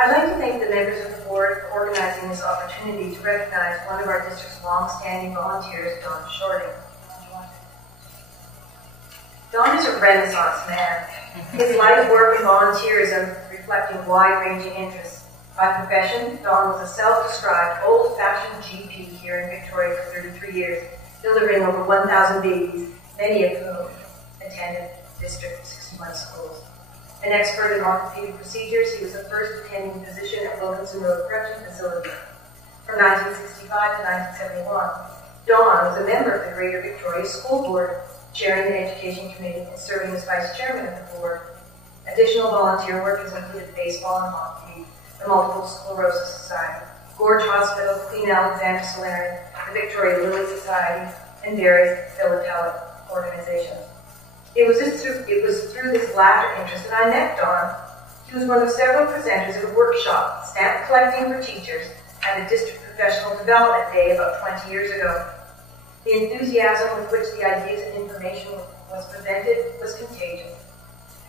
I'd like to thank the members of the board for organizing this opportunity to recognize one of our district's long-standing volunteers, Don Shorting. Don is a Renaissance man. His life work and volunteerism reflecting wide-ranging interests. By profession, Don was a self-described old-fashioned GP here in Victoria for 33 years, delivering over 1,000 babies, many of whom attended district 61 schools. An expert in orthopedic procedures, he was the first attending physician at Wilkinson Road Correctional Facility. From 1965 to 1971, Don was a member of the Greater Victoria School Board, chairing the Education Committee and serving as Vice Chairman of the Board. Additional volunteer work has included baseball and hockey, the Multiple Sclerosis Society, Gorge Hospital, Queen Alexandra Solarium, the Victoria Lily Society, and various philatelic organizations. It was through this latter interest that I met Don. He was one of several presenters at a workshop, stamp collecting for teachers, at a district professional development day about 20 years ago. The enthusiasm with which the ideas and information was presented was contagious.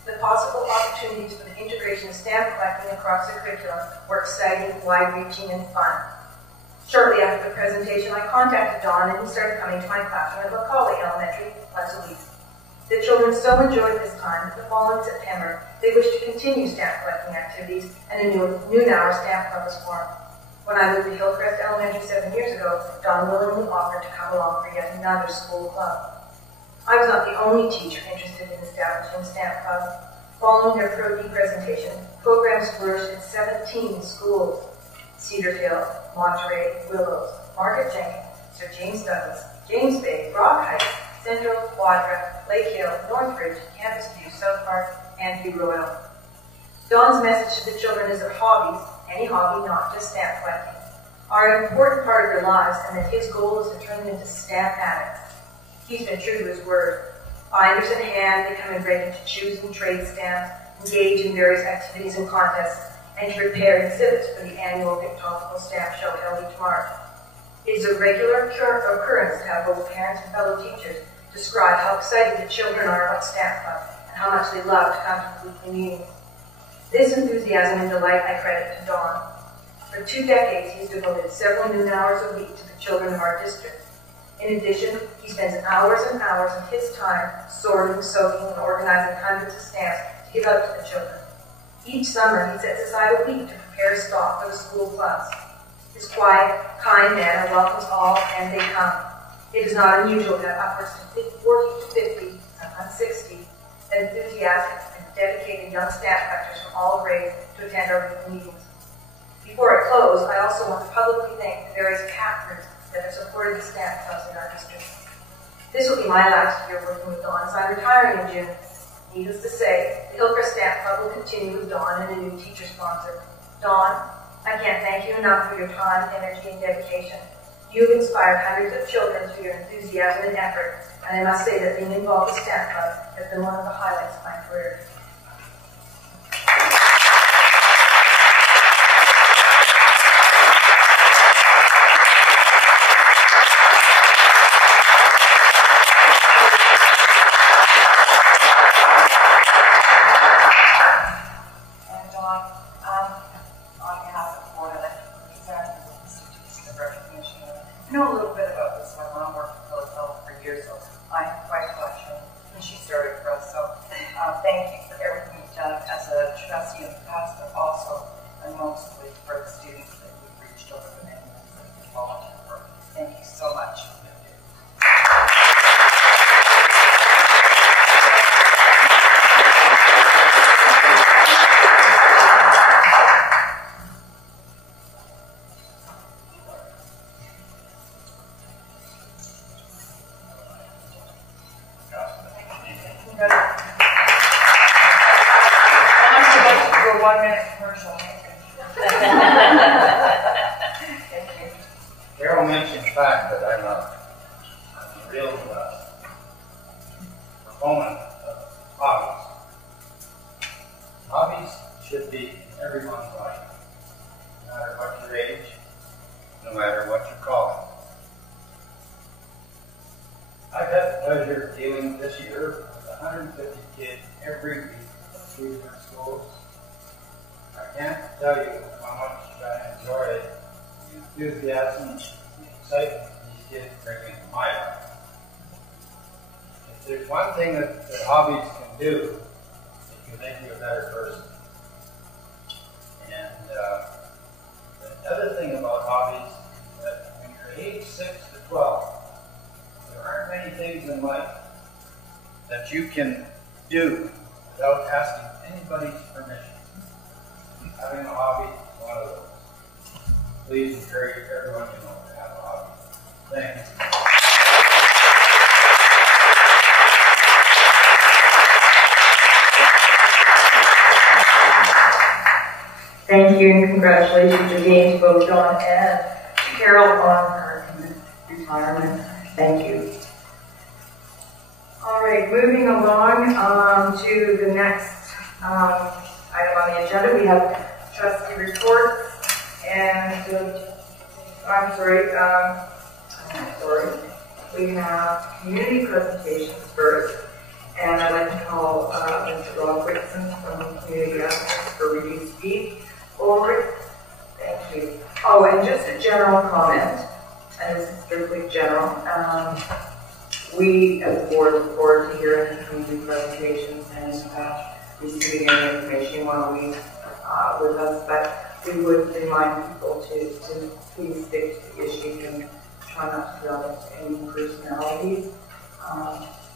The possible opportunities for the integration of stamp collecting across the curriculum were exciting, wide-reaching, and fun. Shortly after the presentation, I contacted Don and he started coming to my classroom at Macaulay Elementary once a week. The children so enjoyed this time that the following September, they wished to continue stamp collecting activities and a noon hour stamp club was formed. When I moved to Hillcrest Elementary 7 years ago, Don willingly offered to come along for yet another school club. I was not the only teacher interested in establishing Stamp Club. Following their Pro-D presentation, programs flourished in 17 schools: Cedar Hill, Monterey, Willows, Margaret Jenkins, Sir James Douglas, James Bay, Rock Heights, Central, Quadra, Lake Hill, Northridge, Campus View, South Park, and View Royal. Don's message to the children is that hobbies, any hobby, not just stamp collecting, are an important part of their lives and that his goal is to turn them into stamp addicts. He's been true to his word. Binders in hand, they come in ready to choose and trade stamps, engage in various activities and contests, and to prepare exhibits for the annual Victorical Stamp Show held each March. It is a regular occurrence to have both parents and fellow teachers describe how excited the children are about Stamp Club and how much they love to come to the weekly meetings. This enthusiasm and delight I credit to Don. For 2 decades, he's devoted several noon hours a week to the children of our district. In addition, he spends hours and hours of his time sorting, soaking, and organizing hundreds of stamps to give out to the children. Each summer, he sets aside a week to prepare stock for the school clubs. His quiet, kind manner welcomes all, and they come. It is not unusual to have upwards to 40 to 50, sometimes 60, enthusiastic and dedicated young stamp collectors from all grades to attend our weekly meetings. Before I close, I also want to publicly thank the various captains that have supported the stamp clubs in our district. This will be my last year working with Don as I'm retiring in June. Needless to say, the Hillcrest Stamp Club will continue with Don and a new teacher sponsor. Don, I can't thank you enough for your time, energy, and dedication. You've inspired hundreds of children through your enthusiasm and effort, and I must say that being involved with Stamp Club has been one of the highlights of my career. I know a little bit about this. My mom worked in Philadelphia for years, so I have quite a collection, and she started for us. So thank you for everything you've done as a trustee in the past, but also and mostly for the students that you've reached over the many years that you've volunteered for. Thank you so much. Carol mentioned the fact that I'm a real proponent of hobbies. Hobbies should be in everyone's life, no matter what your age, no matter what you call it. I've had the pleasure of dealing this year with 150 kids every week at 3 different schools. I can't tell you how much I enjoy the enthusiasm, the excitement these kids bring into my life. If there's one thing that hobbies can do, it can make you a better person. And the other thing about hobbies is that when you're age 6 to 12, there aren't many things in life that you can do without asking anybody's permission. Having a hobby is one of those. Please encourage everyone you know to have a hobby. Thank you. Thank you and congratulations again to both John and Carol on her retirement. Thank you. All right, moving along to the next item on the agenda. We have trustee reports and we have community presentations first. And I'd like to call Mr. Rob Whitson from Community Advocates for Reduced Speed forward. Thank you. Oh, and just a general comment, and this is strictly general. We as a board look forward to hearing the community presentations and receiving any information you want to leave with us, but we would remind people to please stick to the issues and try not to delve into any personalities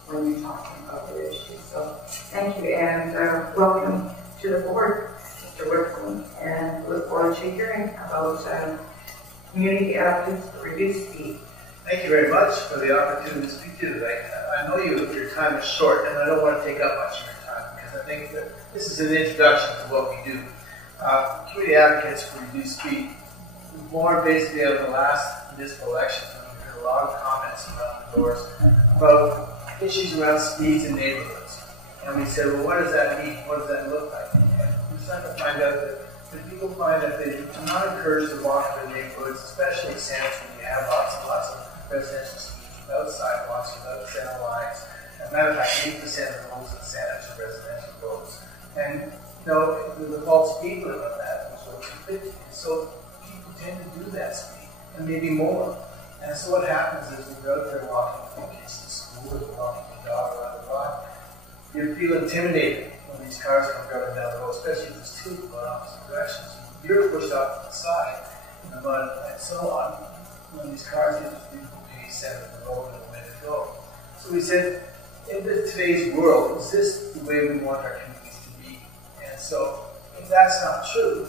when you're talking about the issue. So thank you and welcome to the board, Mr. Whitson, and look forward to hearing about community advocates for reduced speed. Thank you very much for the opportunity to speak to you today. I know your time is short, and I don't want to take up much of your time because I think that this is an introduction to what we do. Community Advocates for Reduced Speed. More basically of the last municipal election, we heard a lot of comments around the doors about issues around speeds in neighborhoods. And we said, well, what does that mean? What does that look like? And we started to find out that people find that they do not encourage to walk in their neighborhoods, especially in Sandwich when you have lots and lots of residential speeds without sidewalks, without center lines. As a matter of fact, 8% of the roads in Sandwich are residential roads. And the default speed limit of that was over 50. So people tend to do that speed, and maybe more. And so what happens is when you're out there walking from kids to school or walking your dog around the block, you feel intimidated when these cars come driving down the road, especially if there's two going opposite directions. You're pushed off to the side in the mud and so on when these cars get this beautiful pace out of the road and the way to go. So we said, in today's world, is this the way we want our communities to be? And so, if that's not true,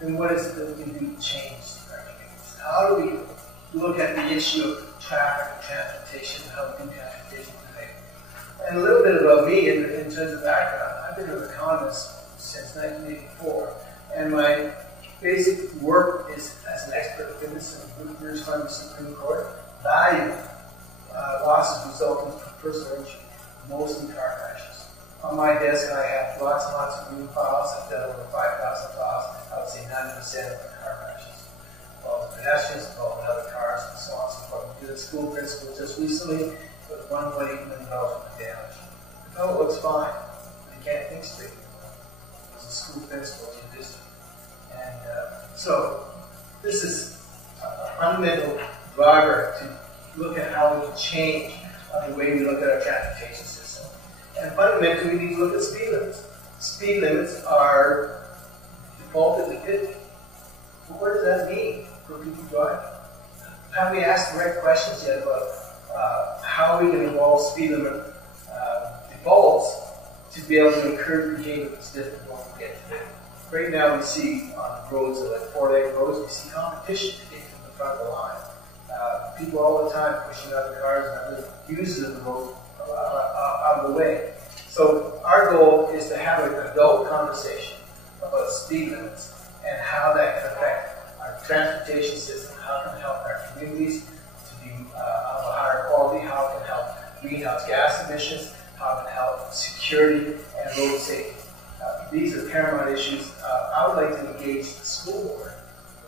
then what is it that we do to change our communities? How do we look at the issue of traffic and transportation, and how we do transportation today? And a little bit about me in terms of background. I've been an economist since 1984, and my basic work is as an expert witness in the British Columbia Supreme Court, value losses resulting from personal injury, mostly car crashes. On my desk, I have lots and lots of green files. I've done over 5,000 files. I would say 90% of the car crashes involving pedestrians, involving other cars, and so on and so forth. We did a school principal just recently with $1.8 million worth of damage. The fellow looks fine, but he can't think straight. He's a school principal in the district. And so this is a fundamental driver to look at how we can change the way we look at our transportation system. And fundamentally, we need to look at speed limits. Speed limits are defaulted to 50. Well, what does that mean for people driving? Have we asked the right questions yet about how we can evolve speed limit defaults to be able to encourage behavior that's different from what we get today? Right now, we see on roads like 4-lane roads, we see competition to get to the front of the line. People all the time pushing other cars and other users of the road out of the way. So our goal is to have an adult conversation about speed limits and how that can affect our transportation system, how it can help our communities to be of a higher quality, how it can help greenhouse gas emissions, how it can help security and road safety. These are paramount issues. I would like to engage the school board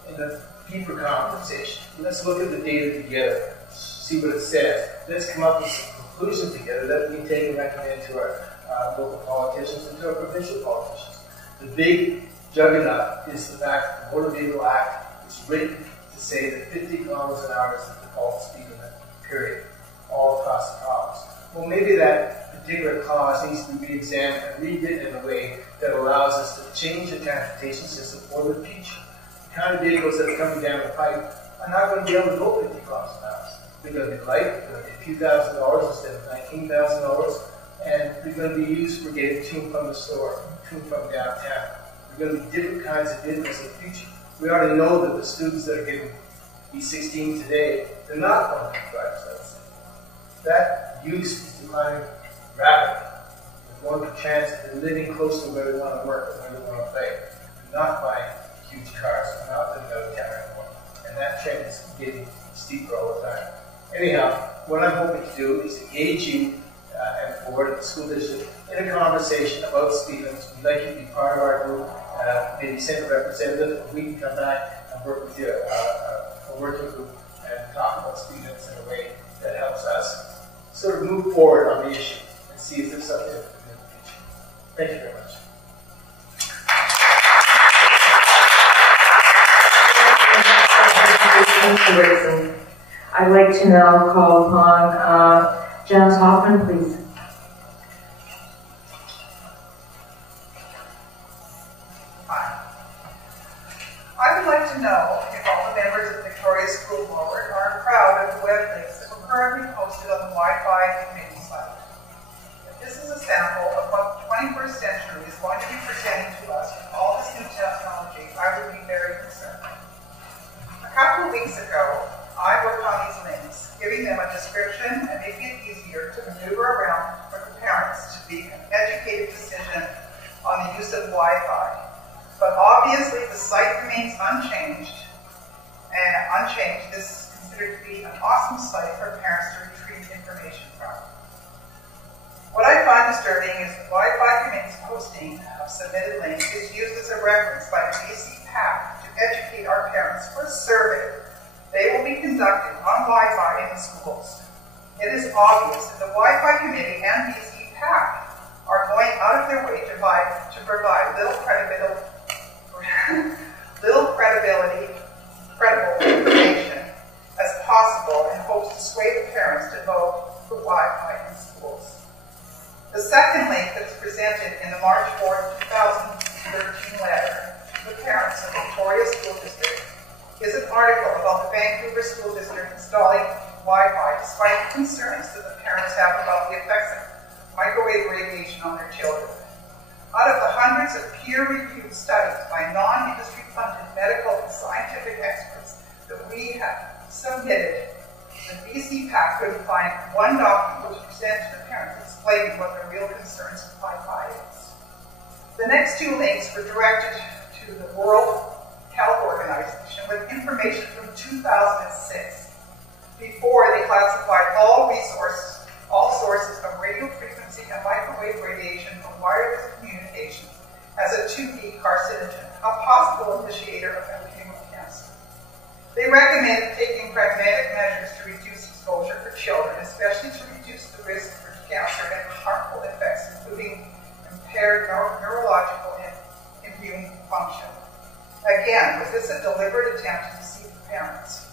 in a deeper conversation. Let's look at the data together, see what it says. Let's come up with some conclusions together that we take and recommend to our local politicians and to our provincial politicians. The big juggernaut is the fact that the Motor Vehicle Act is written to say that 50 kilometers an hour is the default speed limit, period, all across the province. Well, maybe that particular clause needs to be re-examined and rewritten in a way that allows us to change the transportation system for the future. The kind of vehicles that are coming down the pipe are not going to be able to go 50 kilometers an hour. They're going to be light, they're going to be a few $1,000s instead of $19,000, and they're going to be used for getting to and from the store, to and from downtown. They're going to be different kinds of vehicles in the future. We already know that the students that are getting E16 today, they're not going to drive license. That use is declining rapidly. There's more of a chance that they're living close to where they want to work and where they want to play. They're not buying huge cars, they're not living out of town anymore. And that trend is getting steeper all the time. Anyhow, what I'm hoping to do is engage you and the board and the school district in a conversation about speed limits. We'd like you to be part of our group, maybe send a representative, or we can come back and work with you, a working group, and talk about speed limits in a way that helps us sort of move forward on the issue and see if there's something that we can do in the future. Thank you very much. I'd like to now call upon Janice Hoffman, please. Hi. I would like to know if all the members of Victoria School Board are proud of the web links that were currently posted on the Wi-Fi committee site. If this is a sample of what the 21st century is going to be presenting to us with all this new technology, I would be very concerned. A couple of weeks ago, I worked on these links, giving them a description and making it easier to maneuver around for the parents to make an educated decision on the use of Wi-Fi. But obviously the site remains unchanged, this is considered to be an awesome site for parents to retrieve information from. What I find disturbing is the Wi-Fi committee's posting of submitted links is used as a reference by BC PAC to educate our parents for a survey they will be conducting on Wi-Fi in the schools. It is obvious that the Wi-Fi committee and BC PAC are going out of their way to provide credible information as possible in hopes to sway the parents to vote for Wi-Fi in schools. The second link that is presented in the March 4th, 2013 letter to the parents of Victoria School District is an article about the Vancouver School District installing Wi-Fi despite the concerns that the parents have about the effects of microwave radiation on their children. Out of the hundreds of peer-reviewed studies by non-industry funded medical and scientific experts that we have submitted, the BC PAC couldn't find one document which presented to the parents explaining what the real concerns with Wi-Fi is. The next two links were directed to the World Health Organization with information from 2006, before they classified all sources of radio frequency and microwave radiation from wireless communications as a 2B carcinogen, a possible initiator of endometrial cancer. They recommended taking pragmatic measures to reduce exposure for children, especially to reduce the risk for cancer and harmful effects, including impaired neurological and immune function. Again, was this a deliberate attempt to deceive the parents?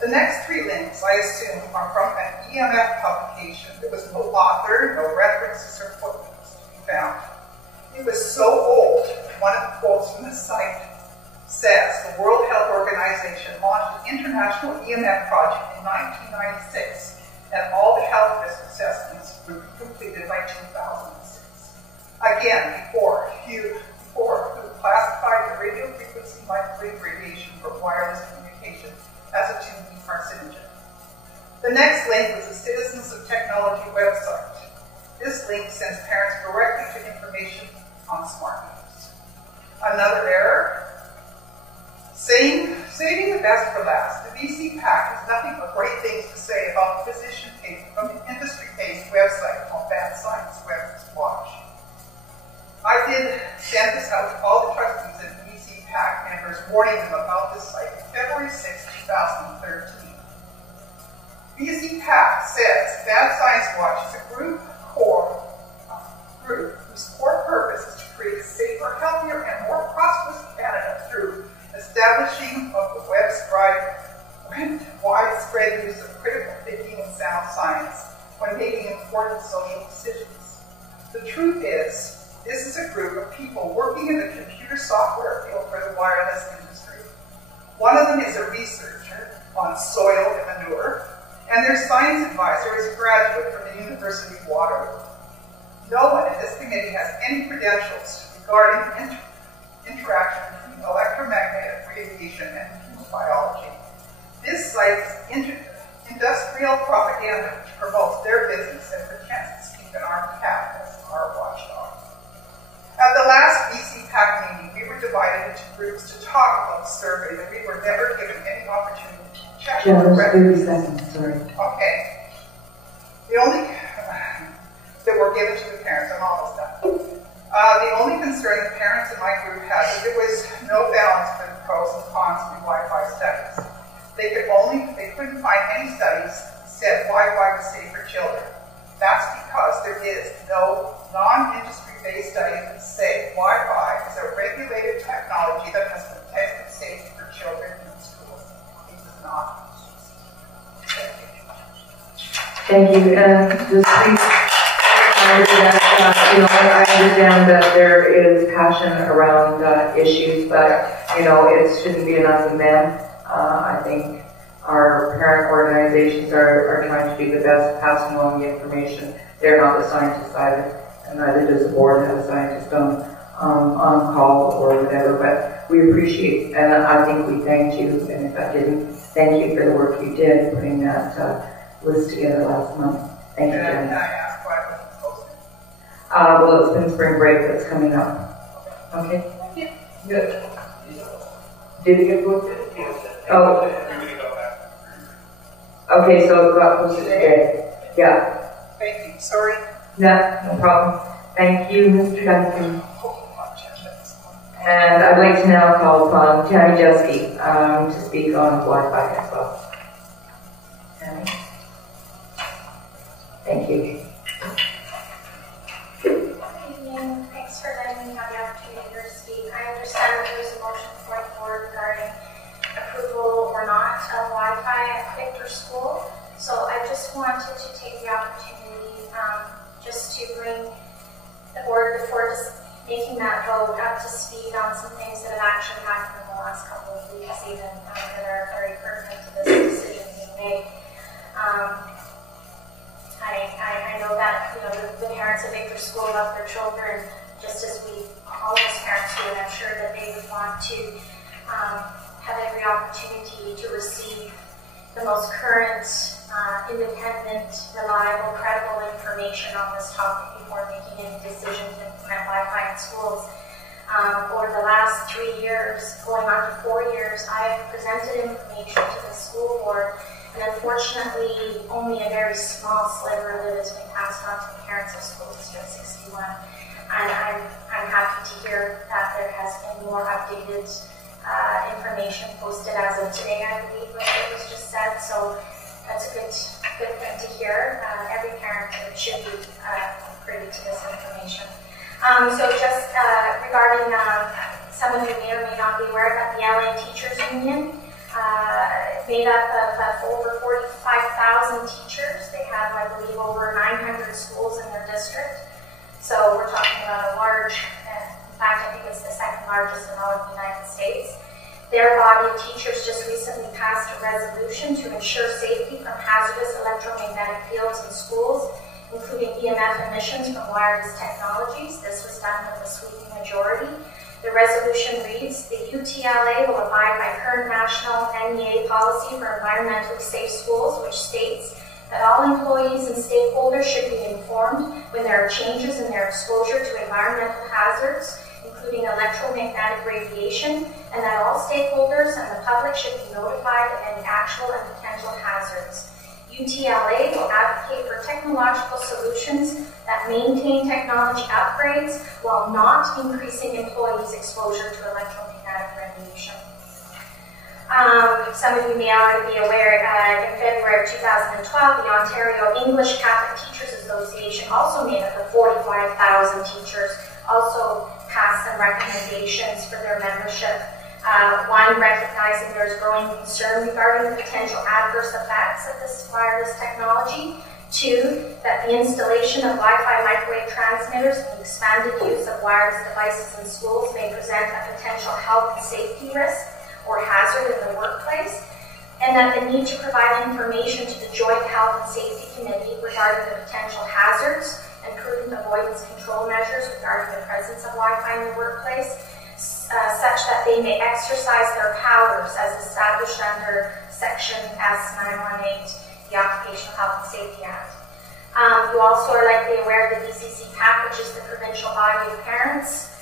The next three links, I assume, are from an EMF publication. There was no author, no references or footnotes to be found. It was so old, one of the quotes from the site says, the World Health Organization launched an international EMF project in 1996, and all the health risk assessments would be completed by 2006. Again, before who classified the radio frequency microwave radiation from wireless communication as a 2B carcinogen. The next link was the Citizens of Technology website. This link sends parents directly to information on smartphones. Another error, saving the best for last. The BC PAC has nothing but great things to say about the physician paper from the industry-based website called Bad Science Watch. I did send this out to all the trustees and BC PAC members, warning them about this site on February 6, 2013. BC PAC says Bad Science Watch is a group whose core purpose is to create a safer, healthier, and more prosperous establishing of the widespread use of critical thinking and sound science when making important social decisions. The truth is, this is a group of people working in the computer software field for the wireless industry. One of them is a researcher on soil and manure, and their science advisor is a graduate from the University of Waterloo. No one in this committee has any credentials regarding interaction between electromagnetic radiation and human biology. This cites industrial propaganda which promotes their business and pretends to speak on our behalf as our watchdog. At the last BC PAC meeting, we were divided into groups to talk about the survey, and we were never given any opportunity to check the records. 30 seconds, sorry. Okay. The only that were given to the parents, I'm almost done. The only concern the parents in my group had was there was no balance for the pros and cons of the Wi-Fi studies. They couldn't find any studies that said Wi-Fi was safe for children. That's because there is no non-industry-based studies that say Wi-Fi is a regulated technology that has been tested safe for children in schools. It is not. Thank you. And just please I understand that there is passion around issues, but it shouldn't be an us and them. I think our parent organizations are trying to do the best, passing along the information. They're not the scientists either, and neither does the board have a scientist on call or whatever, but we appreciate, and I think we thanked you, and if I didn't, thank you for the work you did putting that list together last month. Thank you, Jen. Can I ask why it wasn't posted? Well, it's been spring break that's coming up. Okay? Good. Did it get posted? Oh. Okay, so it got posted today. Yeah. Thank you. Sorry. No problem. Thank you, Mr. Duncan. And I'd like to now call upon Tammy Jeske to speak on Wi-Fi as well. Tammy? Thank you. Good evening. Thanks for letting me have the opportunity to speak. I understand that there's a motion going forward regarding approval or not of Wi-Fi at Victor School. So I just wanted to take the opportunity just to bring the board before just making that vote up to speed on some things that have actually happened in the last couple of weeks even that are very pertinent to this decision being made. I know that the parents of Victor School love their children just as all of us parents do, and I'm sure that they would want to have every opportunity to receive the most current, independent, reliable, credible information on this topic before making any decision to implement Wi-Fi in schools. Over the last 3 years, going on to 4 years, I have presented information to the school board, and unfortunately, only a very small sliver of it has been passed on to the parents of School District 61. And I'm happy to hear that there has been more updated information posted as of today, I believe, like it was just said. So that's a good thing to hear. Every parent should be privy to this information. So just regarding, some of you may or may not be aware that the LA Teachers Union made up of over 45,000 teachers. They have, I believe, over 900 schools in their district. So we're talking about a large, in fact, I think it's the second largest in all of the United States. Their body of teachers just recently passed a resolution to ensure safety from hazardous electromagnetic fields in schools, including EMF emissions from wireless technologies. This was done with a sweeping majority. The resolution reads, the UTLA will abide by current national NEA policy for environmentally safe schools, which states that all employees and stakeholders should be informed when there are changes in their exposure to environmental hazards, including electromagnetic radiation, and that all stakeholders and the public should be notified of any actual and potential hazards. UTLA will advocate for technological solutions that maintain technology upgrades while not increasing employees' exposure to electromagnetic radiation. Some of you may already be aware, in February of 2012, the Ontario English Catholic Teachers Association, also made up of 45,000 teachers, also passed some recommendations for their membership One, recognizing there's growing concern regarding the potential adverse effects of this wireless technology. Two, that the installation of Wi-Fi microwave transmitters and the expanded use of wireless devices in schools may present a potential health and safety risk or hazard in the workplace. And that the need to provide information to the Joint Health and Safety Committee regarding the potential hazards and prudent avoidance control measures regarding the presence of Wi-Fi in the workplace, such that they may exercise their powers as established under Section S918, the Occupational Health and Safety Act. You also are likely aware of the BCC PAC, which is the provincial body of parents,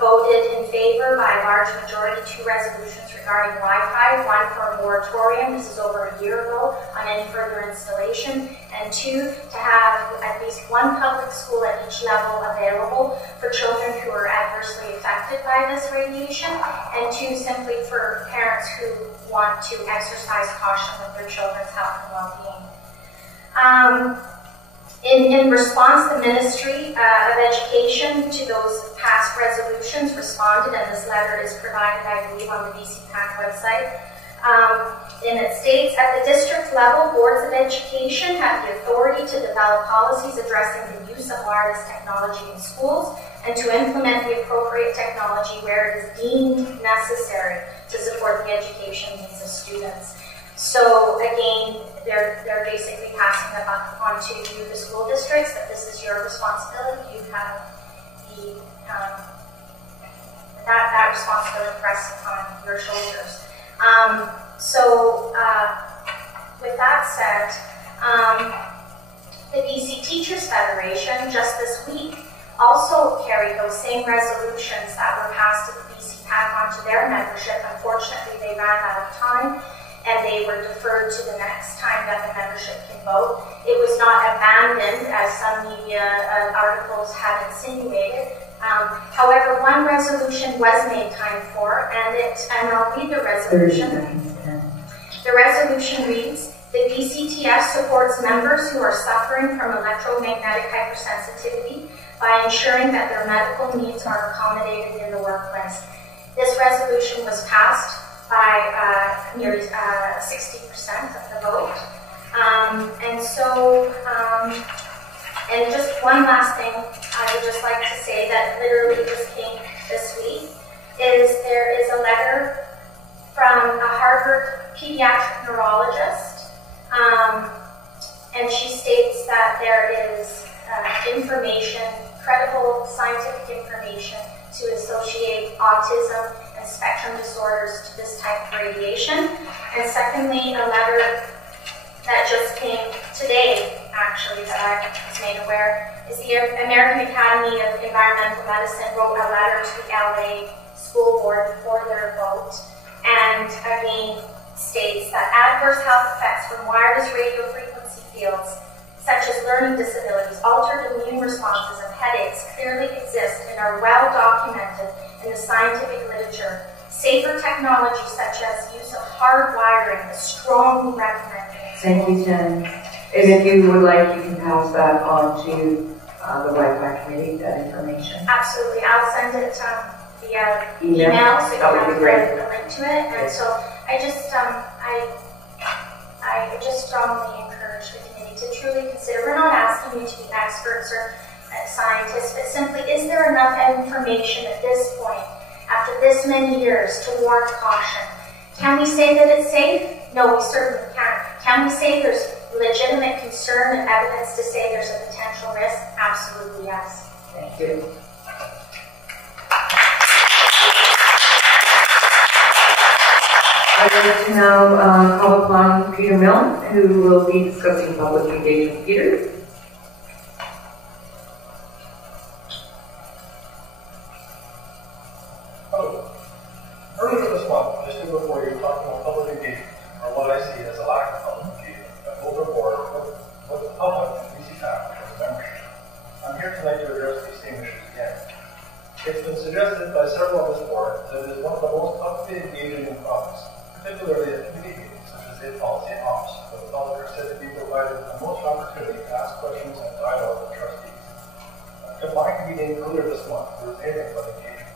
voted in favor by a large majority 2 resolutions regarding Wi-Fi, one for a moratorium, this is over a year ago, on any further installation, and 2, to have at least one public school at each level available for children who are adversely affected by this radiation, and 2, simply for parents who want to exercise caution with their children's health and well-being. In response, the Ministry of Education to those past resolutions responded, and this letter is provided, I believe, on the BC PAC website. And it states, at the district level, boards of education have the authority to develop policies addressing the use of wireless technology in schools and to implement the appropriate technology where it is deemed necessary to support the education needs of students. So again, they're basically passing the buck on to you, the school districts, that this is your responsibility. You have the that responsibility rests upon your shoulders. With that said, the BC Teachers Federation just this week also carried those same resolutions that were passed at the BC PAC onto their membership. Unfortunately, they ran out of time, and they were deferred to the next time that the membership can vote. It was not abandoned, as some media articles have insinuated. However, one resolution was made time for, and I'll read the resolution. The resolution reads, the BCTF supports members who are suffering from electromagnetic hypersensitivity by ensuring that their medical needs are accommodated in the workplace. This resolution was passed by nearly 60% of the vote. And just one last thing I would just like to say that literally just came this week is there is a letter from a Harvard pediatric neurologist, and she states that there is information, credible scientific information to associate autism and spectrum disorders to this type of radiation. And secondly, a letter that just came today, actually, that I was made aware, is the American Academy of Environmental Medicine wrote a letter to the LA School Board before their vote, and again states that adverse health effects from wireless radio frequency fields, such as learning disabilities, altered immune responses, and headaches, clearly exist and are well documented in the scientific literature. Safer technology, such as use of hard wiring, is strongly recommended. Thank you, Jen. And if you would like, you can pass that on to the Wi-Fi committee, that information. Absolutely. I'll send it via email so you have a link to it. And so I just strongly encourage the committee to truly consider. We're not asking you to be experts or scientists, but simply, is there enough information at this point, after this many years, to warrant caution? Can we say that it's safe? No, we certainly can't. Can we say there's legitimate concern and evidence to say there's a potential risk? Absolutely, yes. Thank you. I'd like to now call upon Peter Milne, who will be discussing public engagement. Peter? Hello. Earlier this month, I stood before you talking about public engagement, or what I see as a lack of public engagement, by both the board with the public and BC PAC as a membership. I'm here tonight to address these same issues again. It's been suggested by several on this board that it is one of the most publicly engaging in the province, particularly at committee meetings such as the policy and ops, where the public are said to be provided the most opportunity to ask questions and dialogue with trustees. A combined meeting earlier this month, there was anything but engagement.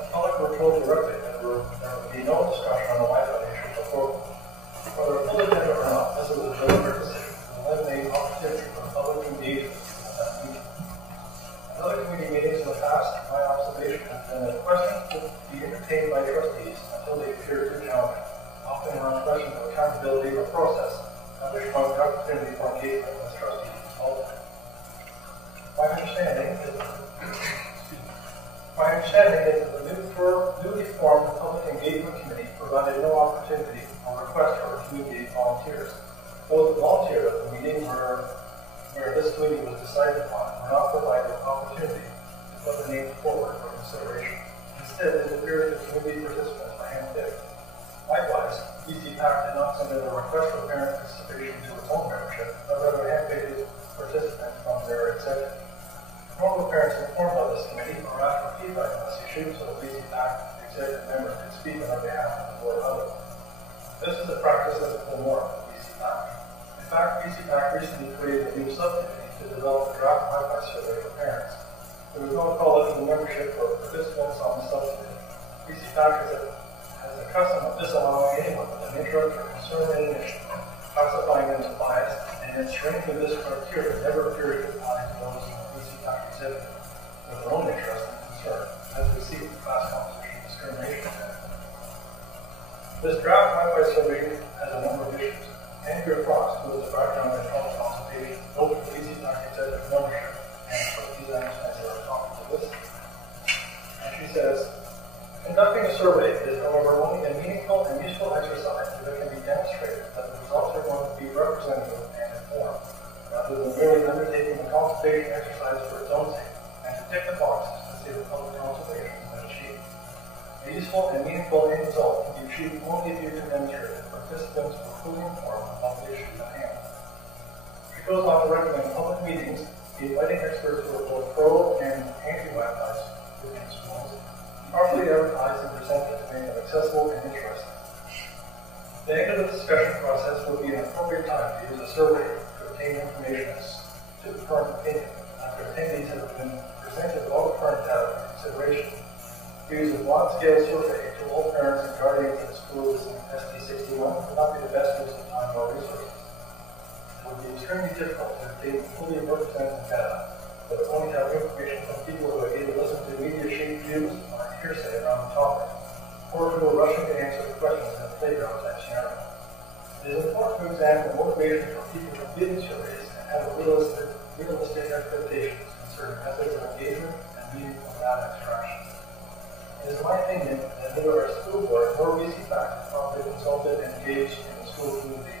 The public were told directly that there would be no discussion on the Wi-Fi issue before. Whether a full agenda or not, this was a deliberate decision to eliminate opportunity for public engagement at that meeting. In other committee meetings in the past, my observation has been that questions would be entertained by trustees until they appear too challenging, often around questions of accountability or process, at which point the opportunity for engagement with trustees is halted. My understanding is that the newly formed Public Engagement Committee provided no opportunity or request for community volunteers. Those that volunteered at the meeting where this committee was decided upon were not provided an opportunity to put the names forward for consideration. Instead, it appears that community participants were handpicked. Likewise, BCPAC did not send in a request for parent participation to its own membership, but rather handpicked participants from their executive. Nor were parents informed of this committee or asked for feedback on this issue, so the BCPAC executive members could speak on their behalf of the board of others. This is a practice that is the norm of BCPAC. In fact, BCPAC recently created a new subcommittee to develop a draft Wi-Fi survey for parents. There was no call out to the membership for participants on the subcommittee. BCPAC has a custom of disallowing anyone with an interest or concern in an issue, classifying them as biased, and its strength of this criteria never appears to apply to those in the BCPAC executive with their own interest and concern, as we see with class composition discrimination. This draft Wi-Fi survey has a number of issues. Andrea Frost, who is a background in public consultation, both for the BCPAC executive membership and trustees understands they are talking to this. And she says, conducting a survey is, however, only a meaningful and useful exercise if it can be demonstrated that the results are going to be representative and informed, rather than merely undertaking the consultation exercise for its own sake, and to tick the boxes to see the public consultation has been achieved. A useful and meaningful end result can be achieved only if you can demonstrate that participants were fully informed about the issues at hand. She goes on to recommend public meetings, inviting experts who are both pro and anti-Wi-Fi within schools, properly advertised and presented to make them accessible and interesting. The end of the discussion process would be an appropriate time to use a survey to obtain information as to the current opinion after attendees have been presented all the current data for consideration. To use a broad-scale survey to all parents and guardians of schools in SD61 would not be the best use of time or resources. It would be extremely difficult to obtain fully representative data, but only have information from people who have either listened to media-shaped views or hearsay around the topic, or who are rushing to answer the questions in a playground type scenario. It is important to examine the motivation for people completing surveys and have realistic expectations concerning methods of engagement and meaningful data extraction. It is my opinion that neither our school board nor BCPAC have properly consulted and engaged in the school community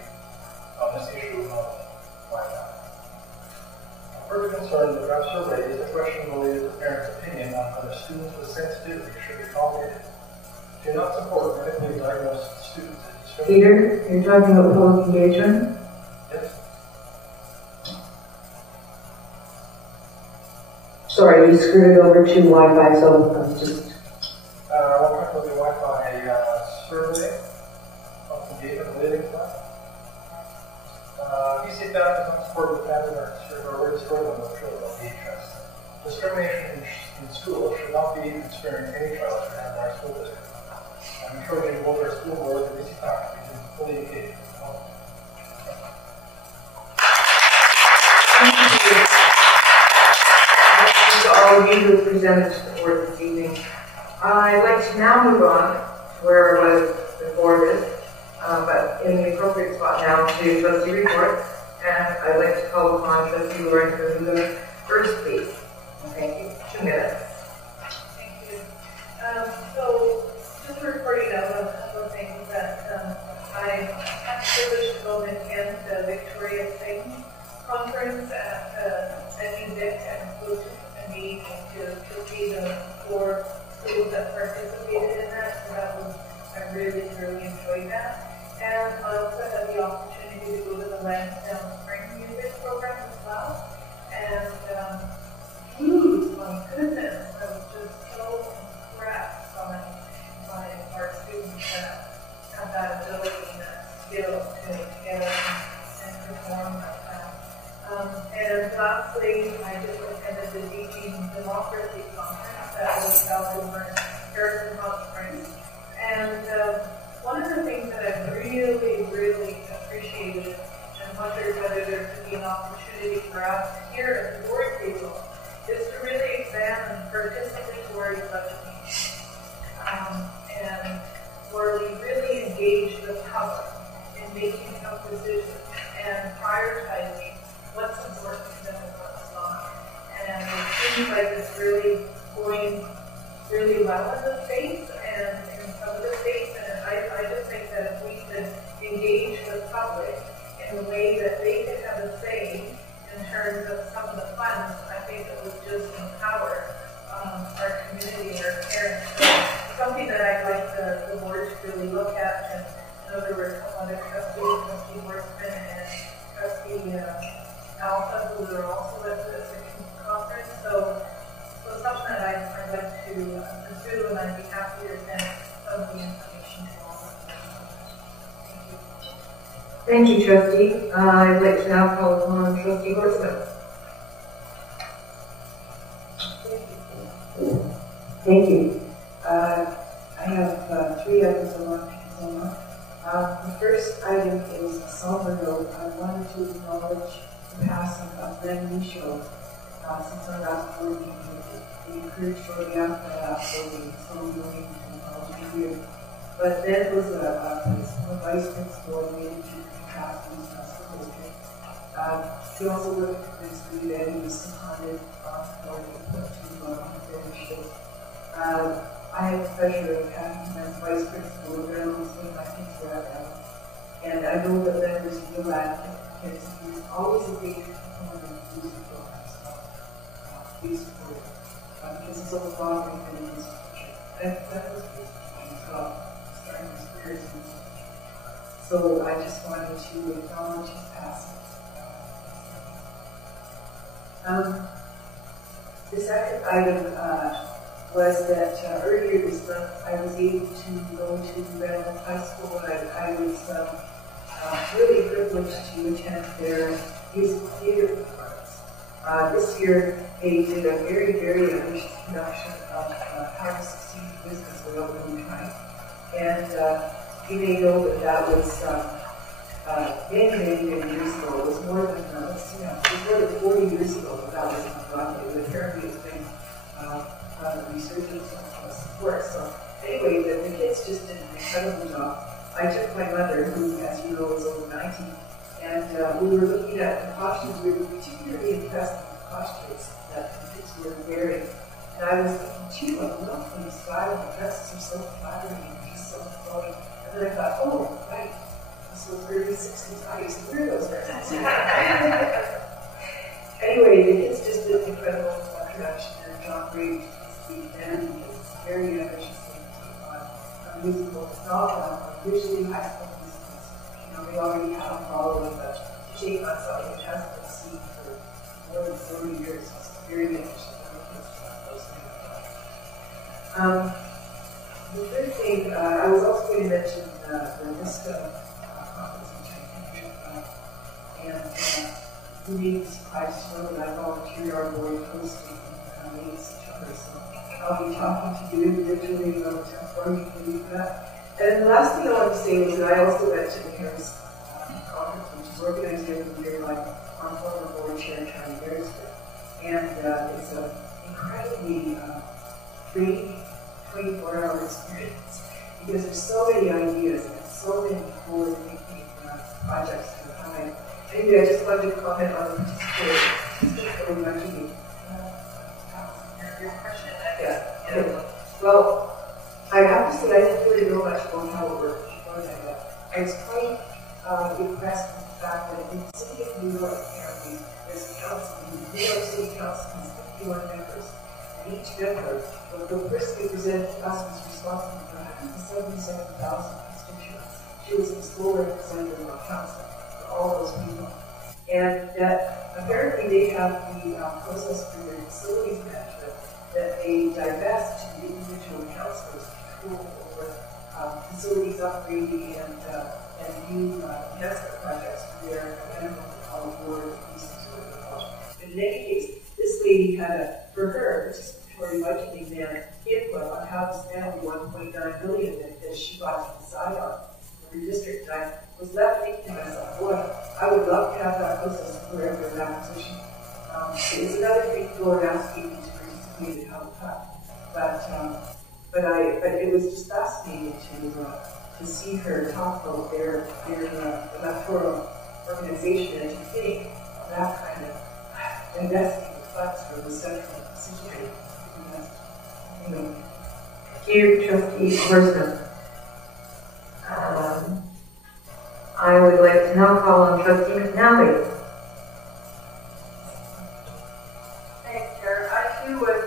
on this issue of Wi-Fi. A further concern in the draft survey is the question related to parents' opinion on whether students with sensitivity should be accommodated. Do not support medically diagnosed students as discriminated. Peter, you're talking about public engagement? Yes. Sorry, you screwed it over to Wi-Fi, so I'm just... We'll talk about the Wi-Fi survey of engagement relating to that. BCPAC does not support the family or struggling with children with VHS. Discrimination in schools should not be experienced any child should have in our school district. I'm encouraging both our school board and BCPAC to be fully engaged with the public. Thank you to all of you who presented to the board this evening. I'd like to now move on to where I was before this, but in the appropriate spot now to trustee report, and I'd like to call upon trustee Lorenzo Hula first, please. Thank you. 2 minutes. Thank you. So, just reporting out on a couple of things that I had the privilege to go and attend the Victoria Sing conference at NUVIC and flew to me to see the 4 schools that participated in that. So that was, I really enjoyed that. And I also had the opportunity to go to the Lansdowne Spring Music program as well. And my goodness, I was just so impressed by our students that have that ability and that skill to get together and perform like that. And lastly, I just attended the Teaching Democracy Conference that was held over in Harrison Hot Springs. And one of the things that I've really, really appreciated and wondered whether there could be an opportunity for us here at the board table is to really examine participatory budgeting. And where we really engage the public in making some decisions and prioritizing what's important and what's not. And it seems like it's really going really well in the states and in some of the states. And I just think that if we could engage the public in a way that they could have a say in terms of some of the funds, I think it would just empower our community and our parents. So something that I'd like the board to really look at. And I know there were a couple other trustees, Trustee Worthman and Trustee Alpha, who were also at the conference. So something that I'd like to pursue, and I'd be happy to send some of the information to all of them. Thank you, Trustee. I'd like to now call upon Trustee Horstman. Thank you. I have 3 items I want to comment on. The first item is a somber note. I wanted to acknowledge the passing of Len Michaud since our last board meeting. He occurred shortly after the last board meeting, so we're going to acknowledge him here. But Len was a vice principal in the energy capacity school district. He also worked at Prince Street, and he was seconded for input to initiatives. I had the pleasure of having him as vice principal of Reynolds when my kids were at Reynolds. And I know that Len was a real advocate for kids. He was always a big proponent of music programs. We support it. Because it's all about and his future. That was his future as well, starting his career as a music teacher. So I just wanted to acknowledge his passing. The second item was that earlier this month I was able to go to Reynolds High School, and I was really privileged to attend their musical theater performance. This year they did a very, very ambitious production of How to Succeed in Business Without Really Trying. And you may know that was many, many, many years ago. It was more than, it was more than 40 years ago that was on Broadway. But apparently it's been a resurgence of support. So anyway, the kids just did an incredible job. I took my mother, who, as you know, is over 90, and we were looking at the costumes. We were particularly impressed with the costumes that the kids were wearing. And I was thinking, gee, I love these style. The dresses are so flattering and just so flowing. And then I thought, oh, right, this was early 60s. I used to wear those dresses. Anyway, the kids just did an incredible production, and John Gray, the band, is very ambitious on musical. It's not usually high school musicals. You know, they already have a following, but to take on something which hasn't been seen for more than 40 years is very ambitious. The third thing, I was also going to mention the VISTA conference, which I attended, and you may be surprised to know that I volunteer our board hosting in late September, so I'll be talking to you individually about how you can do that. And the last thing I want to say is that I also went to the Harris conference, which is organized every year by our former board chair, Charlie Beresford. And it's an incredibly free 24-hour experience because there's so many ideas and so many forward-thinking projects to the time. Anyway, I just wanted to comment on the participatory Your question, yeah. Well, I have to say I didn't really know much about how it worked before that. I was quite impressed with the fact that in the city of New York, apparently, there's a council, the New York City Council has 51 members, and each member, the person who presented to us was responsible for 177,000 constituents. She was the school representative of council for all those people. And that apparently they have the process for their facilities management that they divest to the individual councilors control over facilities upgrading and new enhancement projects for their animal board pieces of the project. But in any case, this lady had for her, Victoria budgeting man input on how to spend the $1.9 billion that she got to decide on for the district. And I was left thinking to myself, boy, I would love to have that process for every acquisition. It's another thing to go and ask people to participate and how to cut. But it was just fascinating to see her talk about their electoral organization and to think that kind of investing funds from the central situation. Thank you, Trustee Horstman. I would like to now call on Trustee McNally. Thanks, Chair. I too was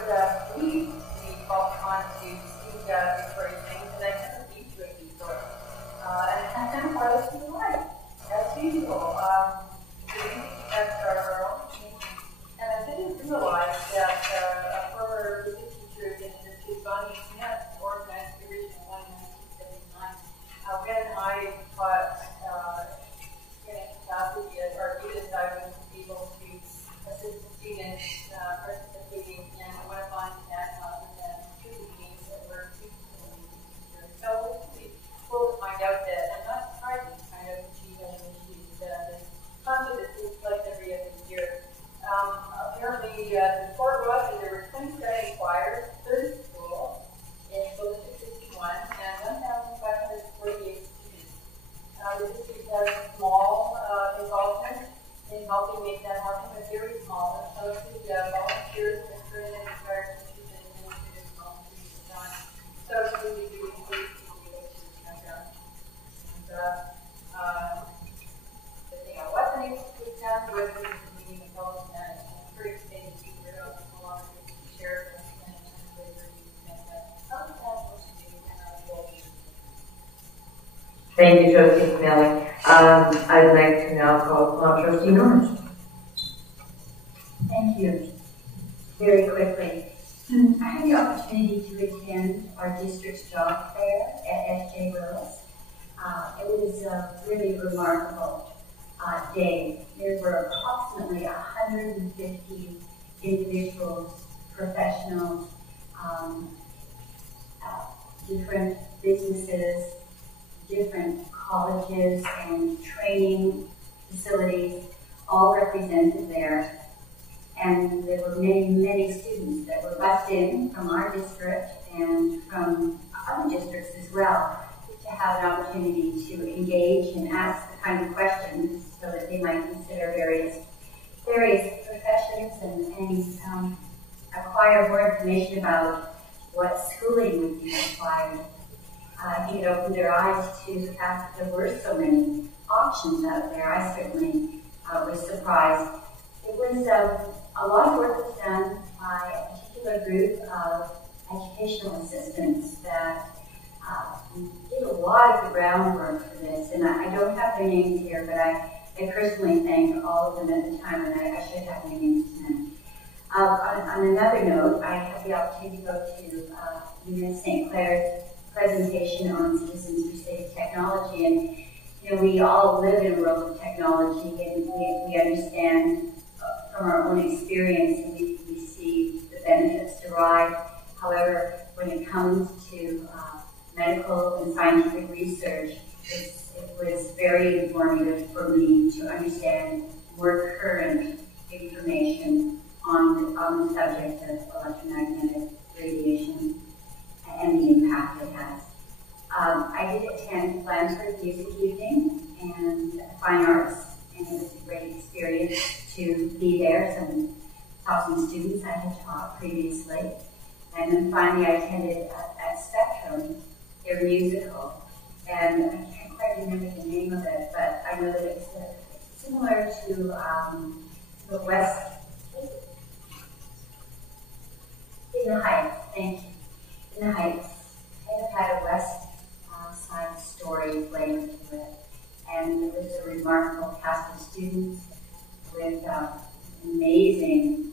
pleased to be called upon to see Victoria's things, and I never been to it before. And I was delighted, as usual. That's our own team. And I didn't realize that a former music teacher in the District, Bonnie Smith, organized the original one in 1979. When I taught in a capacity as archivist, I was able to assist the students participating in one of my classes and two meetings that were teaching. So it's cool to find out that I'm not surprised to kind of achieve an initiative that is concert that takes place every other year. Apparently, the report was that there were 27 choirs, 30 schools in School District 61, and 1,548 students. The district has small involvement in helping make that happen, but very small. So the volunteers and current and retired teachers and administrators volunteers have done. So it's really, really great to be able to come down. And the thing I wasn't able to put down was the meeting of all of that. I'm pretty excited to be here a lot of things to share and some of that was to do and I will be. Thank you, Trustee McNally. I'd like to now call upon Trustee Norris. Thank you. Very quickly, I had the opportunity to attend our district's job fair at S.J. Willis. It was a really remarkable day. There were approximately 150 individuals, professionals, different businesses, different colleges and training facilities, all represented there. And there were many, many students that were bused in from our district and from other districts as well to have an opportunity to engage and ask the kind of questions so that they might consider various professions and acquire more information about what schooling would be required. I think it opened their eyes to the fact that there were so many options out there. I certainly was surprised. It was a lot of work was done by a particular group of educational assistants that did a lot of the groundwork for this. And I don't have their names here, but I personally thank all of them at the time, and I should have their names tonight. On another note, I had the opportunity to go to UNS St. Clair's presentation on Citizens for Safe Technology, and we all live in a world of technology, and we understand from our own experience, and we see the benefits derived. However, when it comes to medical and scientific research, it was very informative for me to understand more current information on the subject of electromagnetic radiation and the impact it has. I did attend Blandford Music Evening and Fine Arts, and it was a great experience to be there. Saw some students I had taught previously. And then finally I attended at Spectrum, their musical. And I can't quite remember the name of it, but I know that it's similar to the West, in the Heights, thank you. In the Heights, kind of had a West Side Story flavor to it. And it was a remarkable cast of students with amazing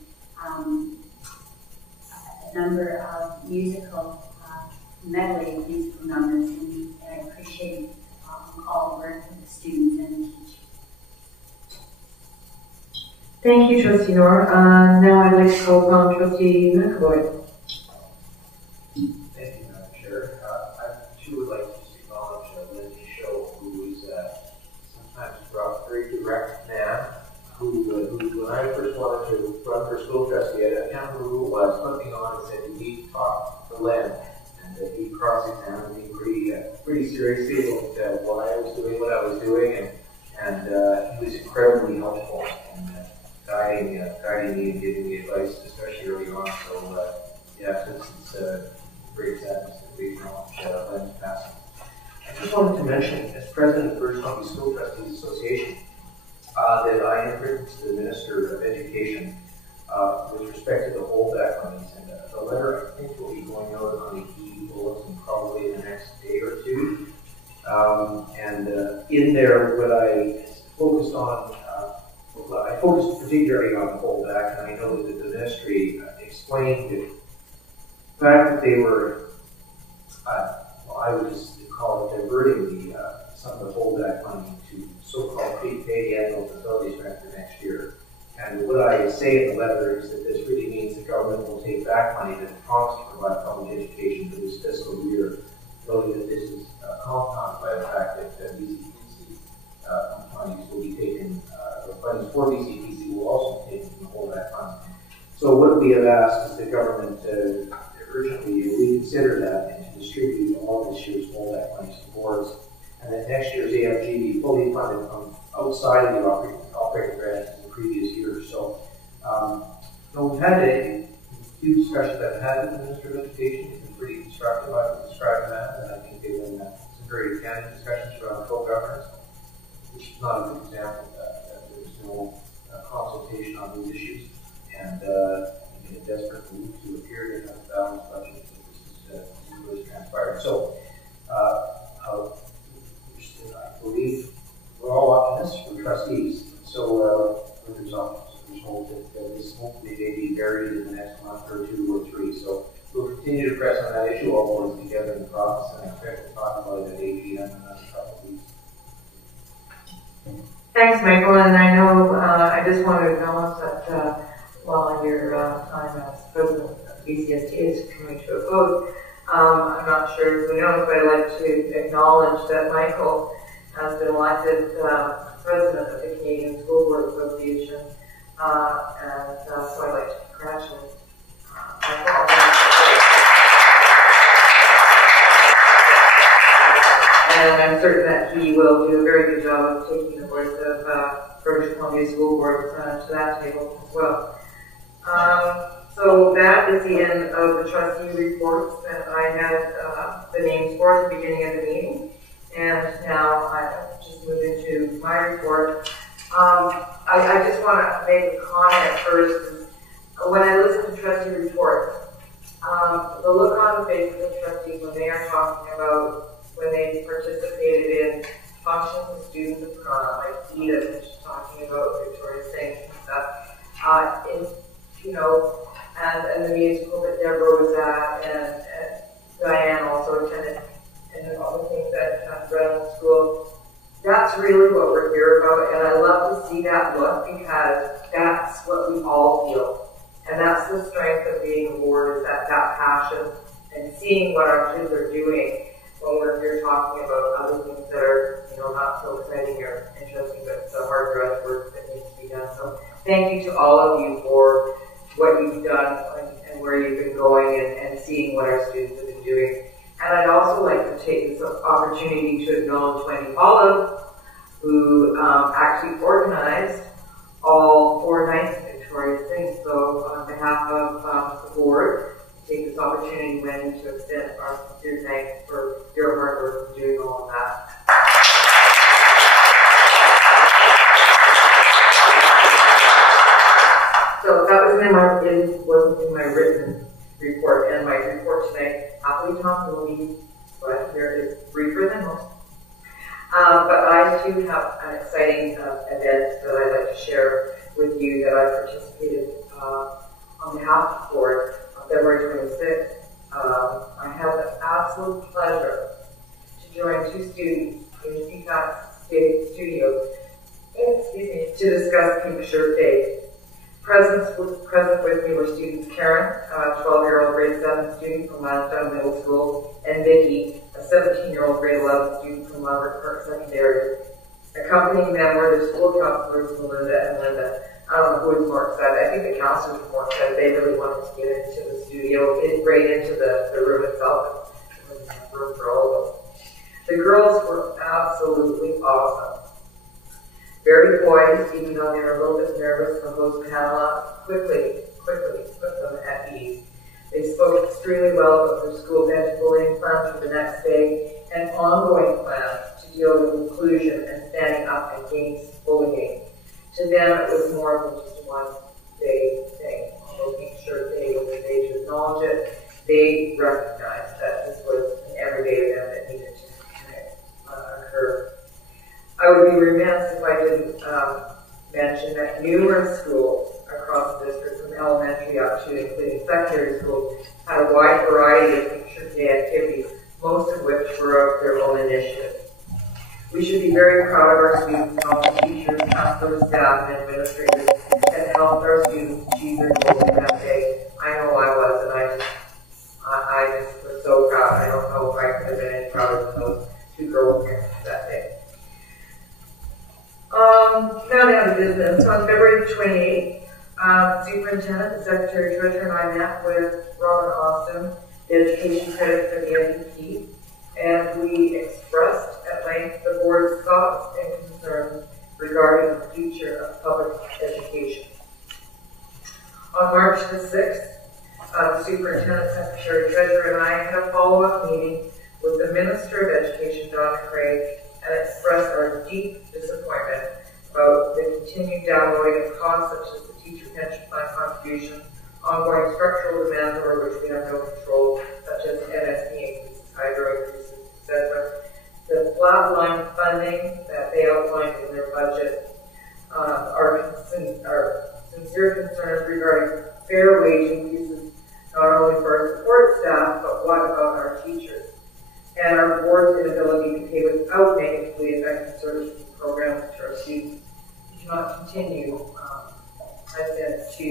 number of musical, medley of musical numbers, and I appreciate all the work of the students and the teachers. Thank you, Trustee Nor. Now I'd like to call upon Trustee McAvoy. Thank you, Madam Chair. I too would like to just acknowledge Lindsay Show, who is sometimes a very direct man, who when I first wanted to run for school trustee, I can't remember who it was, put me on and said, you need to talk to Len. And he cross-examined me pretty seriously about why I was doing what I was doing, and he was incredibly helpful in guiding me and giving me advice, especially early on. So, yeah, it's great sadness that we acknowledge Len's passing. I just wanted to mention, as president of the British Columbia School Trustees Association, that I have written to the Minister of Education with respect to the holdback monies, and the letter I think will be going out on the e-bulletin probably in the next day or two. And in there, what I focused on, I focused particularly on the holdback, and I know that the ministry explained the fact that they were, I would just call it diverting some of the holdback money to so-called prepaid annual facilities rent for next year. And what I say in the letter is that this really means the government will take back money that it promised to provide public education for this fiscal year, noting that this is compounded by the fact that BCPC monies will be taken, the funds for BCPC will also be taken from the holdback funds. So what we have asked is the government urgently reconsider that and to distribute all this year's holdback monies to boards, and that next year's AFG be fully funded from outside of the operating grants in the previous year. So, we've had a few discussions I've had with the Minister of Education. It's been pretty constructive. I would describe them as, and I think they've been some very candid discussions around co-governance, which is not a good example of that there's no consultation on these issues, and in a desperate move to appear to have a balanced budget, this is really transpired. So, I believe we're all optimists, we're trustees, so there's hope that this hopefully may be buried in the next month or two or three. So we'll continue to press on that issue, all boards together in the province, and I expect to talk about it at AGM in another couple of weeks. Thanks, Michael, and I know I just want to acknowledge that while your time as president of BCST is coming to a close, I'm not sure who knows, but I'd like to acknowledge that Michael has been elected president of the Canadian School Board Association, and so I'd like to congratulate Michael. And I'm certain that he will do a very good job of taking the voice of British Columbia School Board to that table as well. So that is the end of the trustee reports that I had the names for at the beginning of the meeting. And now I just move into my report. I just want to make a comment first. When I listen to trustee reports, the look on the faces of trustees when they are talking about when they participated in functions with students of Toronto, like Edith, which is talking about Victoria Singh and stuff, and the musical that Deborah was at, and Diane also attended, and all the things at Reynolds School. That's really what we're here about, and I love to see that look because that's what we all feel. And that's the strength of being a board, is that passion and seeing what our kids are doing when we're here talking about other things that are, not so exciting or interesting, but the hard drudge work that needs to be done. So thank you to all of you for what you've done and where you've been going and seeing what our students have been doing. And I'd also like to take this opportunity to acknowledge Wendy Olive, who actually organized all 4 nights of Victoria Singh. So on behalf of the board, take this opportunity, Wendy, to extend our sincere thanks for your hard work and doing all of that. So that wasn't in my written report, and my report tonight, happily Tom will be glad here is briefer than most. But I too have an exciting event that I'd like to share with you that I participated on behalf of the board on February 26th. I had the absolute pleasure to join 2 students in the CCAS State Studios, to discuss Kingfisher Day. Present with me were students Karen, a 12-year-old grade 7 student from Lansdowne Middle School, and Vicki, a 17-year-old grade 11 student from Lambert Park Secondary. Accompanying them were the school counselors, Melinda and Linda. I don't know who was more excited. I think the counselors were more excited. They really wanted to get into the studio, right into the room itself. It was a room for all of them. The girls were absolutely awesome. Very poised, even though they were a little bit nervous. The host Pamela quickly put them at ease. They spoke extremely well about their school bench bullying plans for the next day and ongoing plans to deal with inclusion and standing up against bullying. To them, it was more than just a one-day thing, making sure they were ready to acknowledge it. They recognized that this was an everyday event that needed to occur. I would be remiss if I didn't mention that numerous schools across the district, from elementary up to including secondary schools, had a wide variety of Picture Day activities, most of which were of their own initiative. We should be very proud of our students, all the teachers, counselors, staff, and administrators that helped our students achieve their goals that day. I know I was, and I just was so proud. I don't know if I could have been any prouder than those two girls that day. Now down to business. So on February 28th, Superintendent, the Secretary Treasurer, and I met with Robin Austin, the Education Credit for the NDP, and we expressed at length the board's thoughts and concerns regarding the future of public education. On March the 6th, the Superintendent, Secretary Treasurer, and I had a follow-up meeting with the Minister of Education, John McCrae, and expressed our deep disappointment about the continued downloading of costs such as the teacher pension plan contribution, ongoing structural demands over which we have no control, such as MSP increases, hydro increases, etc. The flatline funding that they outlined in their budget are sincere concerns regarding fair wage increases, not only for our support staff, but what about our teachers? And our board's inability to pay without negatively affecting services and programs to our students. We cannot continue, I said, to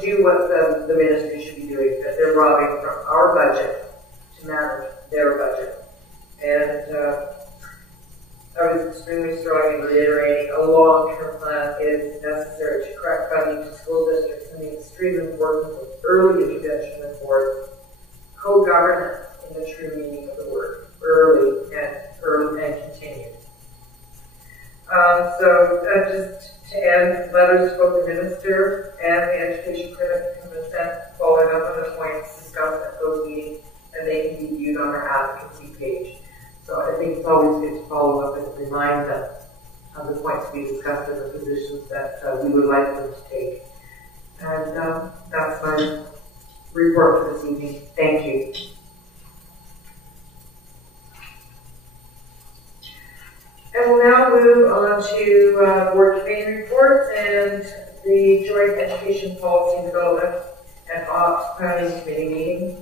do what the ministry should be doing, that they're robbing from our budget to manage their budget. And I was extremely strong in reiterating a long-term plan is necessary to correct funding to school districts and the extreme importance of early intervention with boards, co-governance in the true meaning of the word, early and continued. Just to end, letters to both the Minister and the Education Critic have been sent following up on the points discussed at those meetings, and they can be viewed on our advocacy page. So I think it's always good to follow up and remind them of the points we discussed and the positions that we would like them to take. And that's my report for this evening. Thank you. And we'll now move on to board committee reports and the Joint Education Policy Development and Ops Planning Committee meeting.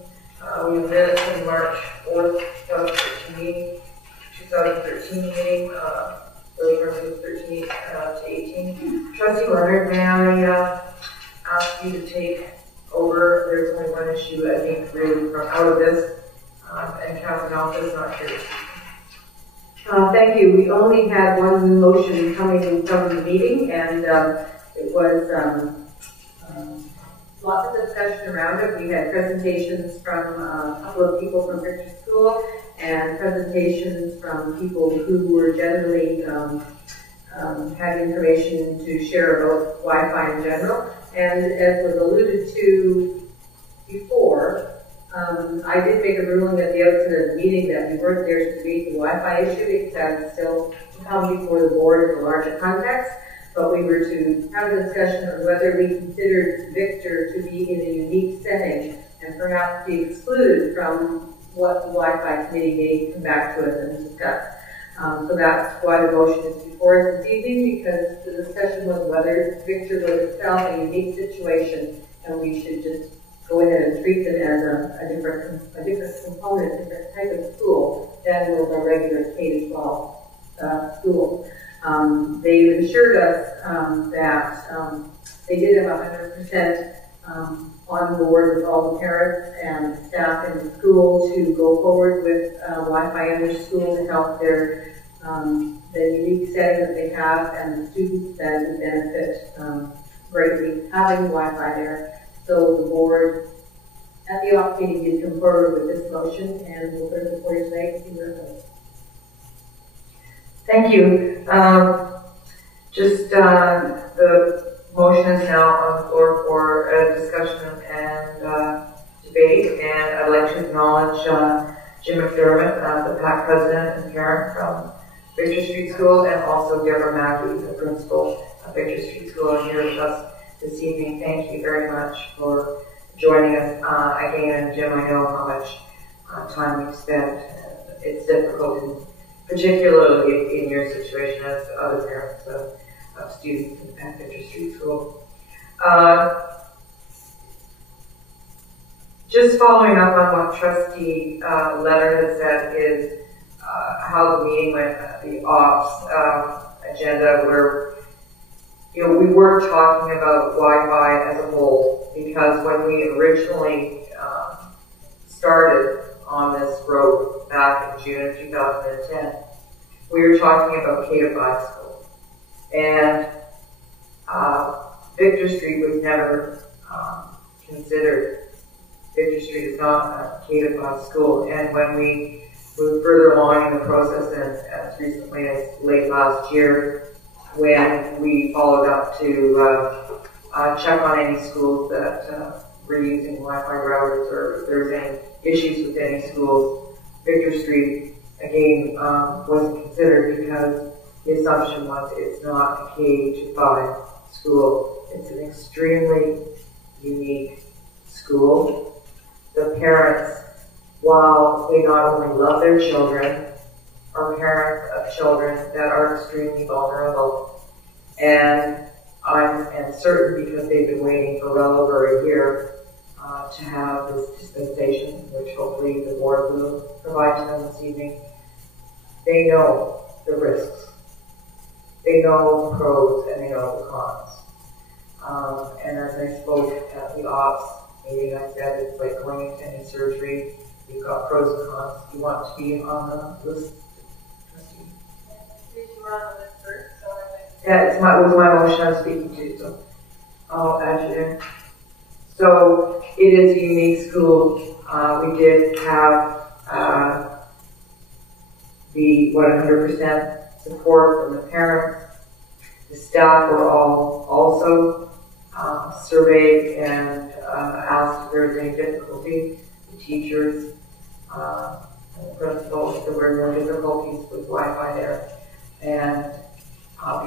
We have minutes from March 4th, 2013 meeting, really from 13 to 18. Trustee Leonard, may I ask you to take over? There's only one issue, I think, really from out of this, and Catherine Alpha is not here. Thank you. We only had one motion coming from the meeting, and it was lots of discussion around it. We had presentations from a couple of people from Victor School and presentations from people who were generally had information to share about Wi-Fi in general. And as was alluded to before, I did make a ruling at the outset of the meeting that we weren't there to debate the Wi-Fi issue because that would still come before the board in a larger context, but we were to have a discussion on whether we considered Victor to be in a unique setting and perhaps be excluded from what the Wi-Fi committee may come back to us and discuss. So that's why the motion is before us this evening, because the discussion was whether Victor was itself a unique situation and we should just go ahead and treat them as a different component, different type of school than was our regular K-12 school. They've assured us that they did have 100% on board with all the parents and staff in the school to go forward with Wi-Fi in their school to help their the unique setting that they have, and the students that would benefit greatly having Wi-Fi there. So the board at the op meeting did come forward with this motion, and we'll put it before you tonight and see where it goes. Thank you. The motion is now on the floor for a discussion and debate, and I'd like to acknowledge Jim McDermott, the PAC president and parent from Victor Street School, and also Deborah Mackey, the principal of Victor Street School, here with us this evening. Thank you very much for joining us again. And Jim, I know how much time you've spent. It's difficult, and particularly in your situation as other parents of students at Victor Street School. Just following up on what Trustee Leonard has said is how the meeting went at the ops agenda, where we were talking about Wi-Fi as a whole, because when we originally started on this road back in June of 2010, we were talking about K-5 schools. And Victor Street was never considered. Victor Street is not a K-5 school. And when we moved further along in the process, and as recently as late last year, when we followed up to check on any schools that were using Wi-Fi routers, or if there was any issues with any schools, Victor Street, again, wasn't considered, because the assumption was it's not a K-5 school. It's an extremely unique school. The parents, while they not only love their children, are parents of children that are extremely vulnerable. And I'm certain, because they've been waiting for well over a year to have this dispensation, which hopefully the board will provide to them this evening, they know the risks. They know the pros and they know the cons. And as I spoke at the ops meeting, I said it's like going into any surgery. You've got pros and cons. You want to be on the list. Yeah, it was my motion I was speaking to, so I'll add you there. So it is a unique school. We did have the 100% support from the parents. The staff were all also surveyed and asked if there was any difficulty. The teachers and the principals, there were no difficulties with Wi-Fi there, and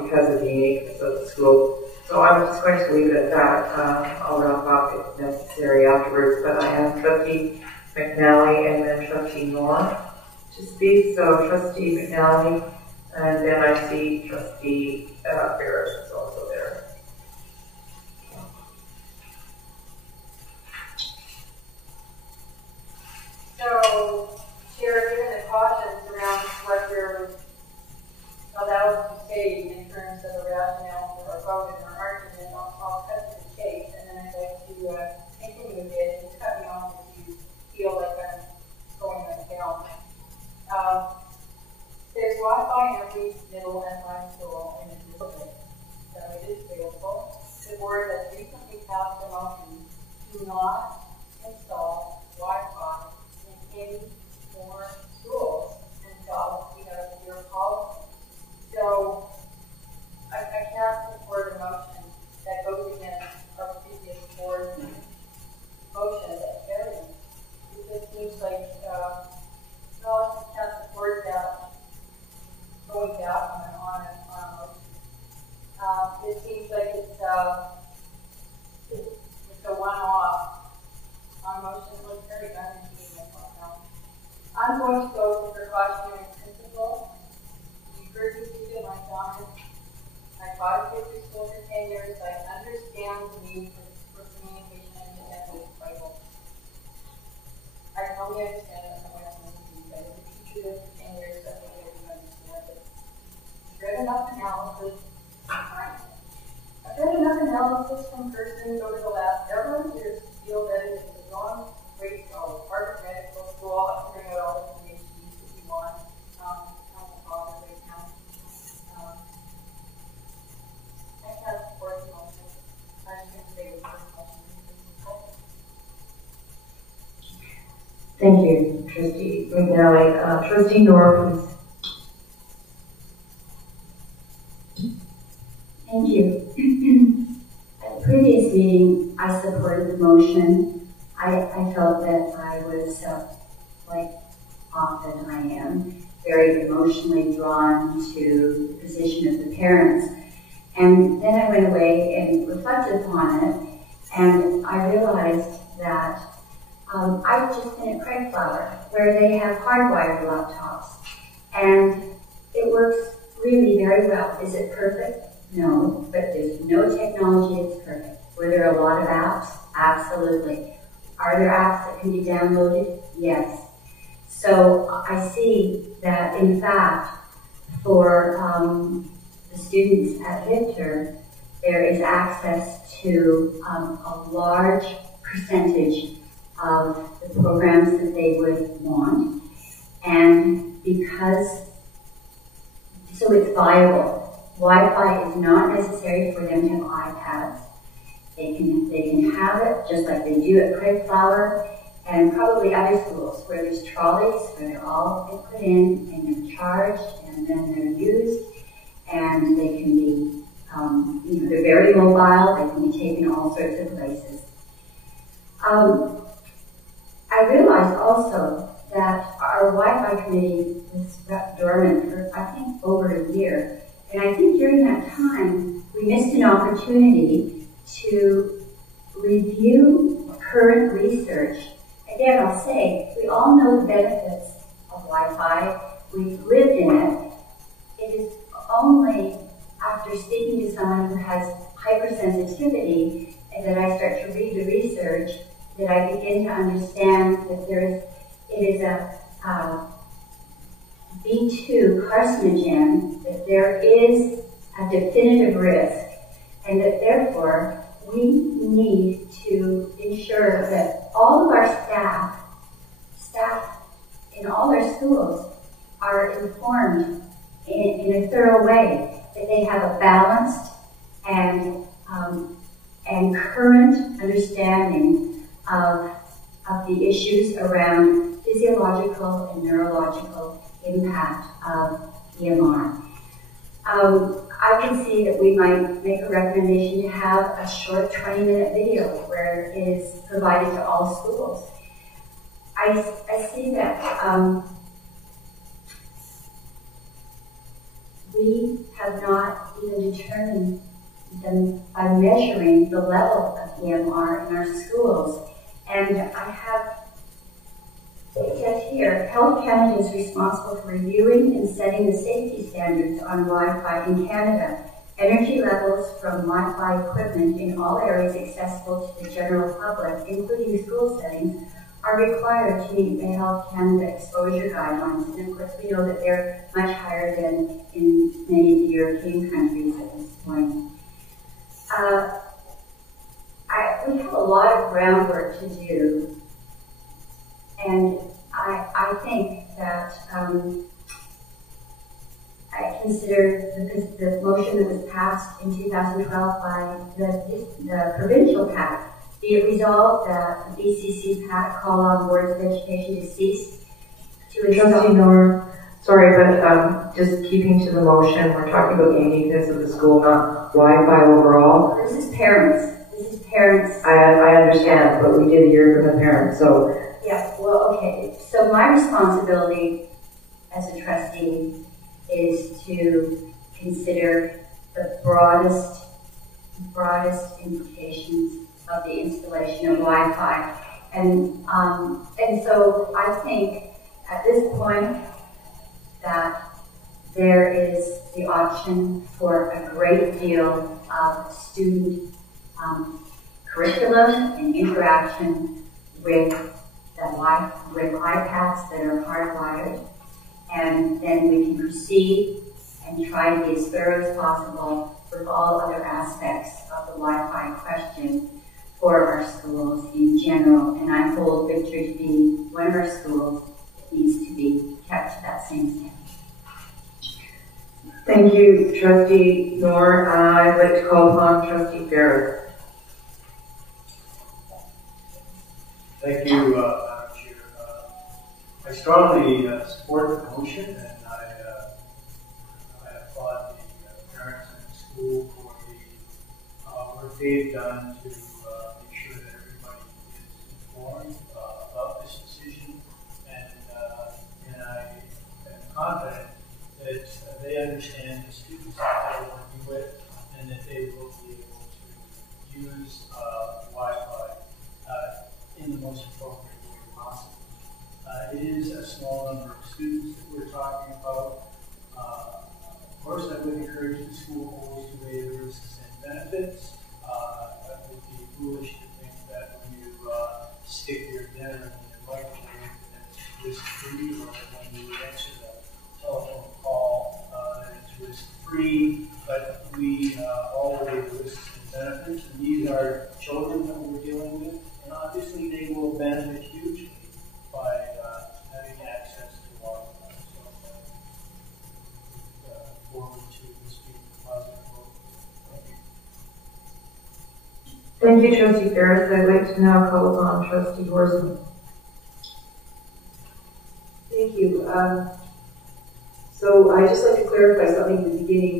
because of the uniqueness of the school. So I'm just going to leave it at that. I'll wrap up if necessary afterwards, but I have Trustee McNally and then Trustee Moore to speak. So Trustee McNally, and then I see Trustee Barrett is also there. So, Chair, given the cautions around what you're allowed to say in terms of a rationale for a vote and an argument, I'll cut to the chase, and then I'd like to continue a bit and cut me off if you feel like I'm going on down. There's Wi-Fi in every middle and high school in the district, so it is available. The board has recently passed a motion to not install Wi-Fi in any more schools until we have a clear policy. So I can't support a motion that goes against our previous board motion that carries. It just seems like, no, I just can't support that going back on a motion. It seems like it's a one-off on motion. It looks very done in meeting myself now. I'm going to go with the precautionary principle. You heard me speak in my comments. I taught at Victor School for 10 years. I understand the need for communication and with Bible. I totally understand that someone else needs to be, but as a teacher there for 10 years, I think everyone understands it. I've read enough now office from Kirsten over the last several years to feel that it is a non-great Harvard Medical School. I can bring out all the PhDs if you want. On the bottom right now. I have support motion. I'm going to say the first motion. Thank you, Trustee McNally. Trustee Nora, please. Thank you. At the previous meeting, I supported the motion. I felt that I was, like often I am, very emotionally drawn to the position of the parents. And then I went away and reflected upon it, and I realized that I've just been at Craig Flower, where they have hardwired laptops, and it works really very well. Is it perfect? No, but there's no technology that's perfect. Were there a lot of apps? Absolutely. Are there apps that can be downloaded? Yes. So I see that, in fact, for the students at Victor, there is access to a large percentage of the programs that they would want, and so it's viable. Wi-Fi is not necessary for them to have iPads. They can have it just like they do at Craig Flower and probably other schools where there's trolleys where they're all put in and they're charged and then they're used, and they can be, they're very mobile. They can be taken all sorts of places. I realized also that our Wi-Fi committee was dormant for, I think, over a year. And I think during that time, we missed an opportunity to review current research. Again, I'll say, we all know the benefits of Wi-Fi. We've lived in it. It is only after speaking to someone who has hypersensitivity and that I start to read the research that I begin to understand that it is a B2 carcinogen, that there is a definitive risk, and that therefore we need to ensure that all of our staff in all our schools are informed in a thorough way, that they have a balanced and current understanding of the issues around physiological and neurological impact of EMR. I can see that we might make a recommendation to have a short 20-minute video where it is provided to all schools. I see that we have not even determined them by measuring the level of EMR in our schools. And I have, it says here, Health Canada is responsible for reviewing and setting the safety standards on Wi-Fi in Canada. Energy levels from Wi-Fi equipment in all areas accessible to the general public, including school settings, are required to meet the Health Canada exposure guidelines. And of course, we know that they're much higher than in many of the European countries at this point. We have a lot of groundwork to do, and I think that I consider the motion that was passed in 2012 by the provincial PAC, be it resolved that the BCC PAC call on boards of education to cease to install. Trustee Nora, sorry, but just keeping to the motion, we're talking about the uniqueness of the school, not Wi-Fi overall. This is parents. I understand, but we did hear from the parents, so. Yeah, well, okay. So my responsibility as a trustee is to consider the broadest implications of the installation of Wi-Fi. And so I think at this point that there is the option for a great deal of student curriculum and interaction with iPads that are hardwired, and then we can proceed and try to be as thorough as possible with all other aspects of the Wi-Fi question for our schools in general. And I hold Victory to be one of our schools that needs to be kept to that same standard. Thank you, Trustee Knorr. I'd like to call upon Trustee Ferris. Thank you, Madam Chair. I strongly support the motion, and I applaud the parents in the school for the work they've done to make sure that everybody is informed about this decision, and I am confident that they understand the students that they're working with, and that they will be able to use Wi-Fi in the most appropriate way possible. It is a small number of students that we're talking about. Of course, I would encourage the school boards to weigh the risks and benefits. It would be foolish to think that when you stick your dinner in your microwave that it's risk-free, or when you answer the telephone call that it's risk-free, but we all weigh the risks and benefits, and these are children that we're dealing with, and obviously they will benefit hugely by having access to Wi-Fi. So forward to this being a positive vote. Thank you, Trustee Ferris. I'd like to now call upon Trustee Horseman. Thank you. So I'd just like to clarify something at the beginning.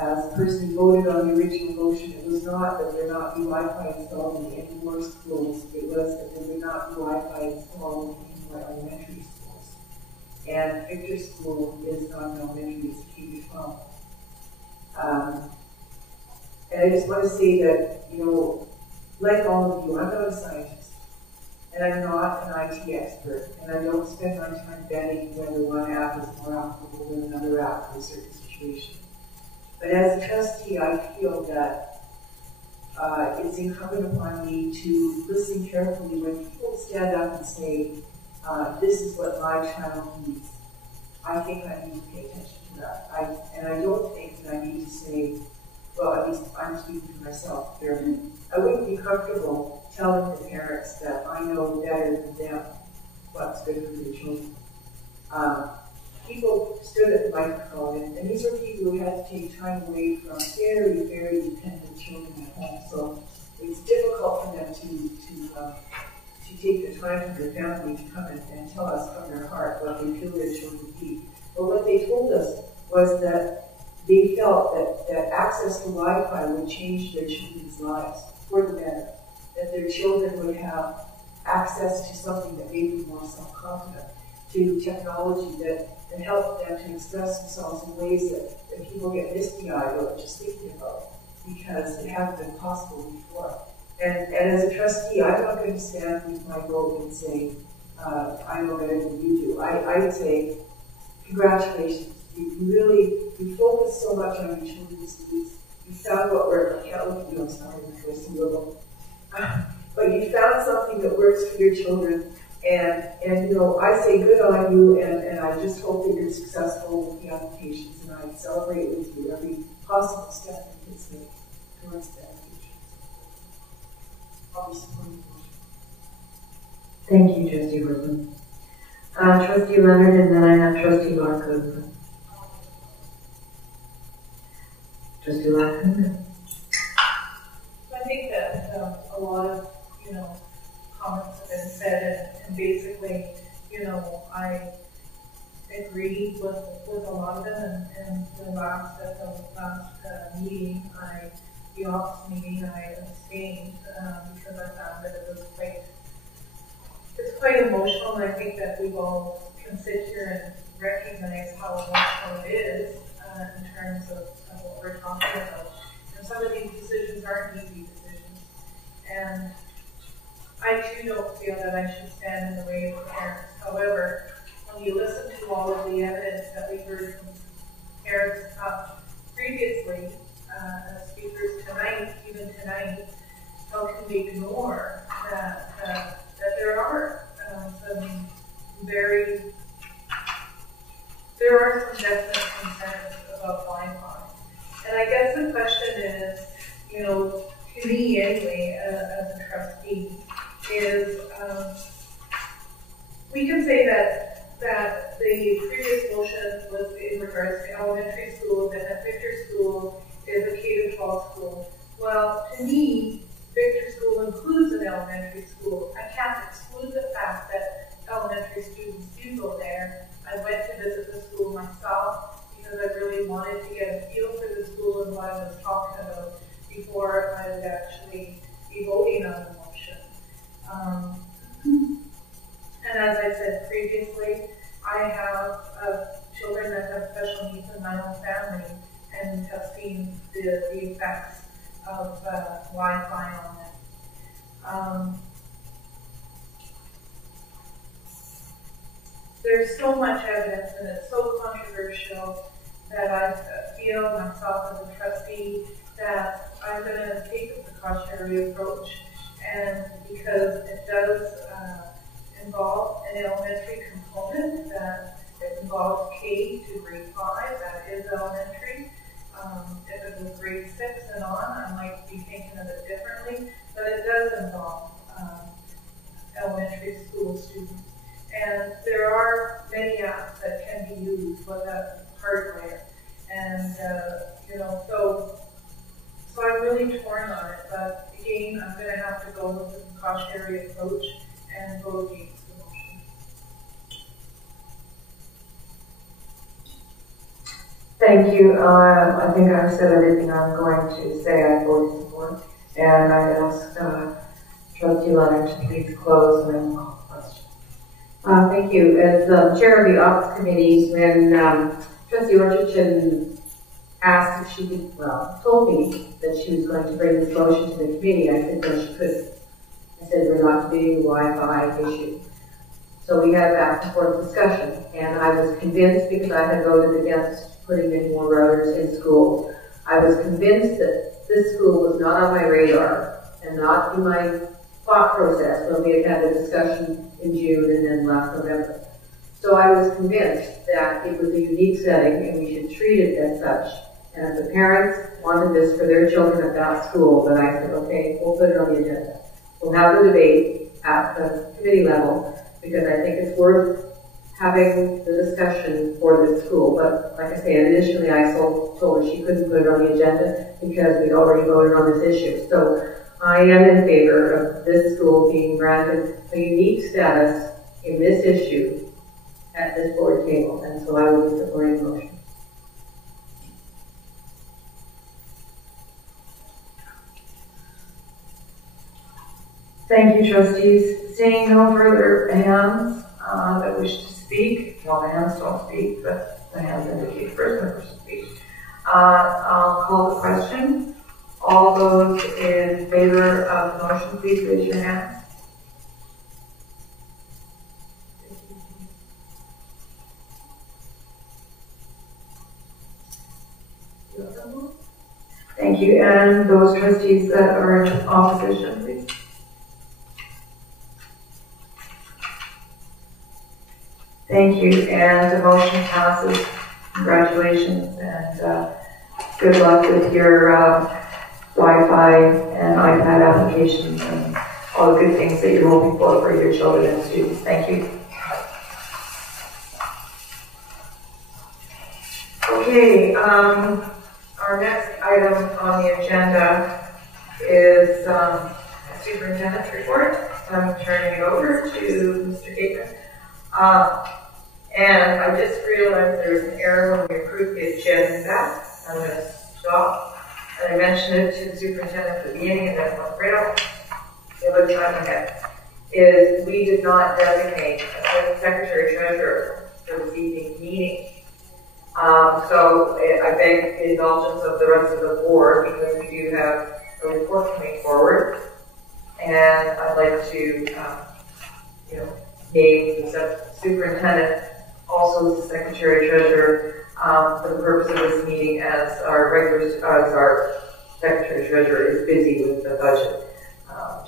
As the person who voted on the original motion, it was not that there not be Wi-Fi installed in any more schools. It was that there would not be Wi-Fi installed in our elementary schools. And Victor School is not an elementary, it's K-12. And I just want to say that, you know, like all of you, I'm not a scientist, and I'm not an IT expert, and I don't spend my time betting whether one app is more applicable than another app for a certain situation. But as a trustee, I feel that it's incumbent upon me to listen carefully when people stand up and say, this is what my child needs. I think I need to pay attention to that. And I don't think that I need to say, well, at least I'm speaking for myself here. I wouldn't be comfortable telling the parents that I know better than them what's good for their children. People stood at the microphone, and these are people who had to take time away from very, very dependent children at home. So it's difficult for them to take the time from their family to come and tell us from their heart what they feel their children need. But what they told us was that they felt that access to Wi-Fi would change their children's lives for the better, that their children would have access to something that made them more self-confident, to technology that helped them to express themselves in ways that people get misty-eyed about just thinking about, because it hadn't been possible before. And as a trustee, I'm not going to stand with my vote and say, I know better than you do. I would say, congratulations. You focus so much on your children's needs. You found what worked. I can't look at you, I'm sorry, I'm twisting a little. But you found something that works for your children. And you know, I say good on you, and I just hope that you're successful with the applications, and I celebrate with you every possible step that kids make towards the application. I'll be supporting you. Thank you, Trustee Horseman. Trustee Leonard, and then I have Trustee Larkin. Trustee Larkin. I think that a lot of, comments have been said, and basically, I agree with a lot of them, and the last meeting, the office meeting, I abstained because I found that it was quite emotional, and I think that we all can sit here and recognize how emotional it is in terms of what we're talking about. And some of these decisions aren't easy decisions, and I too don't feel that I should stand in the way of parents. However, when you listen to all of the evidence that we heard from parents previously, as speakers tonight, even tonight, how can we ignore that there are some definite concerns about Wi-Fi. And I guess is we can say that the previous motion was in regards to elementary schools and that Victor School is a K-12 school. Well, to me, Victor School includes an elementary school. I can't exclude the fact that elementary students do go there. I went to visit the school myself because I really wanted to get a feel for the school and what I was talking about before I would actually be voting on the motion. And as I said previously, I have children that have special needs in my own family and have seen the effects of Wi-Fi on them. There's so much evidence and it's so controversial that I feel myself as a trustee that I'm going to take a precautionary approach, and because it does involve an elementary component, that it involves K to grade 5, that is elementary. If it was grade 6 and on, I might be thinking of it differently, but it does involve elementary school students. And there are many apps that can be used with that hardware. And, so I'm really torn on it, but again, I'm going to have to go with the precautionary approach and vote against the motion. Thank you. I think I've said everything I'm going to say. I fully support. And I ask Trustee Leonard to please close and then call the question. Thank you. As chair of the Ops Committee, when Trustee Orchardson asked if she could, told me that she was going to bring this motion to the committee, I said no, she couldn't. I said we're not debating the Wi-Fi issue. So we had a back and forth discussion, and I was convinced, because I had voted against putting in more routers in schools, I was convinced that this school was not on my radar and not in my thought process when we had a discussion in June and then last November. So I was convinced that it was a unique setting and we should treat it as such. And if the parents wanted this for their children at that school, then I said, okay, we'll put it on the agenda. We'll have the debate at the committee level because I think it's worth having the discussion for this school. But like I say, initially I told her she couldn't put it on the agenda because we'd already voted on this issue. So I am in favor of this school being granted a unique status in this issue at this board table, and so I will be supporting the motion. Thank you, trustees. Seeing no further hands that wish to speak, well, the hands don't speak, but the hands indicate first members to speak. I'll call the question. All those in favor of the motion, please raise your hands. Thank you. And those trustees that are in opposition, please. Thank you. And the motion passes. Congratulations and good luck with your Wi-Fi and iPad applications and all the good things that you're hoping for your children and students. Thank you. Okay, our next item on the agenda is a superintendent's report. I'm turning it over to Mr. Gateman. And I just realized there was an error when we approved the agenda. I'm going to stop. And I mentioned it to the superintendent at the beginning, and then went right off the other time ahead, is we did not designate a secretary-treasurer for this evening's meeting. So I beg the indulgence of the rest of the board because we do have a report coming forward, and I'd like to, name the superintendent also as the secretary-treasurer for the purpose of this meeting, as our secretary-treasurer is busy with the budget.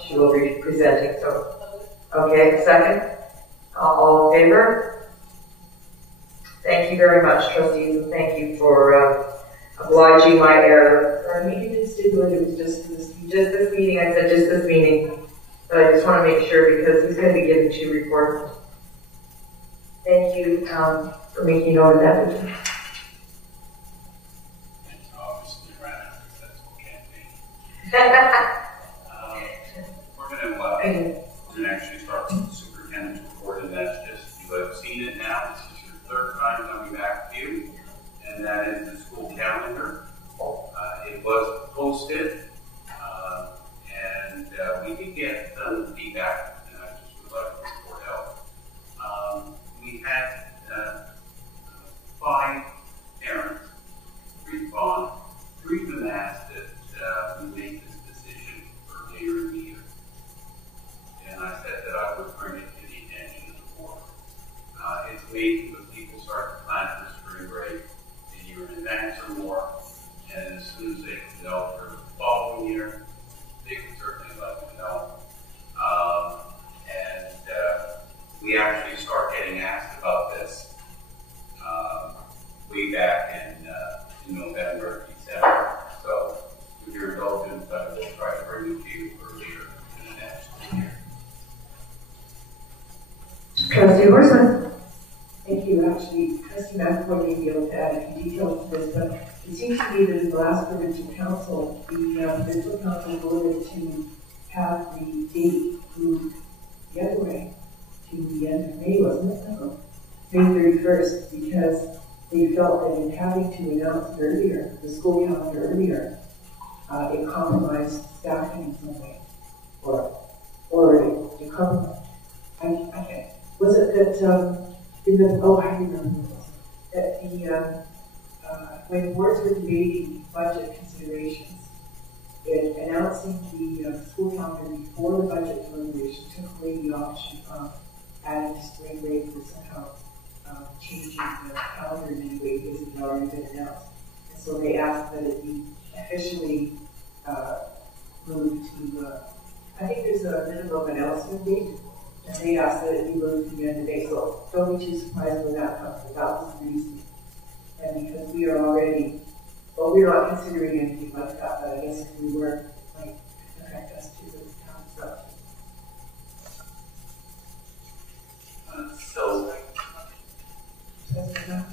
She will be presenting. So, okay, second. All in favor? Thank you very much, trustees, and thank you for obliging my error. Our meeting is due, it was just this meeting. I said just this meeting. But I just want to make sure because he's going to be giving 2 reports. Thank you for making note of that. Obviously, ran a successful campaign. We're going to actually start with the superintendent's report, and that's just, you have seen it now. This is your 3rd time coming back to you, and that is the school calendar. It was posted, and we did get some feedback, and I just would like to report out. We had 5 parents respond. 3 of them asked that we make this decision earlier in the year. And I said that I would bring it to the attention of the board. It's amazing when people start to plan for spring break a year in advance or more, and as soon as they can know for the following year, they can certainly let me know. We actually start getting asked about this way back in November, December. So with your indulgence, I will try to bring it to you earlier in the next year. Trustee Horseman. Thank you. Actually, Trustee McAvoy may be able to add a few details to this, but it seems to me that in the last provincial council, the provincial council voted to have the date moved the other way to the end of May, wasn't it? May 31st, because they felt that in having to announce it earlier, the school calendar earlier, it compromised staffing in some way, or it compromised. I can't. Was it that I remember that when boards were debating budget considerations, announcing the school calendar before the budget deliberation took away the option of adding spring break or somehow changing the calendar in any way because it had already been announced. And so they asked that it be officially moved to, I think there's a minimum announcement date, and they asked that it be moved to the end of May. So don't be too surprised when that comes, but that was the reason. And because we are already, well, we're not considering anything like that, but I guess if we were, it might affect us too as town stuff. I don't know,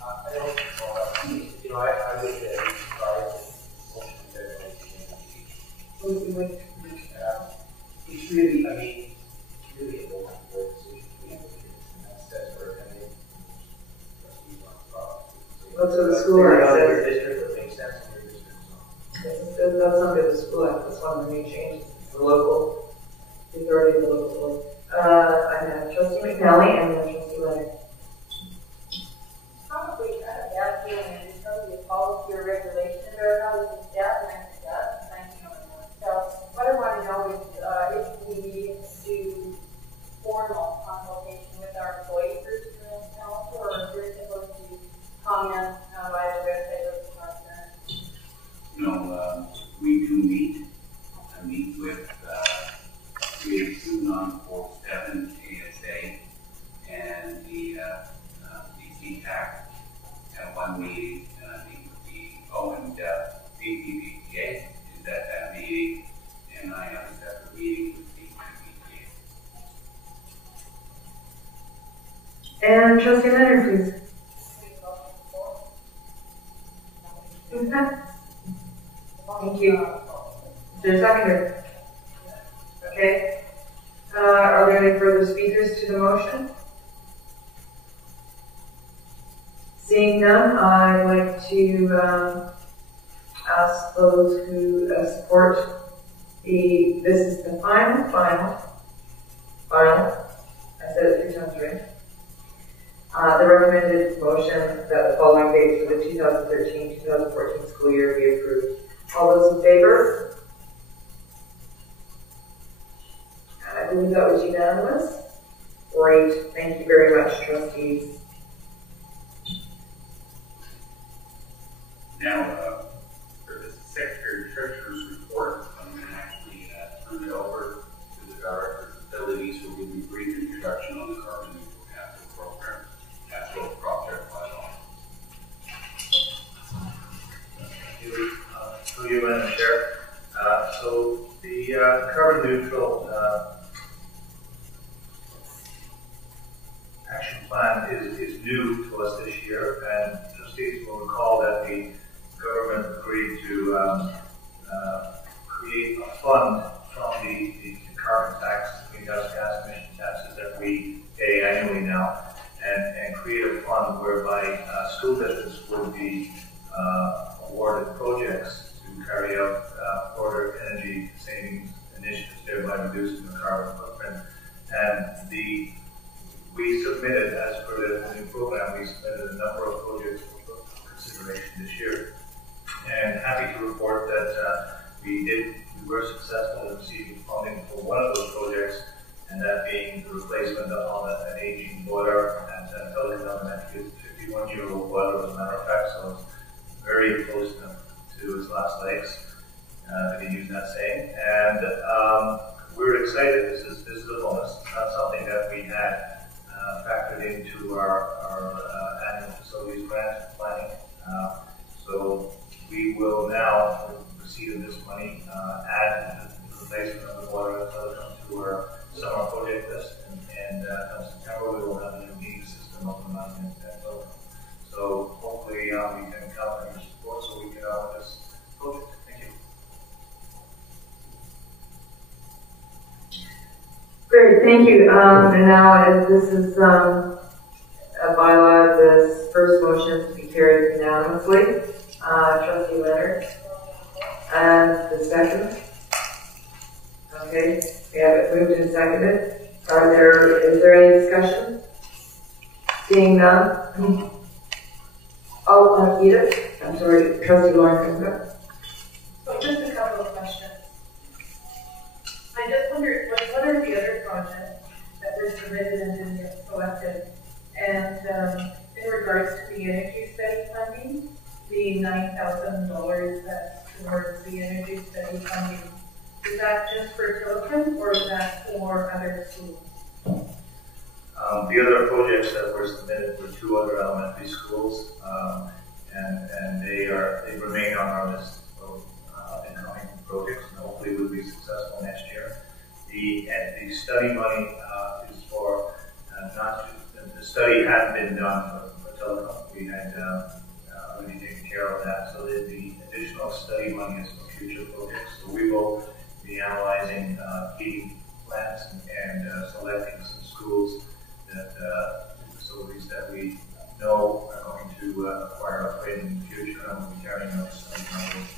I would be surprised if most of them don't it's really, I mean, it's really a multi-board decision. That's where attending trustees on the product. That's what the school act says. Your district would make sense in your district. That's under the school act. That's one of the main changes. The local, the authority of the local board. I have Trustee McNally and then Trustee Leonard. Probably kind of bad feeling in terms of policy or regulation or how we can establish that. So what I want to know is if we need to do formal consultation with our employee groups during this council, or if we're supposed to comment via the website of the conference. No, we do meet. I meet with 32947 ASA and the CTAC at one meeting, and I meet with the BPPTA is at that meeting, and I have a separate meeting with the BPPTA. And Trustee Leonard, please. Thank you. Is there a seconder? Okay. Are there any further speakers to the motion? Seeing none, I'd like to ask those who support this is the final, I said it 3 times right. The recommended motion that the following dates for the 2013-2014 school year be approved. All those in favor? I believe that was unanimous. Great. Thank you very much, trustees. Now, for the Secretary Treasurer's report, I'm going to actually turn it over to the Director of Facilities, who will give you a brief introduction on the Carbon Neutral Capital Program, Capital Project by law. Through you, Madam Chair. So the carbon neutral plan is new to us this year, and trustees will recall that the government agreed to create a fund from the carbon tax, greenhouse gas emission taxes that we pay annually now, and create a fund whereby school districts would be awarded projects to carry out further energy savings initiatives, thereby reducing the carbon footprint. And we submitted, as per the new program, we submitted a number of projects for consideration this year. And happy to report that we were successful in receiving funding for one of those projects, and that being the replacement of an aging boiler at Pelican Elementary. It's a 51-year-old boiler, as a matter of fact, so it's very close to its last legs, if you use that saying. And we're excited. This is a bonus, not something that we had factored into our annual facilities grant planning. So we will now, with receipt of this money, add the replacement of the boiler at Pelican to our summer project list, and come September we will have a new heating system up and running at Pelican. So hopefully we can count on your support so we can out this project. Thank you. Great, thank you. And now, as this is a bylaw, this first motion to be carried unanimously. Trustee Leonard. And the second. Okay, we have it moved and seconded. Is there any discussion? Seeing none. Oh, Edith. I'm sorry, Trustee Lawrence. So just a couple of questions. I just wondered, what are the other projects that were submitted and didn't get selected? And in regards to the energy study funding, the $9,000 that's towards the energy study funding, is that just for Pelican or is that for other schools? The other projects that were submitted were two other elementary schools, and they remain on our list of incoming projects, and hopefully will be successful next year. The study money is for the study hadn't been done for Telecom. We had already taken care of that, so the additional study money is for future projects. So we will be analyzing heating plants and selecting some schools facilities that we know are going to require upgrading in the future, and we'll be carrying out study on those.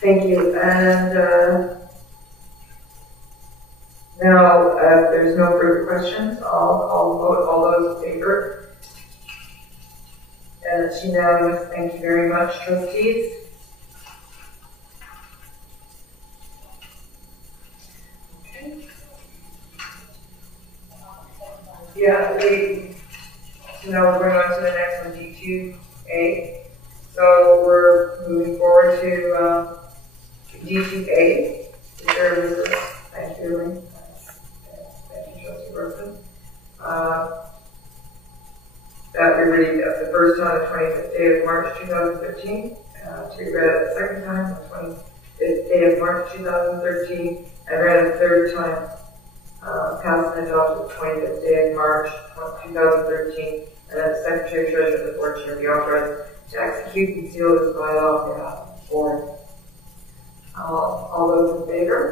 Thank you. And now, if there's no further questions, I'll vote all those in favor. And it's unanimous. Thank you very much, trustees. Okay. Yeah, now we're going on to the next one, D2A. So we're moving forward to D2A. Is there a reason? Thank you, Lynn. Thank you, Trustee Berkman. That we read the first on the 25th day of March 2015, to be read it the second time on the 25th day of March 2013, and read a third time, passed and adopted the 25th day of March 2013, and that the Secretary Treasurer of the Board shall be authorized to execute and seal this bylaw on behalf of the Board. All those in favor?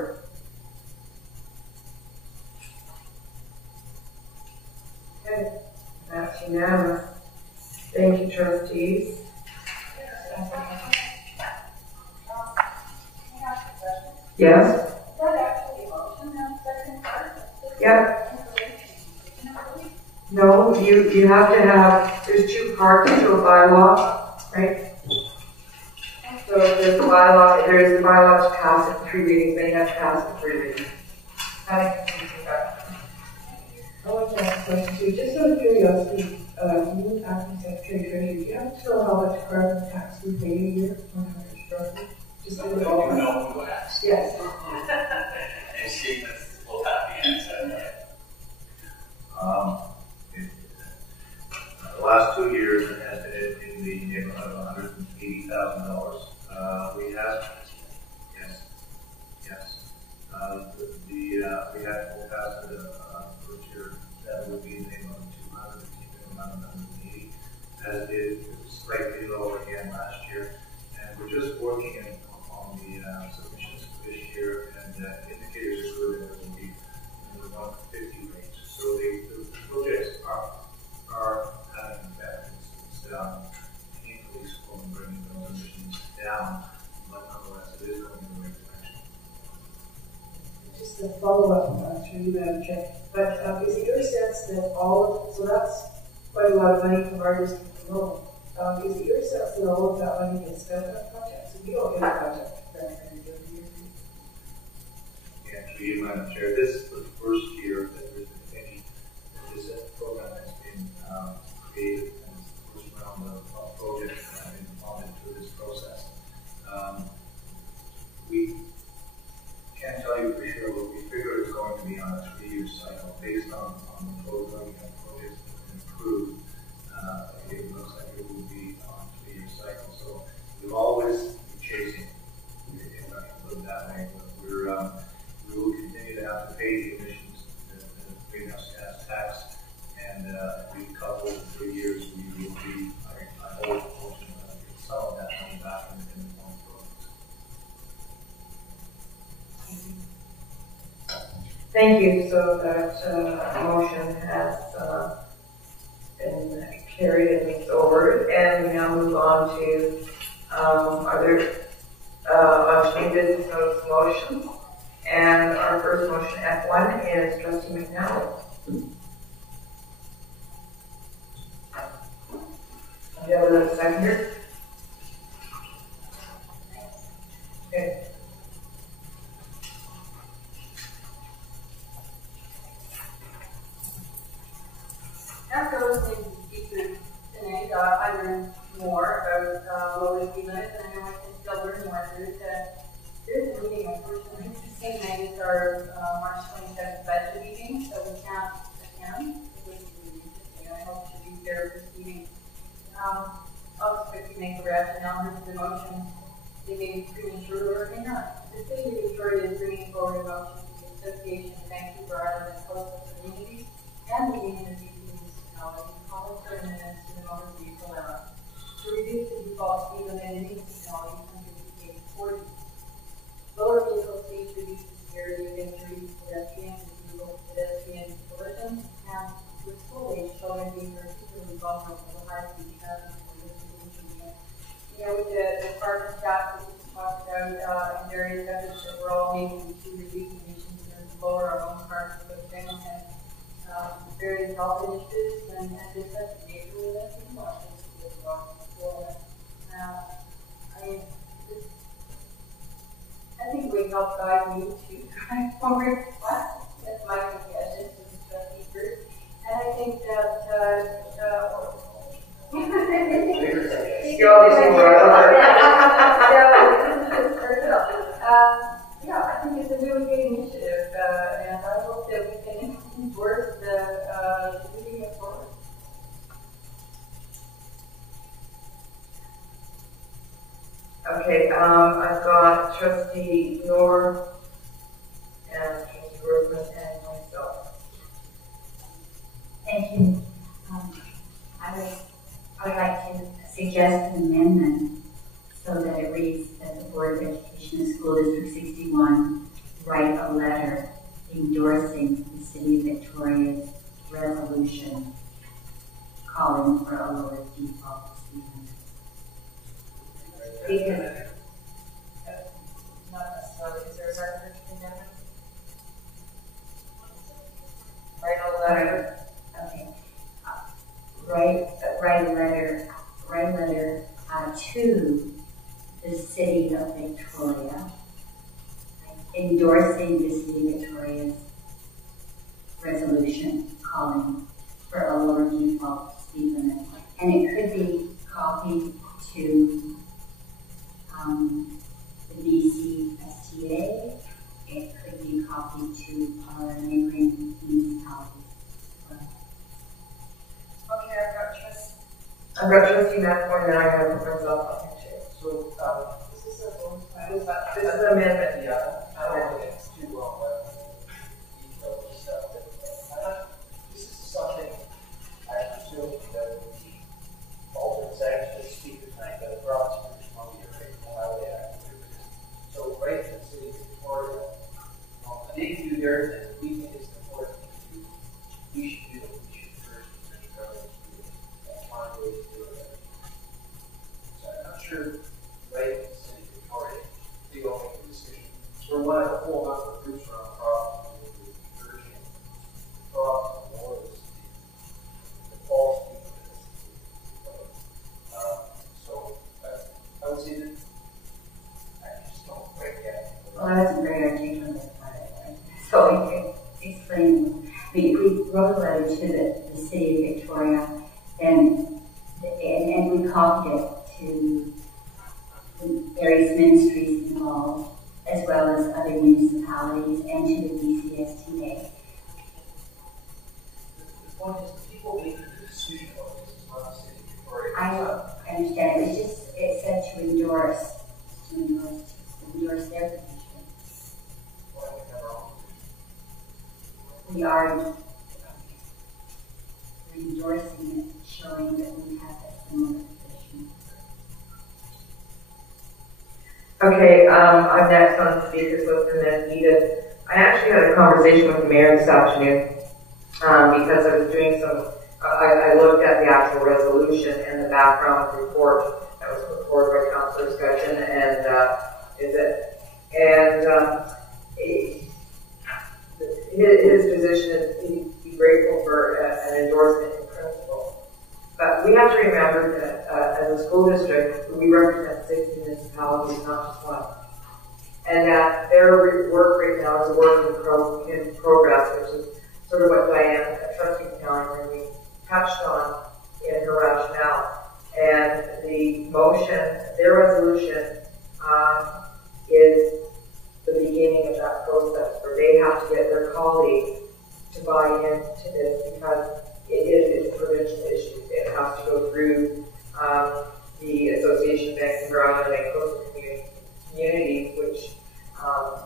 Okay, that's unanimous. Thank you, trustees. Yes? Yeah. No, you have to have, there's two parts to a bylaw, right? So there's the bylaw to pass it in 3 readings, then you have to pass it in 3 readings. I want to ask a question too. Just out of curiosity, you acting Secretary Treasurer, do you have to know how much carbon tax we pay a year on our construction? Just in the ballpark. You know who asked. Yes. And she will have the answer. The last 2 years it has been in the neighborhood of $180,000. We have, yes. we're just working on the submissions for this year, and indicators are good, and it will be in the 150 range. So the projects are having an effect. It's painfully slow in bringing those emissions down, but nonetheless, it is going in the right direction. Just a follow-up to you, Madam Chair. But is it your sense that so that's quite a lot of money from our district alone. Is it your sense that all of that money gets spent on projects? So you don't get a project grant every year. Yeah, to you, Madam Chair, this is the first year that there's been any, this program has been created, and it's the first round of projects that have been funded through this process. We can't tell you for sure, but we figure it's going to be on a 3-year cycle based on the program and projects that have been approved. It looks like it will be on a 3-year cycle. So we'll always be chasing, if I can put it that way. But we will continue to have to pay the emissions, the greenhouse gas tax, and we couple in 3 years, we will be, I hope, fortunate enough to get some of that money back in the long programs. Thank you. So that motion has been carried and moved forward, and we now move on to on business notice motion. And our first motion, F1, is Trustee McNally. Do you have a seconder? Okay. After listening to the speakers tonight, I learned more about low energy limits, and I know I can still learn more. There's a meeting, unfortunately. The same night as our March 27th budget meeting, so we can't attend. It was really interesting. I hope to be there for this meeting. I'll just quickly make a rationale for the motion. They may be premature or may not. The city of Victoria is bringing forward a motion to the Association of Vancouver Island and Coastal Communities and the Union of calling for amendments to the motor vehicle era to reduce the default speed limit in municipalities from 50 to 40. Lower vehicle speeds reduce the severity of injuries, pedestrians, and pedestrian collisions, and with school age children being particularly vulnerable to high speed traffic for this injury. You know, with the carbon tax that we talked about and various efforts that we're all making to reduce emissions and lower our own carbon footprint, and various health initiatives, and this has to be really less than much as well. I think we help guide me to drive forward. That's my suggestion to the trustee group. And I think that yeah, I think it's a really good initiative, and I hope that we can endorse the moving it forward. Okay, I've got Trustee Noor and Trustee Grossman and myself. Thank you. I would like to suggest an amendment so that it reads that the Board of Education of School District 61 write a letter endorsing the City of Victoria's resolution calling for a lower default speed limit. Not necessarily. Is there a second to the amendment? Write a letter. Okay. Write a letter to the City of Victoria, endorsing the City of Victoria's resolution calling for a lower default speed limit. And it could be copied to the BC STA. It could be copied to our neighboring municipalities. Okay, I've got Trustee McMorgan, and I have myself on here too. So, this is this is an amendment. Yeah, I don't think it's too long, but detail and stuff. But this is something I presume that would be altered. I actually speak tonight, but it brought some of your leader and we think it's important to do, we should do what we should first and then government to do it. That's one way to do it. So I'm not sure right in the city of Victoria, they all make a decision. We're one of a whole number of groups around the province who will be urging the province and more of this the false people in this. So I would say that I just don't quite get it. Well, that's a very articulate part. So we can explain. We wrote a letter to the city of Victoria, and we copied it to the various ministries involved, as well as other municipalities, and to the BCSTA. The point is, the people making the decision on this is not the city of Victoria. I understand. It said to endorse their position. We are endorsing it, showing that we have a similar position. Okay, I'm next on the speakers list, and then Edith. I actually had a conversation with the mayor this afternoon because I was doing I looked at the actual resolution and the background report that was put forward by Councillor Scutcheon, and his position is he'd be grateful for an endorsement in principle. But we have to remember that as a school district, we represent 6 municipalities, not just one. And that their work right now is a work in progress, which is sort of what Diane, Trustee Callan, really touched on in her rationale. And the motion, their resolution, is the beginning of that process where they have to get their colleagues to buy into this because it's a provincial issue. It has to go through the Association of Banks and Ground and Coastal Communities, which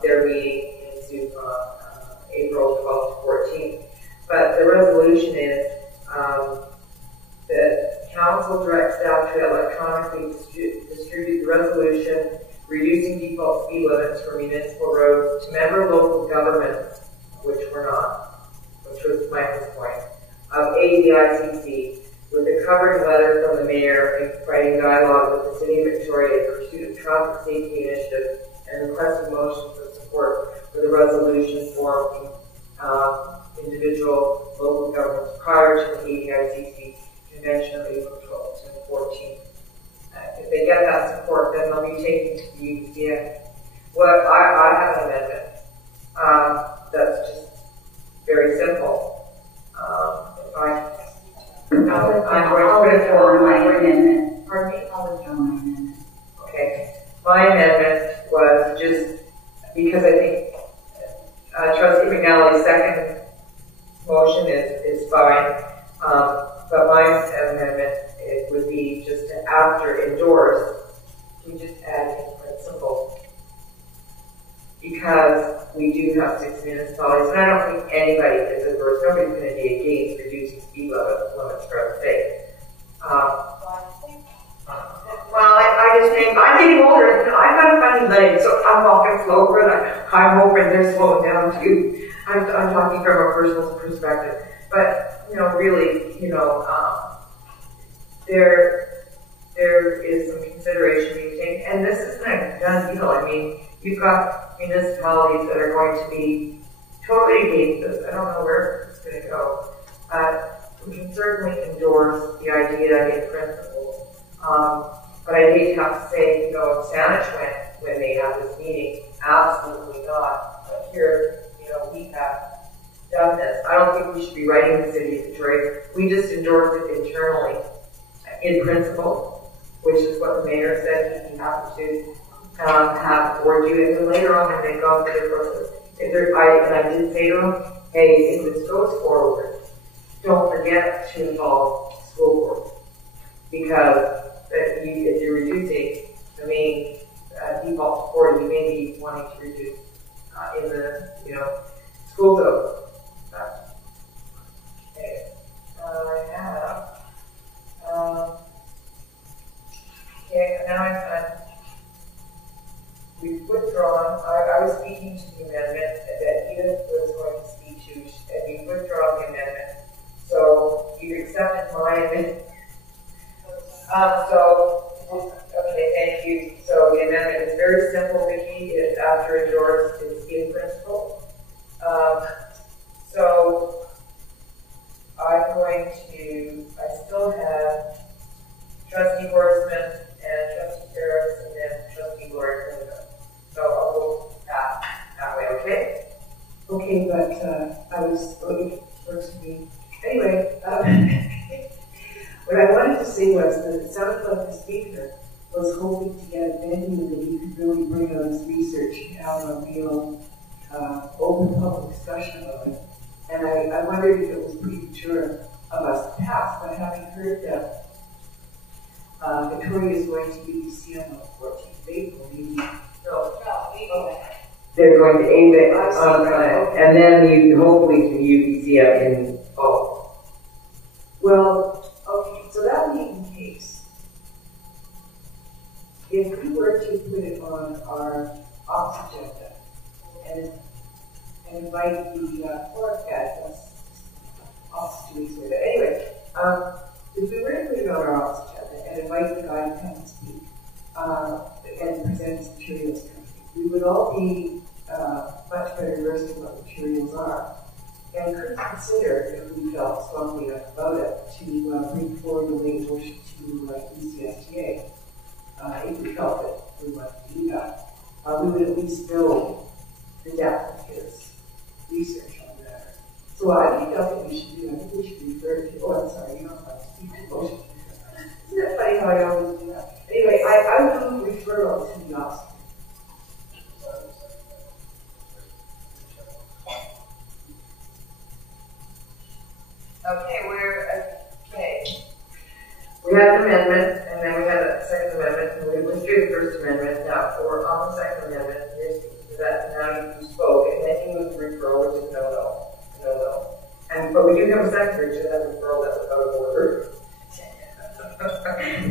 they're meeting in Zoom on April 12th to 14th. But the resolution is the Council directs staff to electronically distribute the resolution reducing default speed limits for municipal roads to member local governments, which we're not, which was Michael's point, of ADICC, with a covering letter from the mayor inviting dialogue with the City of Victoria in pursuit of traffic safety initiatives and requesting motion for support for the resolution forming individual local governments prior to the ADICC convention of April 12th and 14th. If they get that support, then they'll be taken to the UCN. I have an amendment that's just very simple. I'm going to put it forward. My amendment. Pardon me? I'll withdraw my amendment. Okay. My amendment was just because I think Trustee McNally's second motion is fine, but my amendment would be just to, after endorse, we just add in principle. Because we do have 6 municipalities, and I don't think anybody is adverse, nobody's going to be against reducing speed limits for our state. Well, I just think, I'm getting older, and I've got a funny leg, so I'm walking slower, and I'm hoping they're slowing down too. I'm talking from a personal perspective. But, really, there is some consideration being taken, and this isn't a done deal. I mean, you've got municipalities that are going to be totally against this. I don't know where it's going to go. We can certainly endorse the idea in principle. But I'd hate to have to say, Saanich went when they had this meeting. Absolutely not. But here, we have done this. I don't think we should be writing the City of Detroit. We just endorsed it internally in principle, which is what the mayor said he happened to have the board do. And then later on, when they go through their process, I did say to them, hey, if this goes forward, don't forget to involve school board, because if you're reducing the main default to 40, you may be wanting to reduce in the school zone. Okay, I have. Okay, now I'm done. We've withdrawn. I was speaking to the amendment that Edith was we withdraw the amendment. So you accepted my amendment. Okay, thank you. So the amendment is very simple, Vicki. It's after endorsed, it's in principle. So I'm going to, I still have Trustee Horstman and Trustee Ferris and then Trustee Lord. So I'll go that way, okay? Okay, but I was works for me. Anyway, what I wanted to say was that it sounded like the speaker was hoping to get a venue that he could really bring on his research and have a real open public discussion about it. And I wondered if it was premature of us to pass, but having heard that Victoria is going to UBC on the 14th of April, maybe. They're going to aim it on, and then you hopefully to UBC up in fall. Well, okay, so that being the case, if we were to put it on our ops agenda and invite the forecast, ops 2 weeks later. Anyway, if we were to put it on our ops agenda and invite the guy to come and speak and present his materials to us, we would all be much better versed in what materials are, and could consider, if we felt strongly about it, to bring forward a late motion to ECSTA. If we felt that we wanted to do that, we would at least know the depth of his research on the matter. So I think that's what we should do. I think we should refer to, I'm sorry, you don't have to speak to motion. Isn't it funny how I always do that? Anyway, I would move referral to the office. Okay. We had an amendment, and then we had a second amendment, and we withdrew the first amendment. Now, we're on the second amendment, you're speaking to that, now you spoke, and then you moved the referral, which is no. But we do have a secretary to that referral that's out of order.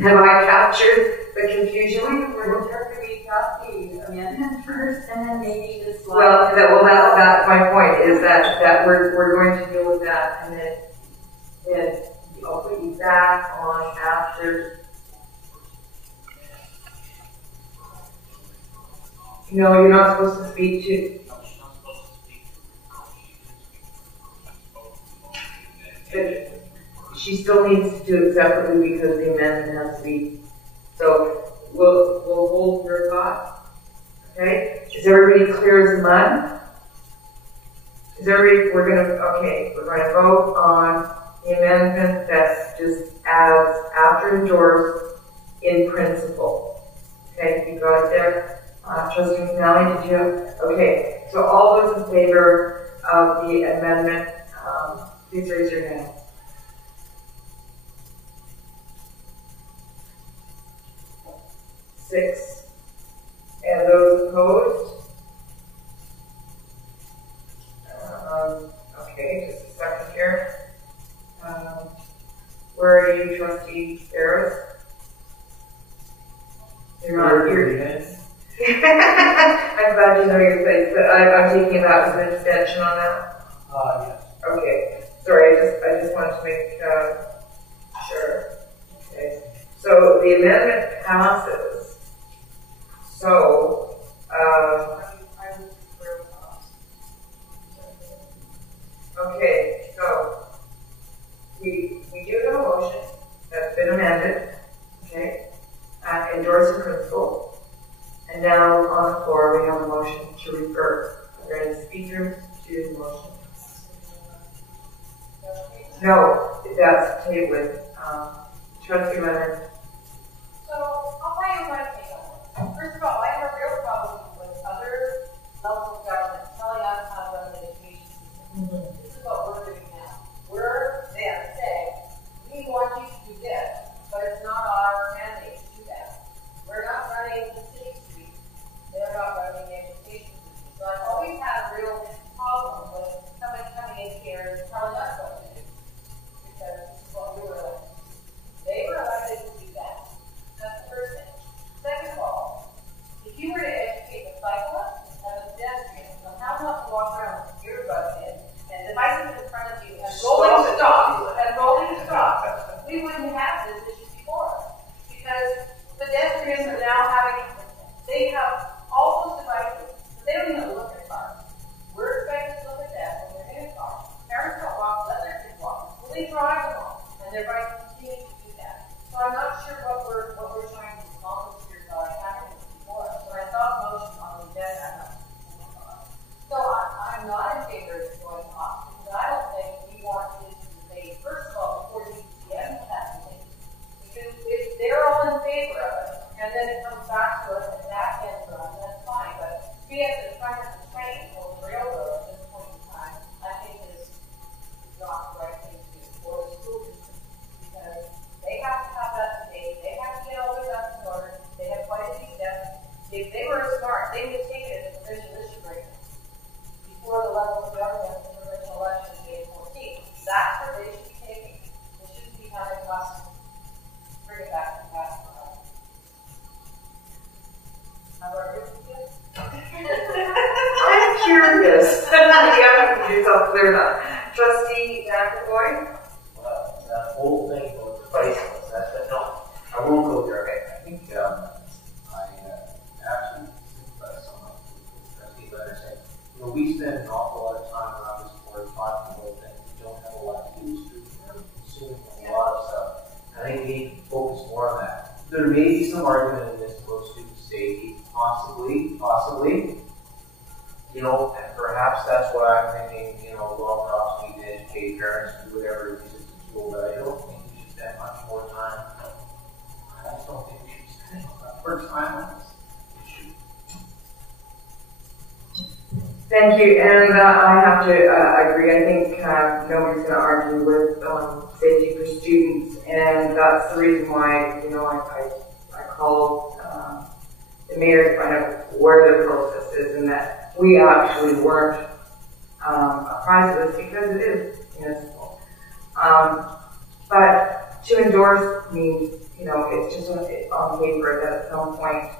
Have I captured the confusion? We're we got the amendment first, and then maybe this. Well, that's my point, is that we're going to deal with that, and then I'll put you back on after. No, you're not supposed to speak to. But she still needs to do it separately because the amendment has to be. So we'll hold your thought. Okay? Is everybody clear as mud? We're gonna vote on the amendment that's just as after endorsed in principle. Okay, you got it there? Trustee McNally, did you have? Okay, so all those in favor of the amendment, please raise your hand. Six. And those opposed? Okay, just a second here. Where are you, Trustee Ferris? You're not here. I'm glad you know your place, but I'm taking that as an extension on that? Yes. Okay. Sorry, I just wanted to make sure. Okay. So the amendment passes. So, okay, so we do have a motion that's been amended, okay, endorsed in principle, and now on the floor we have a motion to refer. Are there any speakers to the motion? No, that's tabling. Trustee Leonard. So I'll tell you what I think on it. First of all, I have a real problem with other levels of government telling us how to run the education system. This is what we're doing now. We're there saying, we want you to do this, but it's not our mandate to do that. We're not running the city streets. They're not running the education system. So I've always had a real problem with somebody coming in here and telling us what to do. Because this is what we were elected. They were elected to do that. That's the first thing. Second of all, if you were to educate the cyclist and the pedestrian on how not to walk around with earbuds in and devices in front of we have to try to train for the railroad at this point in time, I think is not the right thing to do for the school district. Because they have to have that today, they have to get all their ducks in order, they have quite a few steps. If they were smart, they would have taken it as a provincial issue agreement before the level of government in the provincial election in 2014. That's where they should be taking it. They shouldn't be having us bring it back to the past. I'm curious. You have to get yourself cleared up. Trustee McAvoy? Well, that whole thing about the priceless, no, I won't go there. I think I actually sympathize so much with Trustee Leonard saying, we spend an awful lot of time around this board talking about things we don't have a lot to do with students. We're consuming a lot of stuff. I think we need to focus more on that. There may be some argument in this about student safety, possibly, and perhaps that's why I'm thinking, well, perhaps we need to educate parents to do whatever it is at school, but I don't think we should spend much more time. I just don't think we should spend more time on this issue. Thank you, and I have to agree. I think nobody's going to argue with safety for students, and that's the reason why, I called the mayor to find out where the process is, and that we actually weren't apprised of this because it is municipal. But to endorse means, it's just on paper that at some point,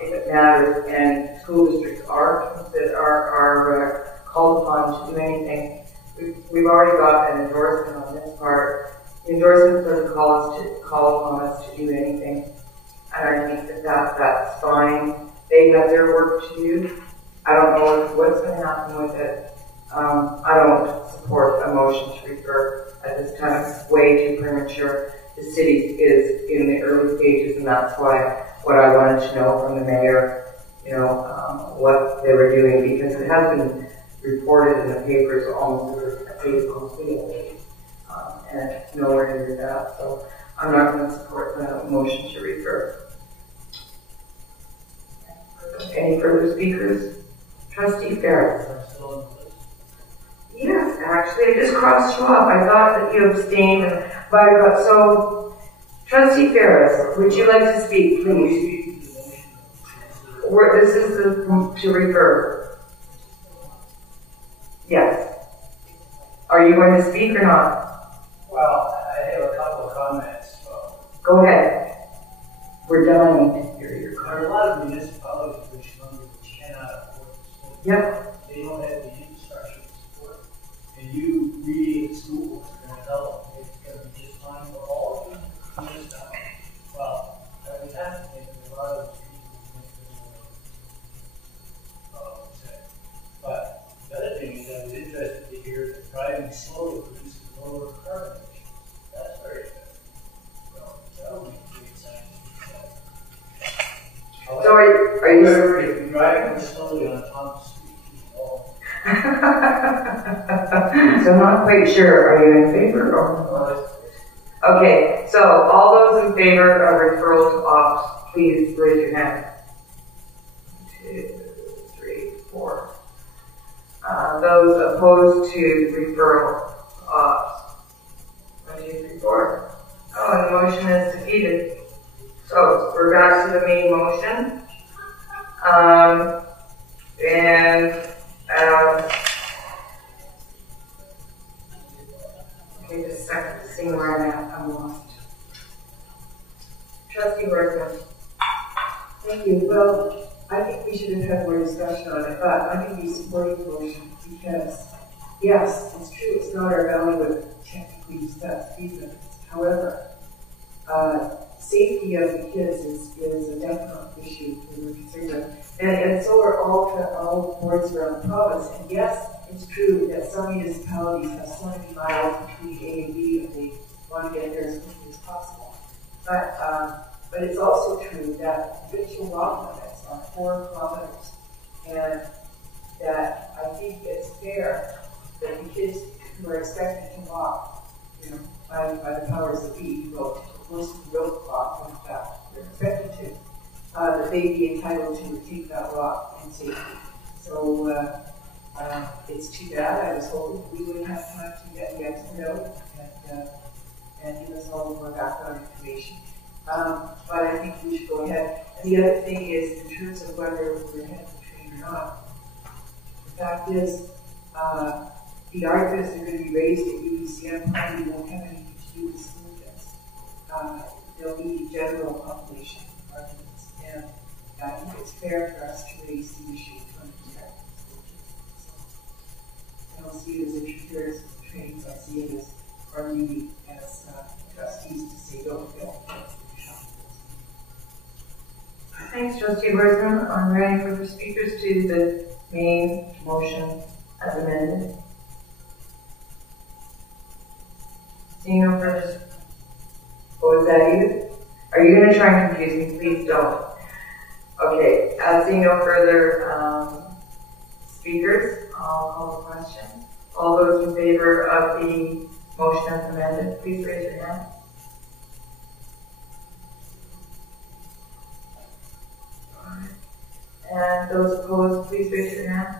if it matters, and school districts are called upon to do anything, we've already got an endorsement on this part. The endorsement doesn't call upon us to do anything, and I think that's fine. They have their work to do. I don't know what's going to happen with it. I don't support a motion to refer at this time. It's way too premature. The city is in the early stages, and that's why what I wanted to know from the mayor, what they were doing, because it has been reported in the papers almost a April and it's nowhere near that. So I'm not going to support the motion to refer. Any further speakers? Trustee Ferris. Yes, actually, I just crossed you off. I thought that you abstained, so Trustee Ferris, would you like to speak, please? This is to refer. Yes. Are you going to speak or not? Well, I have a couple of comments. Go ahead. We're dying to hear your comments. There are a lot of municipalities which cannot afford to support. Yep. They don't have the infrastructure to support. And you really at school are going to help. It's going to be just fine for all of you. Well, I would have to think that a lot of these people say. But the other thing is, I was interested to hear that driving slowly produces lower carbon emissions. That's very good. Well, that would be a great science. So are you if you're driving slowly on Tom Street, So I'm not quite sure. Are you in favor or? Okay, so all those in favor of referral to ops, please raise your hand. 2, 3, 4. Those opposed to referral to ops. 1, 2, 3, 4. Oh, and the motion is defeated. So we're back to the main motion. Okay, just a second to see where I'm at. I'm lost. Trustee Worthman. Thank you. Well, I think we should have had more discussion on it, but I'm going to be supporting the motion because, yes, it's true, it's not our value of technically discussed either. However, safety of the kids is a definite issue that we're concerned with. And so are all boards around the province. And yes, it's true that some municipalities have so many miles between A and B and they want to get there as quickly as possible. But it's also true that provincial law limits are 4 kilometers, and that I think it's fair that the kids who are expected to walk, by the powers that be, go close to the road clock when they're expected to. that they'd be entitled to take that walk in safety. So it's too bad. I was hoping we would have time to get the expert out and give us all more background information. But I think we should go ahead. And the other thing is, in terms of whether we're ahead of the train or not, the fact is, the arguments that are going to be raised at UBCM probably won't have anything to do with school kids. They'll be general population arguments. And I think it's fair for us to raise the issue from the perspective of school kids. So I don't see it as interference with the trains. I see it as our duty as trustees to say, don't fail. Thanks, Trustee Worthman. Are there any further speakers to the main motion as amended? Seeing no further. Oh, is that you? Are you going to try and confuse me? Please don't. Okay, seeing no further speakers, I'll call the question. All those in favor of the motion as amended, please raise your hand. And those opposed, please raise your hand.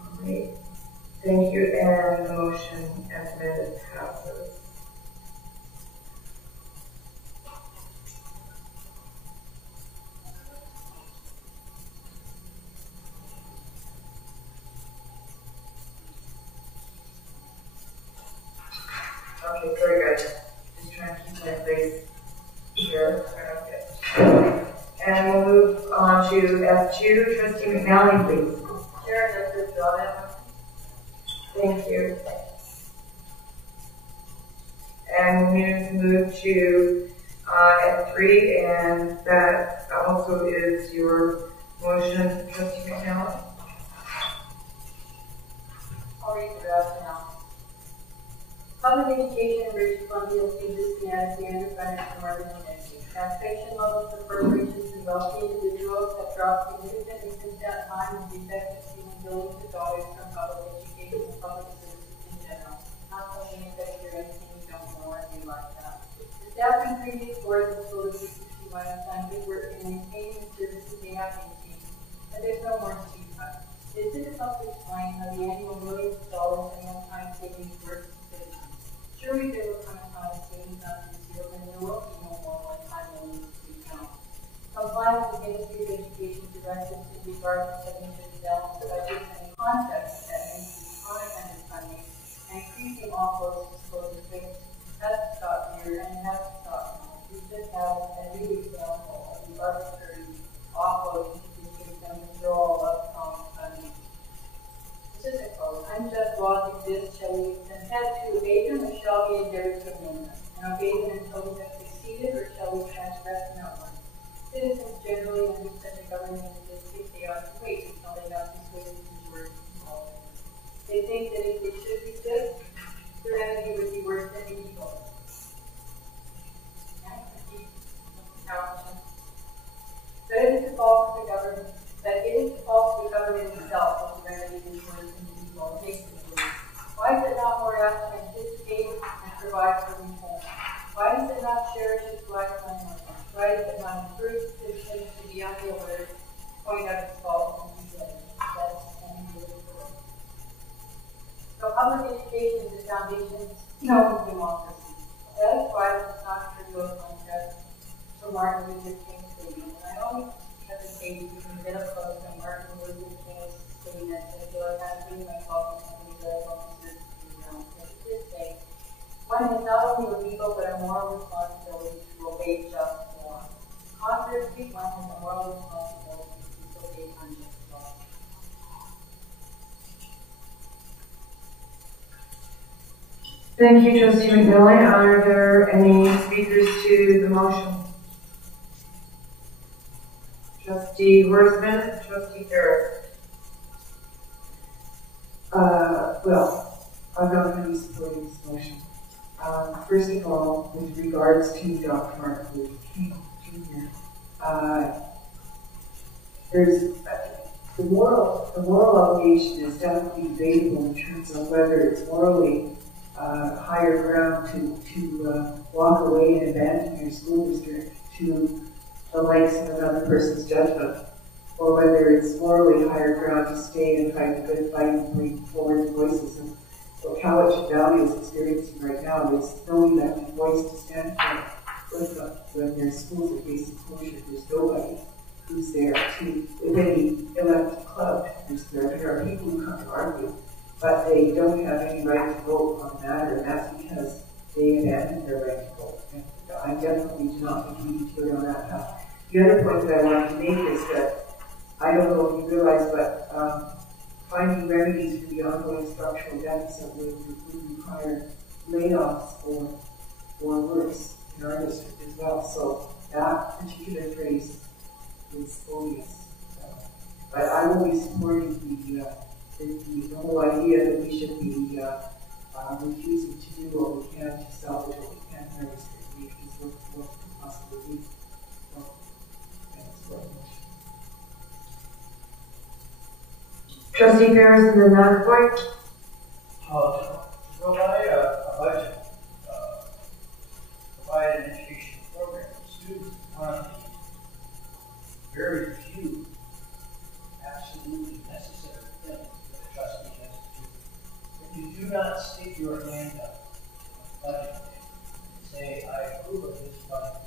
All right. Thank you, and the motion as amended passes. Okay, very good. Just trying to keep my place here. Okay. And we'll move on to F2. Trustee McNally, please. Chair, that's your job. Thank you. And we move to F3, and that also is your motion, Trustee McNally. I'll read the draft now. Public education in British Columbia is systematically underfunded for more than a decade. Taxation levels for corporations and wealthy individuals have dropped significantly since that time, and the effect of stealing billions of dollars from public education and public services in general. Not something that you're anything you don't know or do like that. The staff and previous boards of school districts have done good work in maintaining the services they have maintained, but there's no more to be cut. It is difficult to explain how the annual millions of dollars in one-time savings works. Surely there will come a time savings on this field, and there will be no more one-time millions to be counted. Compliance with Ministry of Education directives in regard to setting the development budget and context that makes chronic underfunding and increasing offloads to school districts has to stop here and has to stop now. We just have a new example of the arbitrary offload to districts and withdrawal of common funding. This is a quote. Unjust laws exist, shall we consent to obey them, or shall we endeavor to amend them? And obey them until we have succeeded, or shall we transgress and outrun? Citizens generally under such a government as this think they ought to wait until they have persuaded the majority to follow them. They think that if they should resist, their enemy would be worse than the evil. But it is the fault of the government. That it is the fault of the government itself that the remedy is worse than the evil. It makes it worse. Why is it not more apt to anticipate and provide for reform? Why does it not cherish its lifetime workers? Why does it not encourage citizens to be on the alert, point out its faults, and keep it? That's only good for it. So public education is the foundation of democracy. That is why it's not trivial concept for Martin Luther King's statement. And I always hesitate to get up close to Martin Luther King's statement. I feel like I'm putting myself in something that I don't deserve to be around. But it did say, one has not only a legal but a moral responsibility to obey just law. Conversely, one has a moral responsibility to disobey unjust law. Thank you, Trustee McNally. Are there any speakers to the motion? Trustee Worthman, Trustee Ferris. Well, I'm not going to be supporting this motion. First of all, with regards to Dr. Martin Luther King Jr., there's the moral obligation is definitely debatable in terms of whether it's morally higher ground to walk away and abandon your school district to the likes of another person's judgment, or whether it's morally higher ground to stay and fight a good fight and bring forward the voices. And what Cowichan Valley is experiencing right now is knowing that the voice to stand for with them when their schools are facing closure. There's nobody who's there to, if any elected club, there are people who come to argue, but they don't have any right to vote on the matter, and that's because they abandoned their right to vote. And I definitely do not think we need to go down that path. The other point that I wanted to make is that I don't know if you realize, but finding remedies for the ongoing structural deficit would require layoffs or worse in our district as well. So that particular phrase is odious. But I will be supporting the whole idea that we should be refusing to do what we can to salvage what we can in our district, because what could possibly be. So, thanks very much. Trustee Ferris and then McAvoy. To provide a budget, provide an education program for students, one of the very few absolutely necessary things that a trustee has to do. If you do not stick your hand up on budget and say, I approve of this budget,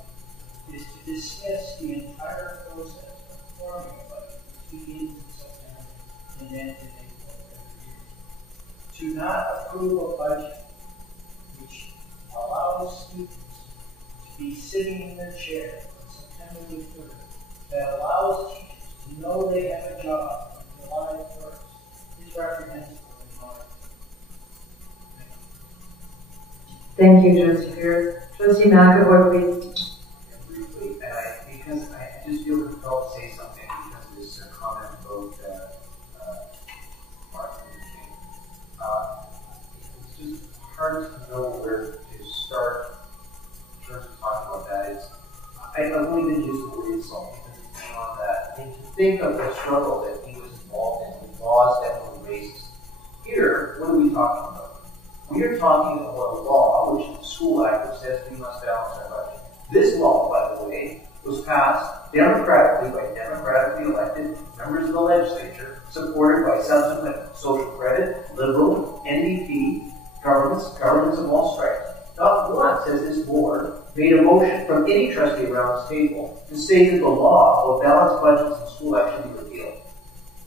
is to dismiss the entire process of forming a budget, which begins in September and then in April every year. To not approve a budget which allows students to be sitting in their chair on September the 3rd, that allows teachers to know they have a job on July 1st, is reprehensible in my opinion. Thank you, Trustee Ferris. Trustee McAvoy, please. Briefly, because I just feel compelled to say something because of this comment about Martin Luther King. It's just hard to know where to start in terms of talking about that. I won't even use the word insult because it's beyond that. I mean, to think of the struggle that he was involved in, the laws that were racist. Here, what are we talking about? We are talking about a law, which is the School Act, which says we must balance our budget. This law, by the way, was passed democratically by democratically elected members of the legislature, supported by subsequent social credit, liberal, NDP governments of all stripes. Not once has this board made a motion from any trustee around this table to say that the law of balanced budgets in school act should be repealed.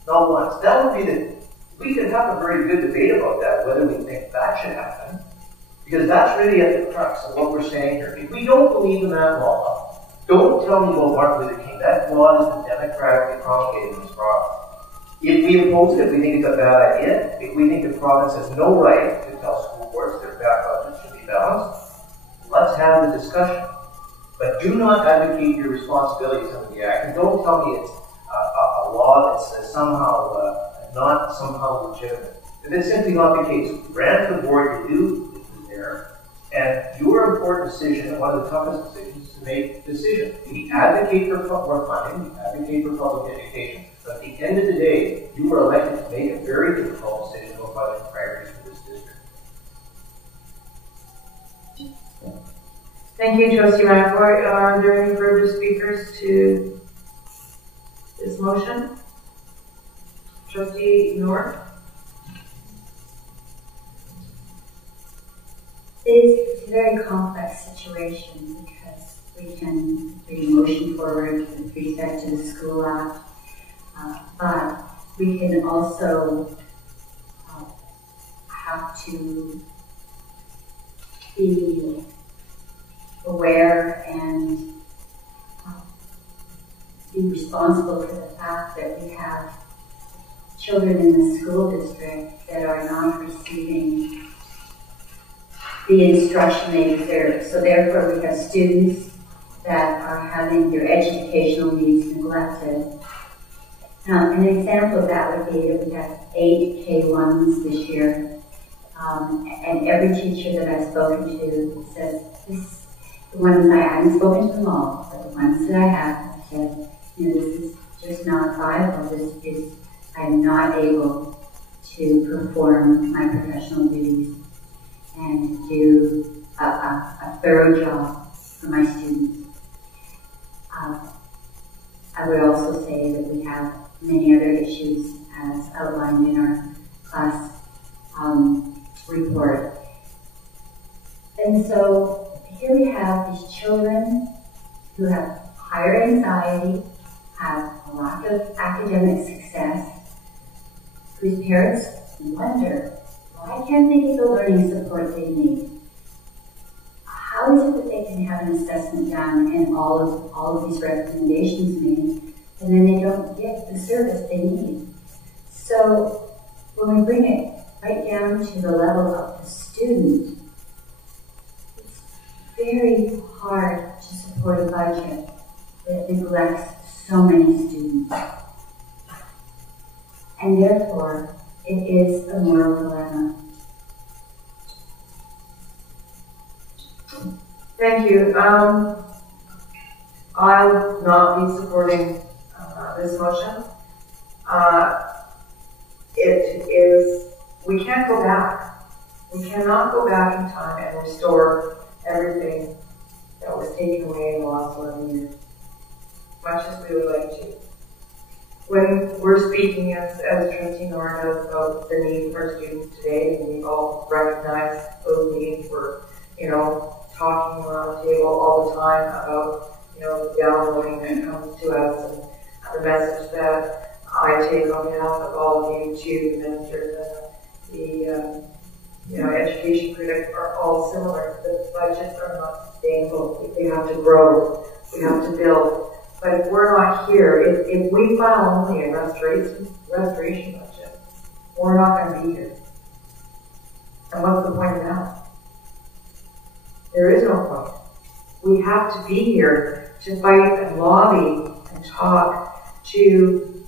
Not once. That would be we could have a very good debate about that, whether we think that should happen, because that's really at the crux of what we're saying here. If we don't believe in that law, don't tell me about Martin Luther King. That law has been democratically promulgated in this province. If we oppose it, if we think it's a bad idea, if we think the province has no right to tell school boards their budgets should be balanced, let's have the discussion. But do not advocate your responsibilities under the Act, and don't tell me it's a law that's somehow not somehow legitimate. If it's simply not the case, we ran to the board to do it there, and your important decision, one of the toughest decisions, is to make a decision. We advocate for more funding, we advocate for public education, but at the end of the day, you were elected to make a very difficult decision about budget priorities for this district. Thank you, Trustee McAvoy. Are there any further speakers to this motion? Trustee North? It's a very complex situation because we can bring a motion forward with respect to the School Act, but we can also have to be aware and be responsible for the fact that we have children in the school district that are not receiving the instruction they deserve. So therefore we have students that are having their educational needs neglected. An example of that would be that we have 8 K1s this year, and every teacher that I've spoken to says, the ones I haven't spoken to them all, but the ones that I have said, this is just not viable. I'm not able to perform my professional duties and do a thorough job for my students. I would also say that we have many other issues as outlined in our class report. And so here we have these children who have higher anxiety, have a lack of academic success, whose parents wonder, why can't they get the learning support they need? How is it that they can have an assessment done and all of these recommendations made, and then they don't get the service they need? So when we bring it right down to the level of the student, it's very hard to support a budget that neglects so many students. And therefore, it is a moral dilemma. Thank you. I will not be supporting this motion. We can't go back. We cannot go back in time and restore everything that was taken away in the last 11 years, much as we would like to. When we're speaking, as Trustee Nora does, about the need for students today, and we all recognize those needs, we're, talking around the table all the time about, the downloading that comes to us, and the message that I take on behalf of all of you, too, the ministers and the education critics are all similar. The budgets are not sustainable. They have to grow. We have to build. But if we're not here, if we file only a restoration budget, we're not going to be here. And what's the point of that? There is no point. We have to be here to fight and lobby and talk to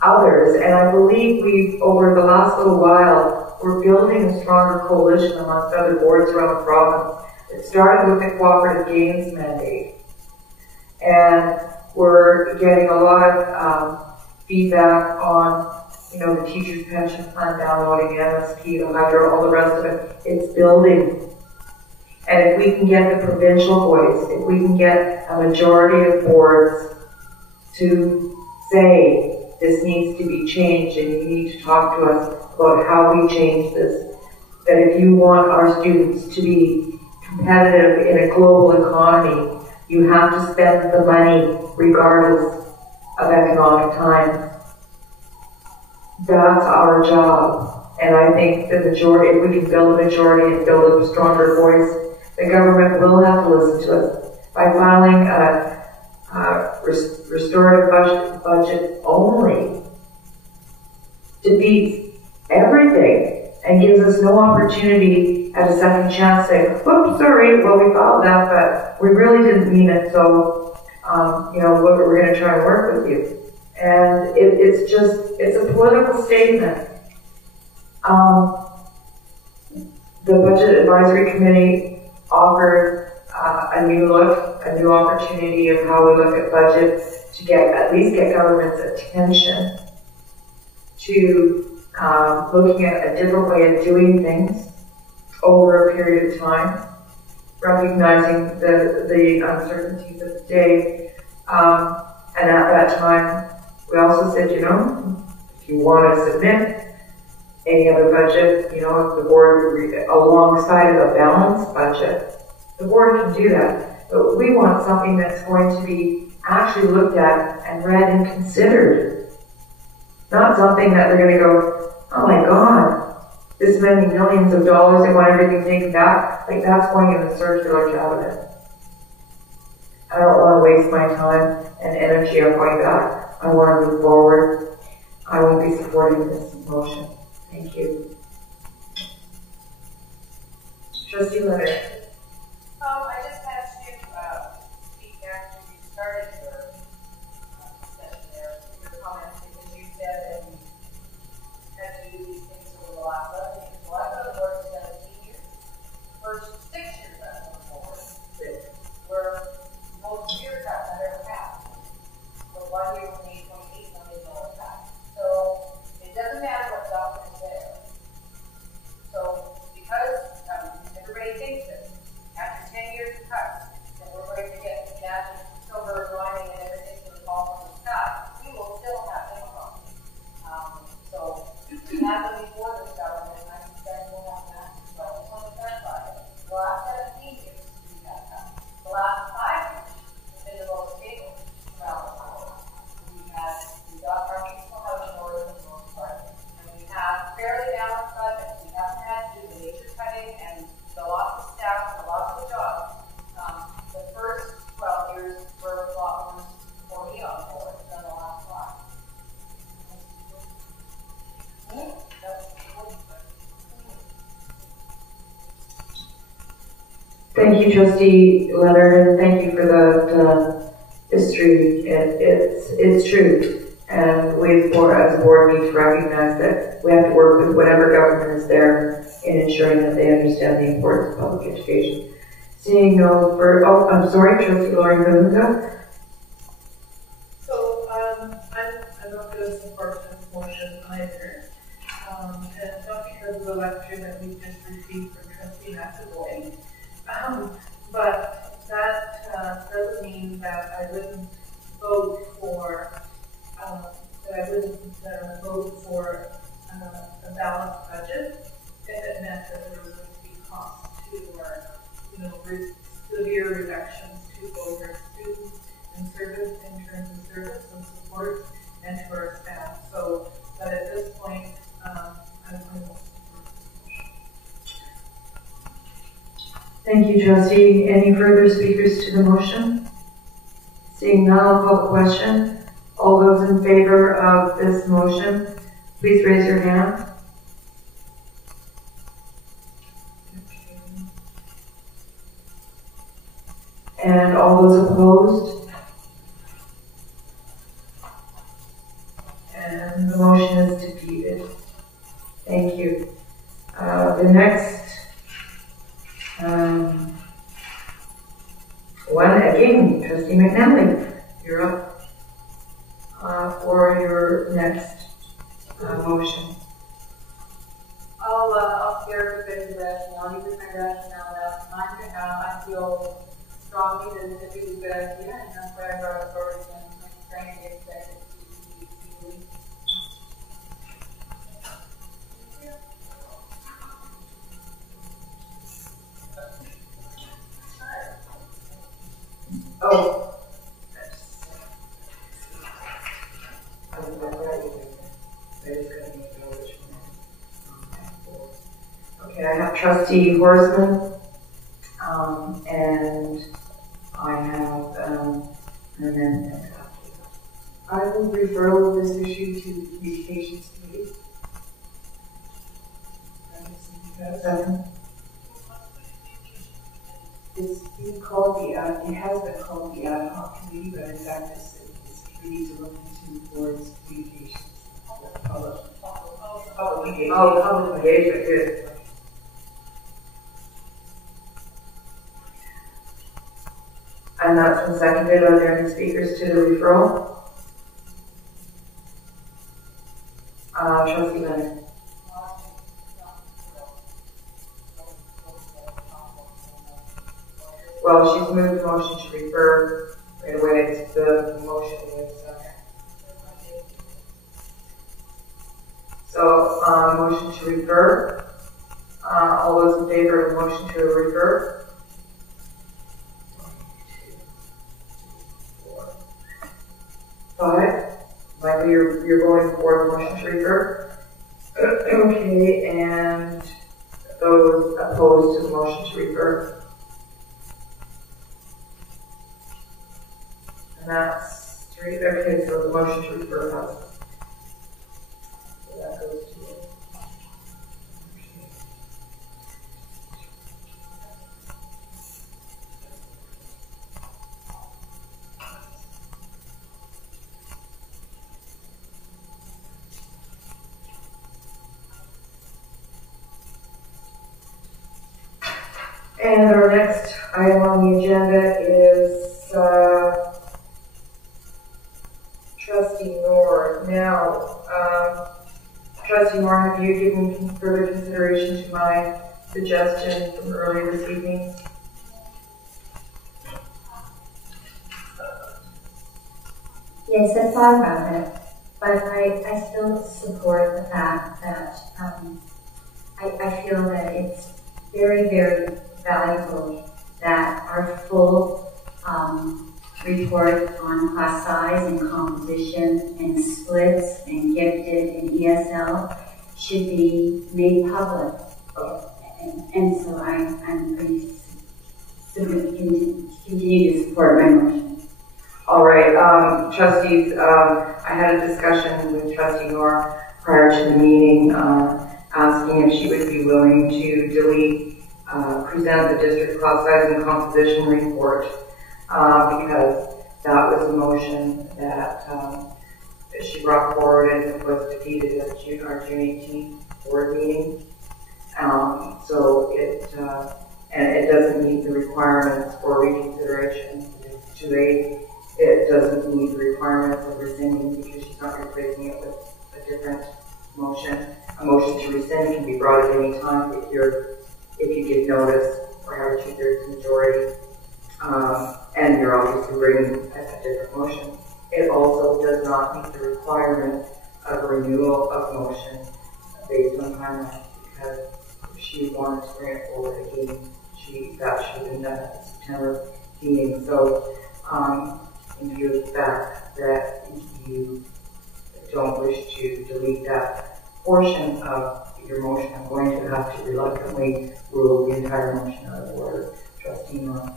others. And I believe we've, over the last little while, we're building a stronger coalition amongst other boards around the province. It started with the cooperative gains mandate. And we're getting a lot of feedback on, the teacher's pension plan, downloading MSP, the hydro, all the rest of it. It's building. And if we can get the provincial voice, if we can get a majority of boards to say this needs to be changed and you need to talk to us about how we change this, that if you want our students to be competitive in a global economy, you have to spend the money regardless of economic times. That's our job. And I think the majority, if we can build a majority and build a stronger voice, the government will have to listen to us. By filing a restorative budget only defeats everything and gives us no opportunity at a second chance to say, whoops, sorry, well, we filed that, but we really didn't mean it, so, we're going to try and work with you. And it's a political statement. The Budget Advisory Committee offered a new look, a new opportunity of how we look at budgets to at least get government's attention to looking at a different way of doing things over a period of time, recognizing the uncertainties of the day. And at that time, we also said, if you want to submit any other budget, if the board, alongside of a balanced budget, the board can do that. But we want something that's going to be actually looked at and read and considered. Not something that they're going to go, oh my God, this many millions of dollars, they want everything taken back. Like that's going in the circular cabinet. I don't want to waste my time and energy on going back. I want to move forward. I won't be supporting this motion. Thank you. Trustee Leonard. I just had to speak after you started your session there, your comments, because you said that we had to do these things over the last 11 years. Well, I've been on board for 17 years. First 6 years I've been on board, where most years I've never had. So 1 year we need $28 million back. So it doesn't matter what document is there. So because everybody thinks that after 10 years of Thank you, Trustee Leonard, and thank you for the history. It's true. And we, as a board, need to recognize that we have to work with whatever government is there in ensuring that they understand the importance of public education. Seeing no further, I'm sorry, Trustee Lauren Galindo. So, I'm not going to support this motion either. And it's not because of the lecture that we just received from Trustee McAvoy. But that doesn't mean that I wouldn't vote for a balanced budget if it meant that there was going to be costs to our, severe reductions to both our students in service, in terms of service and support, and to our staff. So, but at this point, I won't support this motion. Thank you, Trustee. Any further speakers to the motion? Seeing none, I'll call the question. All those in favor of this motion, please raise your hand. And all those opposed? And the motion is defeated. Thank you. The next one, again, Trustee McNally, you're up for your next motion. I'll share a bit of rationale. I'll use my rationale last time. I feel strongly that it's a really good idea, and that's why I brought it forward again. I'm trying to get that to be released. Oh. Okay, I have Trustee Horseman, and I have an amendment. I will refer this issue to the Communications Committee. It's being called it has been called the ad hoc committee, but in fact it's committee to look into board's communications. Public engagement. Oh, public engagement, good. And that's been seconded. Are there any speakers to the referral? Trustee Leonard. Well, she's moved the motion to refer right away. The motion is so motion to refer. All those in favor of the motion to refer? 5. Michael, you're voting for the motion to refer. Okay, and those opposed to the motion to refer? And that's 3. Okay, so the motion to refer passes. So that goes to it. And our next item on the agenda is Trustee Noor. Now, Trustee Noor, have you given further consideration to my suggestion from earlier this evening? Yes, I thought about it, but I still support the fact that I feel that it's very, very valuable that our full report on class size and composition and splits and gifted and ESL should be made public. And so I'm going to continue to support my motion. All right, trustees, I had a discussion with Trustee Noor prior to the meeting, asking if she would be willing to delete present the district class size and composition report, because that was a motion that she brought forward and was defeated at our June 18th board meeting. So it doesn't meet the requirements for reconsideration. It's too late. It doesn't meet the requirements of rescinding because she's not replacing it with a different motion. A motion to rescind can be brought at any time if you give notice or have a 2/3 majority, and you're obviously bringing a different motion. It also does not meet the requirement of renewal of motion based on timeline, because if she wanted to bring it forward again, that should have been done at the September meeting. So, in view of the fact that you don't wish to delete that portion of your motion, I'm going to have to reluctantly rule the entire motion out of order. Trustee Norm.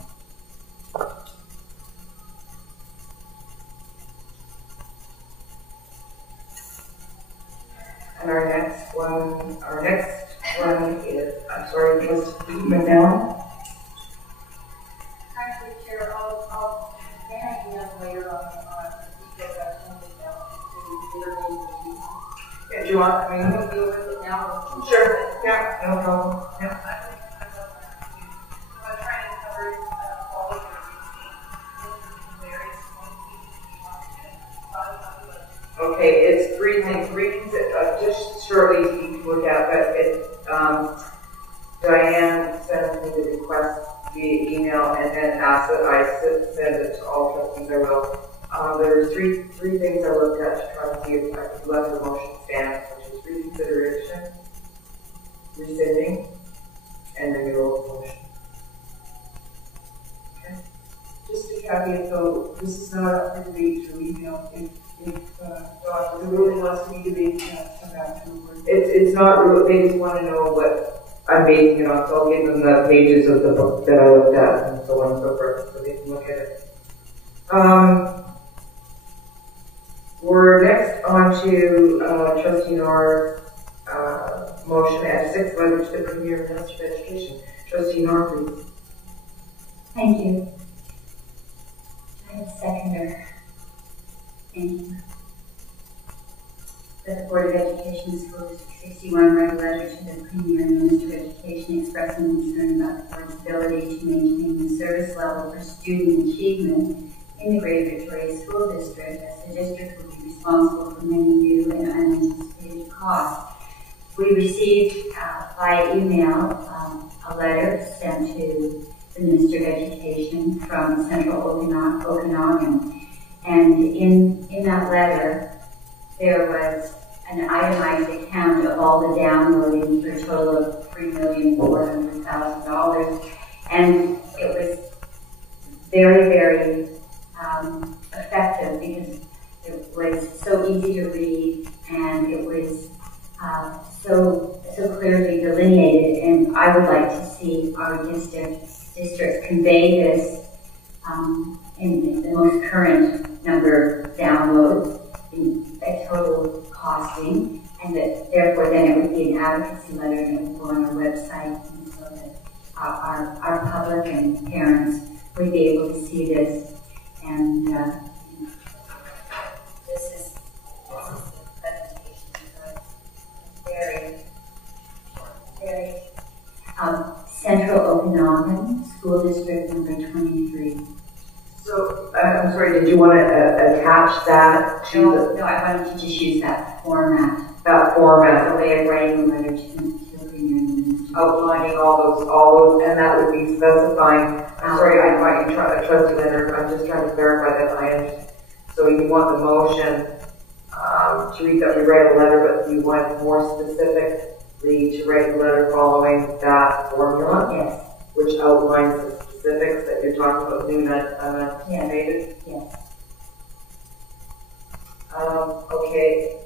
And our next one is, I'm sorry, was McNally? Actually, Chair, I'll manage them later on the detail that I'm going to Do you want, I mean, we'll deal with it now. Sure, yeah, no problem. Yeah. I'm trying to cover all of the various Okay, it's three things. Just shortly to look at, but Diane sent me the request via email and then asked that I send it to all trustees. I will. There were three things I looked at to try to see if I could let the motion stand, which is reconsideration, rescinding, and renewal of motion. Okay. Just a caveat though, this is not up for debate through email. If Dr. really wants to be debated, come back to it. It's not real. They just want to know what I'm basing it on, so I'll give them the pages of the book that I looked at and so on and so forth, so they can look at it. We're next on to Trustee Nor's motion at 6, letter to the Premier Minister of Education. Trustee Nor, please. Thank you. I have a seconder. Thank you. That the Board of Education School District 61 write a letter to the Premier and Minister of Education expressing concern about the Board's ability to maintain the service level for student achievement in the Greater Victoria School District, as the district will be responsible for many new and unanticipated costs. We received via email a letter sent to the Minister of Education from Central Okanagan. And in that letter, there was an itemized account of all the downloading for a total of $3,400,000. And it was very, very effective because it was so easy to read and it was so clearly delineated. And I would like to see our districts convey this in the most current number of downloads, a total costing, and that therefore then it would be an advocacy letter and it would go on our website, and so that our public and parents would be able to see this. And this is the presentation, so very Central Okanagan School District number 23. So, I'm sorry, did you want to attach that to No, I wanted to just use that format. That format. As a way of writing a letter to the Premier Minister. Outlining all those, and that would be specifying. I'm sorry, I thought you trustee Leonard. I'm just trying to verify that I understand. So you want the motion to read that we write a letter, but you want more specifically to write a letter following that formula? Yes. Which outlines the specifics that you're talking about, new unanticipated? Yes. Okay.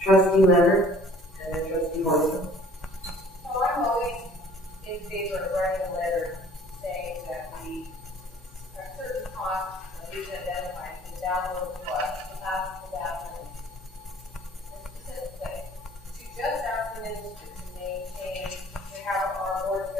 Trustee Leonard and then Trustee Morrison. Well, I'm always in favor of writing a letter saying that we have certain costs that we've identified to download to us, to ask for that money. And specifically, to just ask the minister to maintain, to have our board of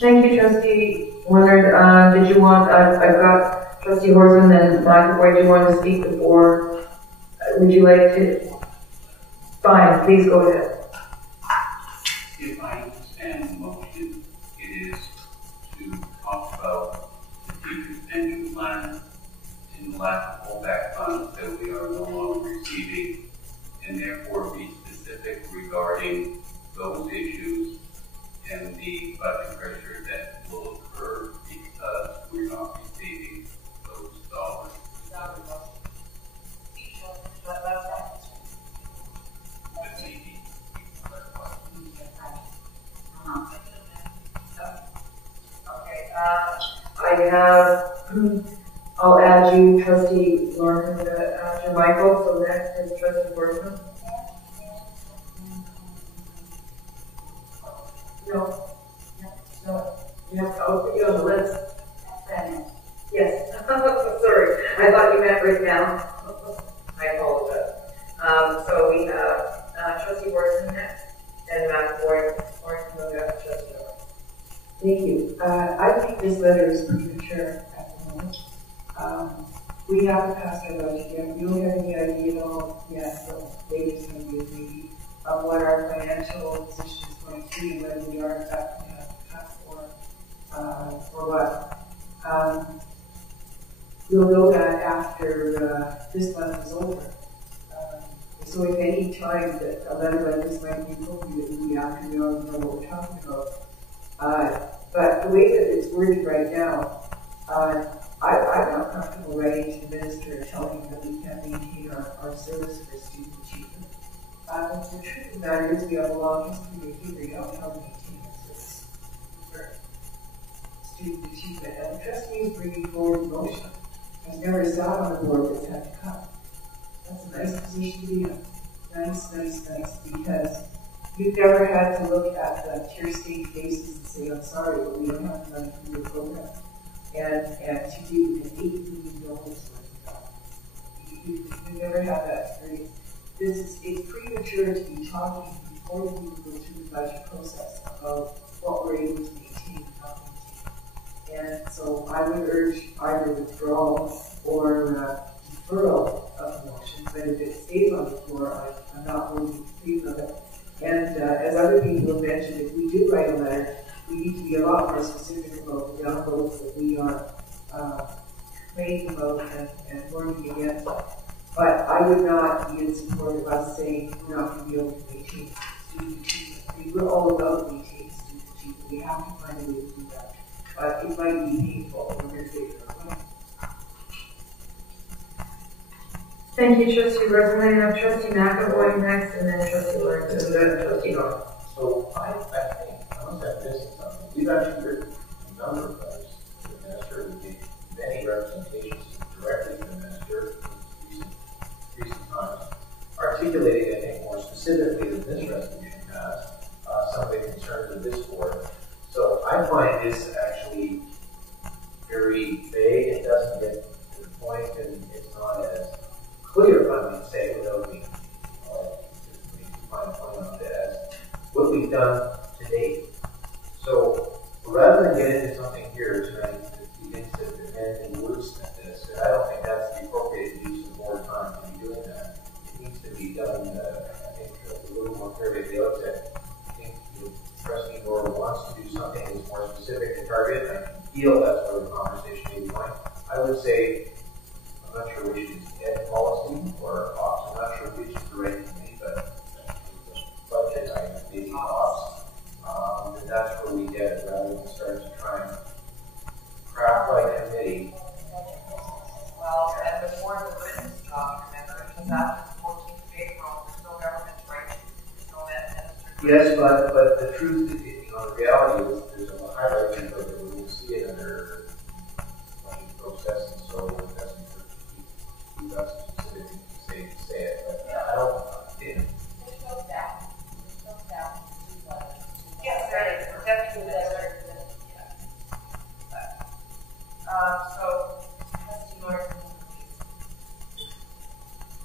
Thank you, Trustee Leonard. Did you want, I've got Trustee Horseman and McAvoy. Do you want to speak before? Would you like to? Fine, please go ahead. If I understand the motion, it is to talk about the teacher's pension plan and the lack of fallback funds that we are no longer receiving, and therefore be specific regarding those issues and the budget pressure that will occur because we're not receiving those dollars. I have, I'll add you, Trustee Lawrence, after Michael, so next is Trustee Horseman. No. You have to, I'll put you on the list. Yes. Sorry, I thought you meant right now. I apologize. So we have Trustee Horseman next, and McAvoy, Horseman, we'll go to Trustee Horseman. Thank you. I think this letter is premature at the moment. We have to pass our budget yet. We don't have any idea at all yet, the latest going to be maybe of what our financial position is going to be, whether we are in fact going to have to cut or what. We'll know that after this month is over. So if any time that a letter like this might be appropriate, it will be after we already know what we're talking about. But the way that it's worded right now, I'm not comfortable writing to the minister and telling him that we can't maintain our service for student achievement. The truth of the matter is we have a long history of figuring out how to maintain our service for student achievement. And the trustees bringing forward the motion has never sat on a board that's had to cut. That's a nice position to be in. Nice, because you've never had to look at the tier state basis and say, I'm sorry, but we don't have the money for your program. And to do an $8 million worth of that. You've never had that experience. It's premature to be talking before we go through the budget process about what we're able to maintain and not maintain. And so I would urge either withdrawal or deferral of the motion, but if it stays on the floor, I'm not going to be pleased with it. And as other people have mentioned, if we do write a letter, we need to be a lot more specific about the downloads that we are complaining about and warning against. But I would not be in support of us saying we're not going to be able to maintain student achievement. I mean, we're all about maintaining student achievement. We have to find a way to do that. But it might be painful when we're taking our money. Thank you, Trustee Rosemary. Now Trustee McAvoy next, and then Trustee Lawrence, and then Trustee North. So I think, unless I'm missing something, we've actually written a number of letters to the minister. We gave many representations directly to the minister in recent times, articulating, I think, more specifically than this resolution has, some of the concerns of this board. So I find this actually very vague. It doesn't get to the point, and it's not as clear, if I'm going to say, without being fine point on it, as what we've done to date. So rather than get into something here tonight that begins to demand and wordsmith this, I don't think that's the appropriate use of more time to be doing that. It needs to be done, I think, a little more clearly at the outset. I think the Trustee Gore wants to do something that's more specific and targeted, and I can feel that's where the conversation may be going. I would say, I'm not sure which is ed policy or ops. I'm not sure which is the right committee, but budget item, maybe ops. And that's where we get it rather than start to try and craft like a committee. Well, and before the written stuff, remember, because after the 14th of April, there's no government right, there's no administrative. Yes, but the truth, the reality is there's a high likelihood that we will see it under budget process, and so that's we've got some specific things to say it, but I don't know. There's no doubt. There's no doubt. Yes, there is. Definitely there. So, Trustee Lawrence, please.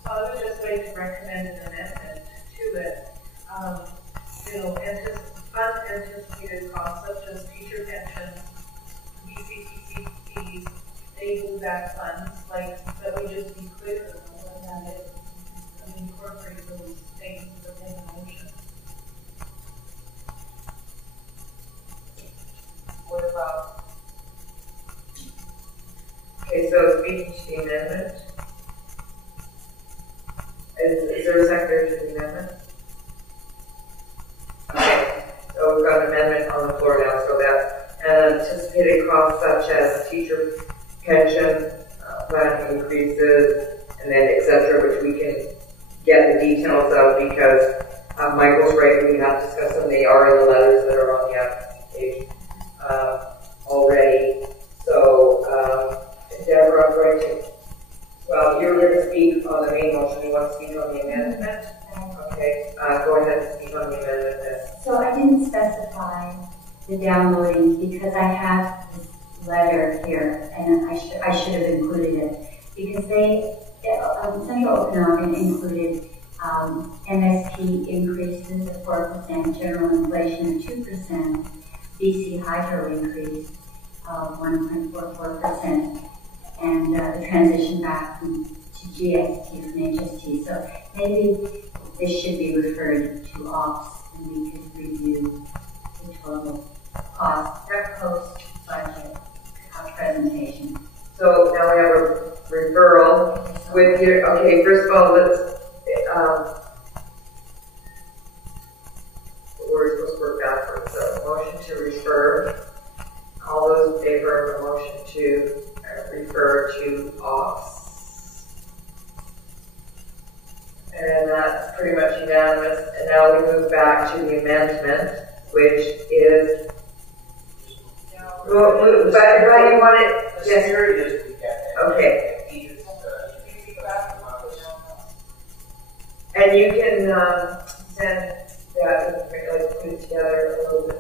So I would just like to recommend an amendment to it. unanticipated costs such as teacher pensions, BCTC fees, any back funds, like, that we just be clear on what that is. And incorporate those things within the motion. What about? Okay, so speaking to the amendment. Is there a seconder to the amendment? Okay, so we've got an amendment on the floor now, so that anticipated costs such as teacher pension, plan increases, and then et cetera, which we can get the details of because Michael's right, we have discussed them. They are in the letters that are on the application already. So, Deborah, I'm going to, well, you're going to speak on the main motion. You want to speak on the amendment? Okay, go ahead and speak on the amendment. So I didn't specify the downloading because I have this letter here, and I should have included it because Central Okanagan included MSP increases of 4%, general inflation of 2%, BC Hydro increase of 1.44%, and the transition back to GST from HST. So maybe this should be referred to ops, and we could review the total cost, post-budget presentation. So now we have a referral with your, okay, first of all, let's, we're supposed to work backwards. So motion to refer. All those in favor of the motion to refer to ops. And that's pretty much unanimous. And now we move back to the amendment, which is, but you want it, yes. Okay. And you can send that, like, put it together a little bit,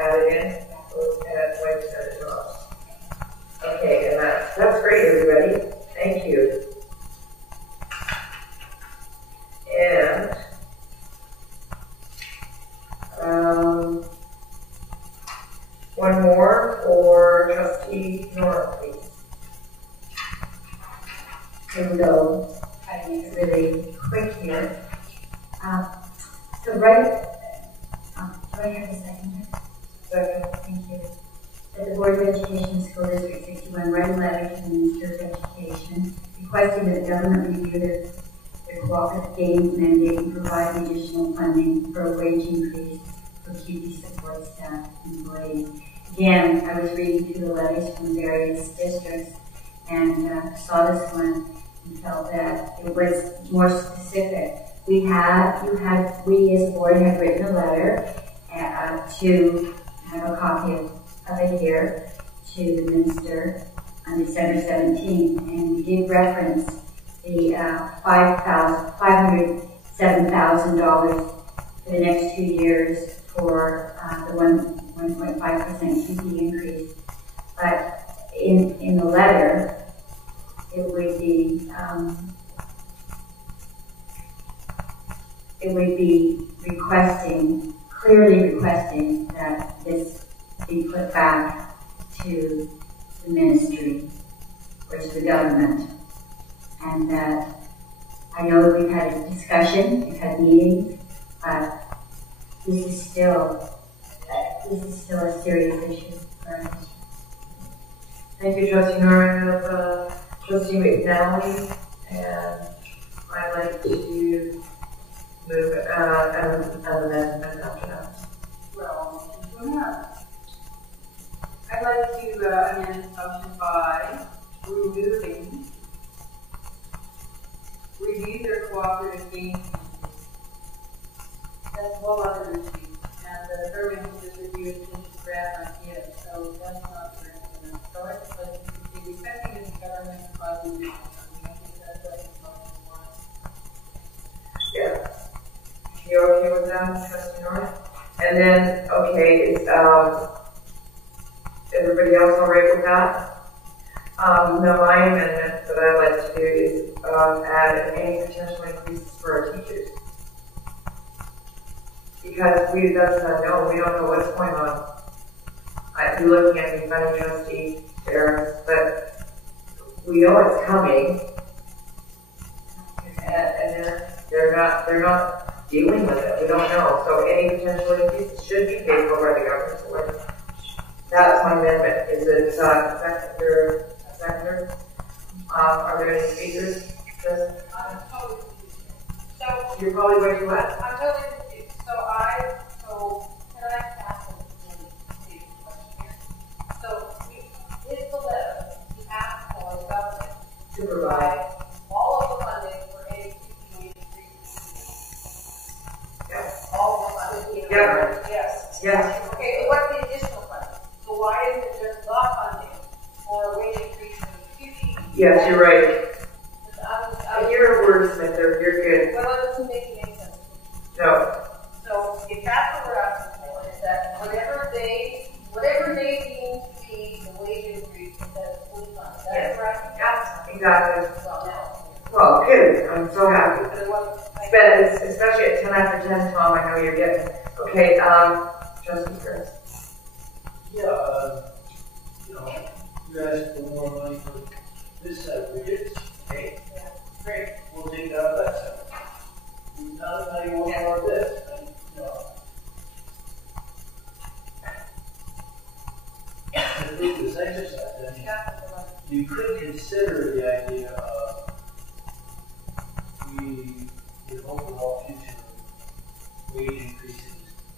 add it in, and when you send it to us. Okay, and that's great, everybody. Thank you. And one more for Trustee Nora, please. Here we go. Try to make it really quick here. So right, do I have a second? Second. Thank you. That the Board of Education School District 61 write a letter to the Minister of Education requesting that the government review their cooperative gains mandate and provide additional funding for a wage increase for QT support staff employees. Again, I was reading through the letters from various districts and saw this one and felt that it was more specific. We as a board have written a letter to have a copy of it here to the minister on December 17th, and we did reference the $507,000 for the next 2 years for the 1.5% QT increase. But in the letter, it would be clearly requesting that this be put back to the ministry or to the government. And that I know that we've had a discussion, we've had meetings, but this is still a serious issue for us. Thank you, Trustee Nora. I have Trustee McNally, and I'd like to move an amendment after that. Well, I'd like to amend the motion by removing review their cooperative gains. That's a whole other issue. And the third one is just review and grant ideas. So that's not very good. So I just like to see respecting the government causing something. I think that's what the motion wants. Yeah. You okay with that, Trustee Nora? And then, okay, is everybody else all right with that? No, my amendment that I'd like to do is add any potential increases for our teachers. because we just know, we don't know what's going on. I'd be looking at the funding trustee there, but we know it's coming, and they're not dealing with it. We don't know. So any potential increases should be paid for by the government. So that's my amendment. Is it seconder? Are there any speakers? I'm totally confused. So you're probably going to what? I'm totally confused. So can I ask a question here? So is the letter we ask for the government to provide all of the funding for any CPA increases? Yes. All of the funding? Yeah. Yes. Yes. Okay, but what's the additional funding? So why isn't there not funding for a wage increase in CPA? Yes, you're right. You're a wordsmith, you're good. Well, that doesn't make any sense. No. So if that's what we're asking for, is that whatever they deem to be the wage increase instead of fully funded. That's correct? Yeah, exactly. Well, now. Well, good. I'm so happy. But especially at 10 after 10, Tom, I know you're getting. Okay, Trustee Chris. Yeah, you guys for more money for this set of widgets. Hey, great, we'll take that out of that set. Now you want more of this. To do this exercise, you could consider the idea of we would hope that all future wage increases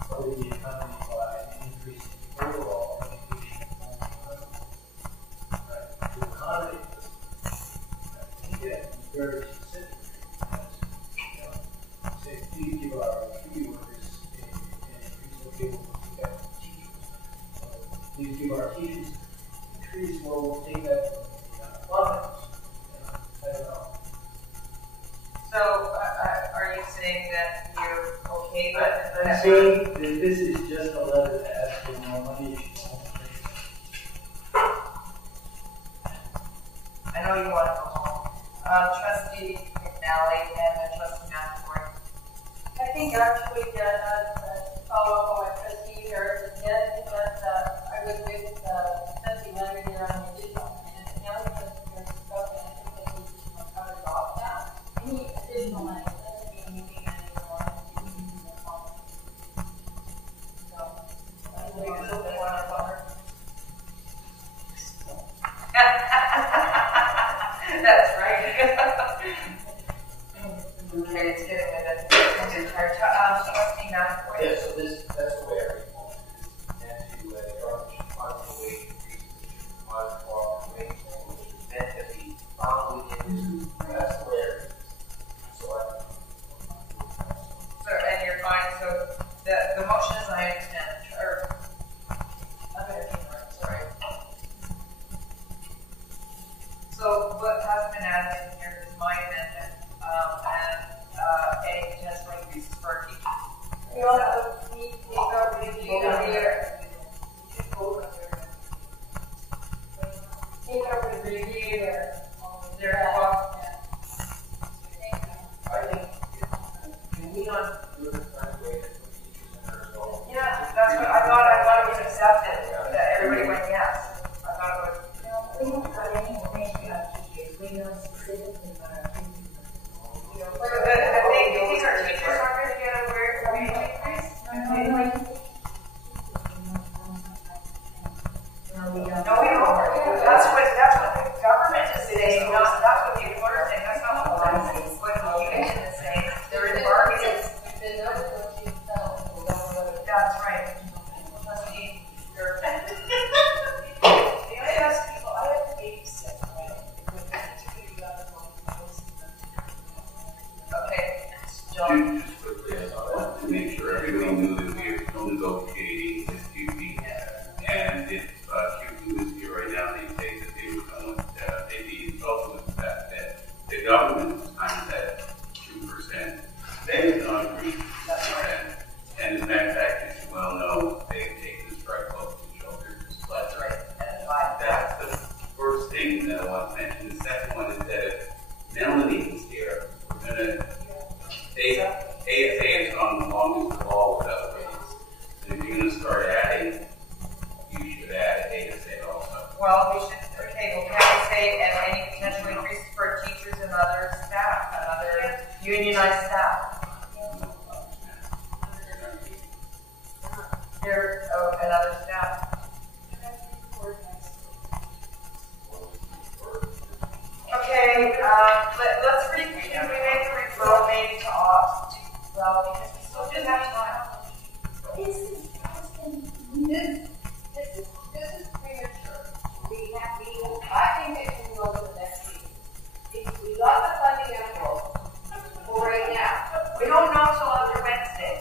will be accompanied by an increase in overall education right, to accommodate this. Again, very specific. Say, please give our community workers an increase in able to get teachers. Please give our teachers increase, well, we'll take that from the funds. I don't know. So, are you saying that you're okay with it? I'm saying that this is just a letter to ask for more money. I know you want to go home. Trustee McNally and Trustee McAvoy. I think actually follow up on what Trustee Harrison said, but I would with Trustee Leonard here on the additional. And now that Trustee Harrison spoke, I think that we should cover off that. Any additional money doesn't mean anything anymore. So, I think we still want to cover. That's right. Okay, it's getting a Trustee McAvoy. Yeah, so that's the way I read it. And to government fund the wage increases, fund for wage which is meant to be found within that's the way I read it. So, and you're fine, so the motion is, I understand, or, I'm going to keep it, sorry. So what has been added in here is my amendment, and any potential increases for our teachers. We also need to go review here. Take over the review there. I think, can we not do it that way and put teachers in there as well? Yeah, that's what I thought it was accepted, that everybody went yes. I thought it was. We haven't got any information about teachers. We know specifically about our teachers. You think our teachers aren't going to get a wage increase? No, we don't. No, we don't. That's what the government is saying. That's what the employer is saying. That's not what the union is saying. They're in the bargaining. That's right. Trustee, you're offended. The only ask people, I have to babysit, right? Okay, John. Just quickly, I wanted to make sure everybody knew that we are still negotiating with QP. And if QP was here right now, they'd say that they were going to, they'd be insulted with the fact that the government was kind of at 2%. They have not agreed to 2%. And as a matter of fact, as you well know, they've taken the strike close to shoulders. That's right. That's the first thing that I want to mention. The second one is that if Melanie was here, we're going to, ASA has gone the longest of all with us. Unionized staff. Here, oh, and other staff. Okay, let's can we make a referral maybe to ops, well, because we still do have time. This is premature. I think it can go to the next meeting. We got the funding envelope for right now. We don't know till after Wednesday.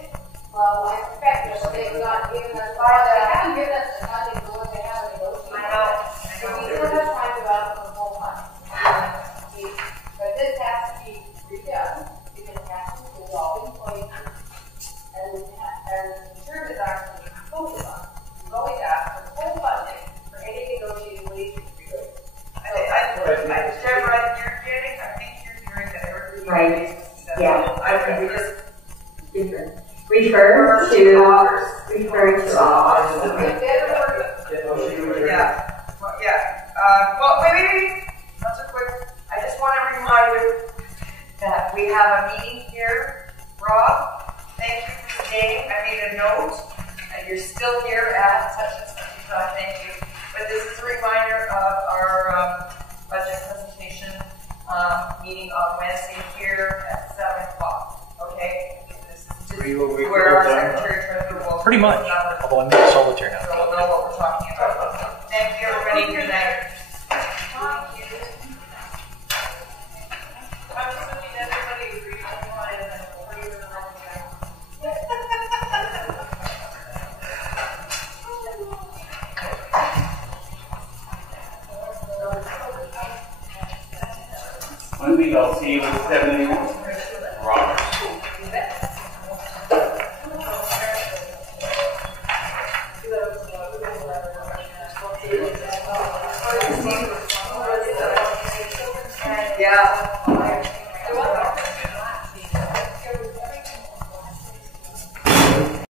Well, I expect that they've not given us, they haven't given us the funding for what they haven't negotiated. I know. So we still have time to develop the whole month. But this has to be redone because it has to be all in place. And the term is actually full fund. We've always asked for full funding for any negotiated wage increase. Deborah, I think you're hearing that everybody. Right. Yeah. I think we just refer to offers. Okay. Yeah. Well, wait. That's a quick. I just want to remind you that we have a meeting here. Rob, thank you for staying. I made a note that you're still here at such and such a time. Thank you. But this is a reminder of our budget presentation meeting on Wednesday here at 7 o'clock. Okay? This is just where our Secretary Treasurer will. Pretty much. Although I'm in solitaire now. So we'll know what we're talking about. Thank you, everybody. Good night. Thank you. I'm just looking at everybody agrees on mine and then we'll bring it in the wrong guy. One week I'll see you at 7 Robert. Thank you.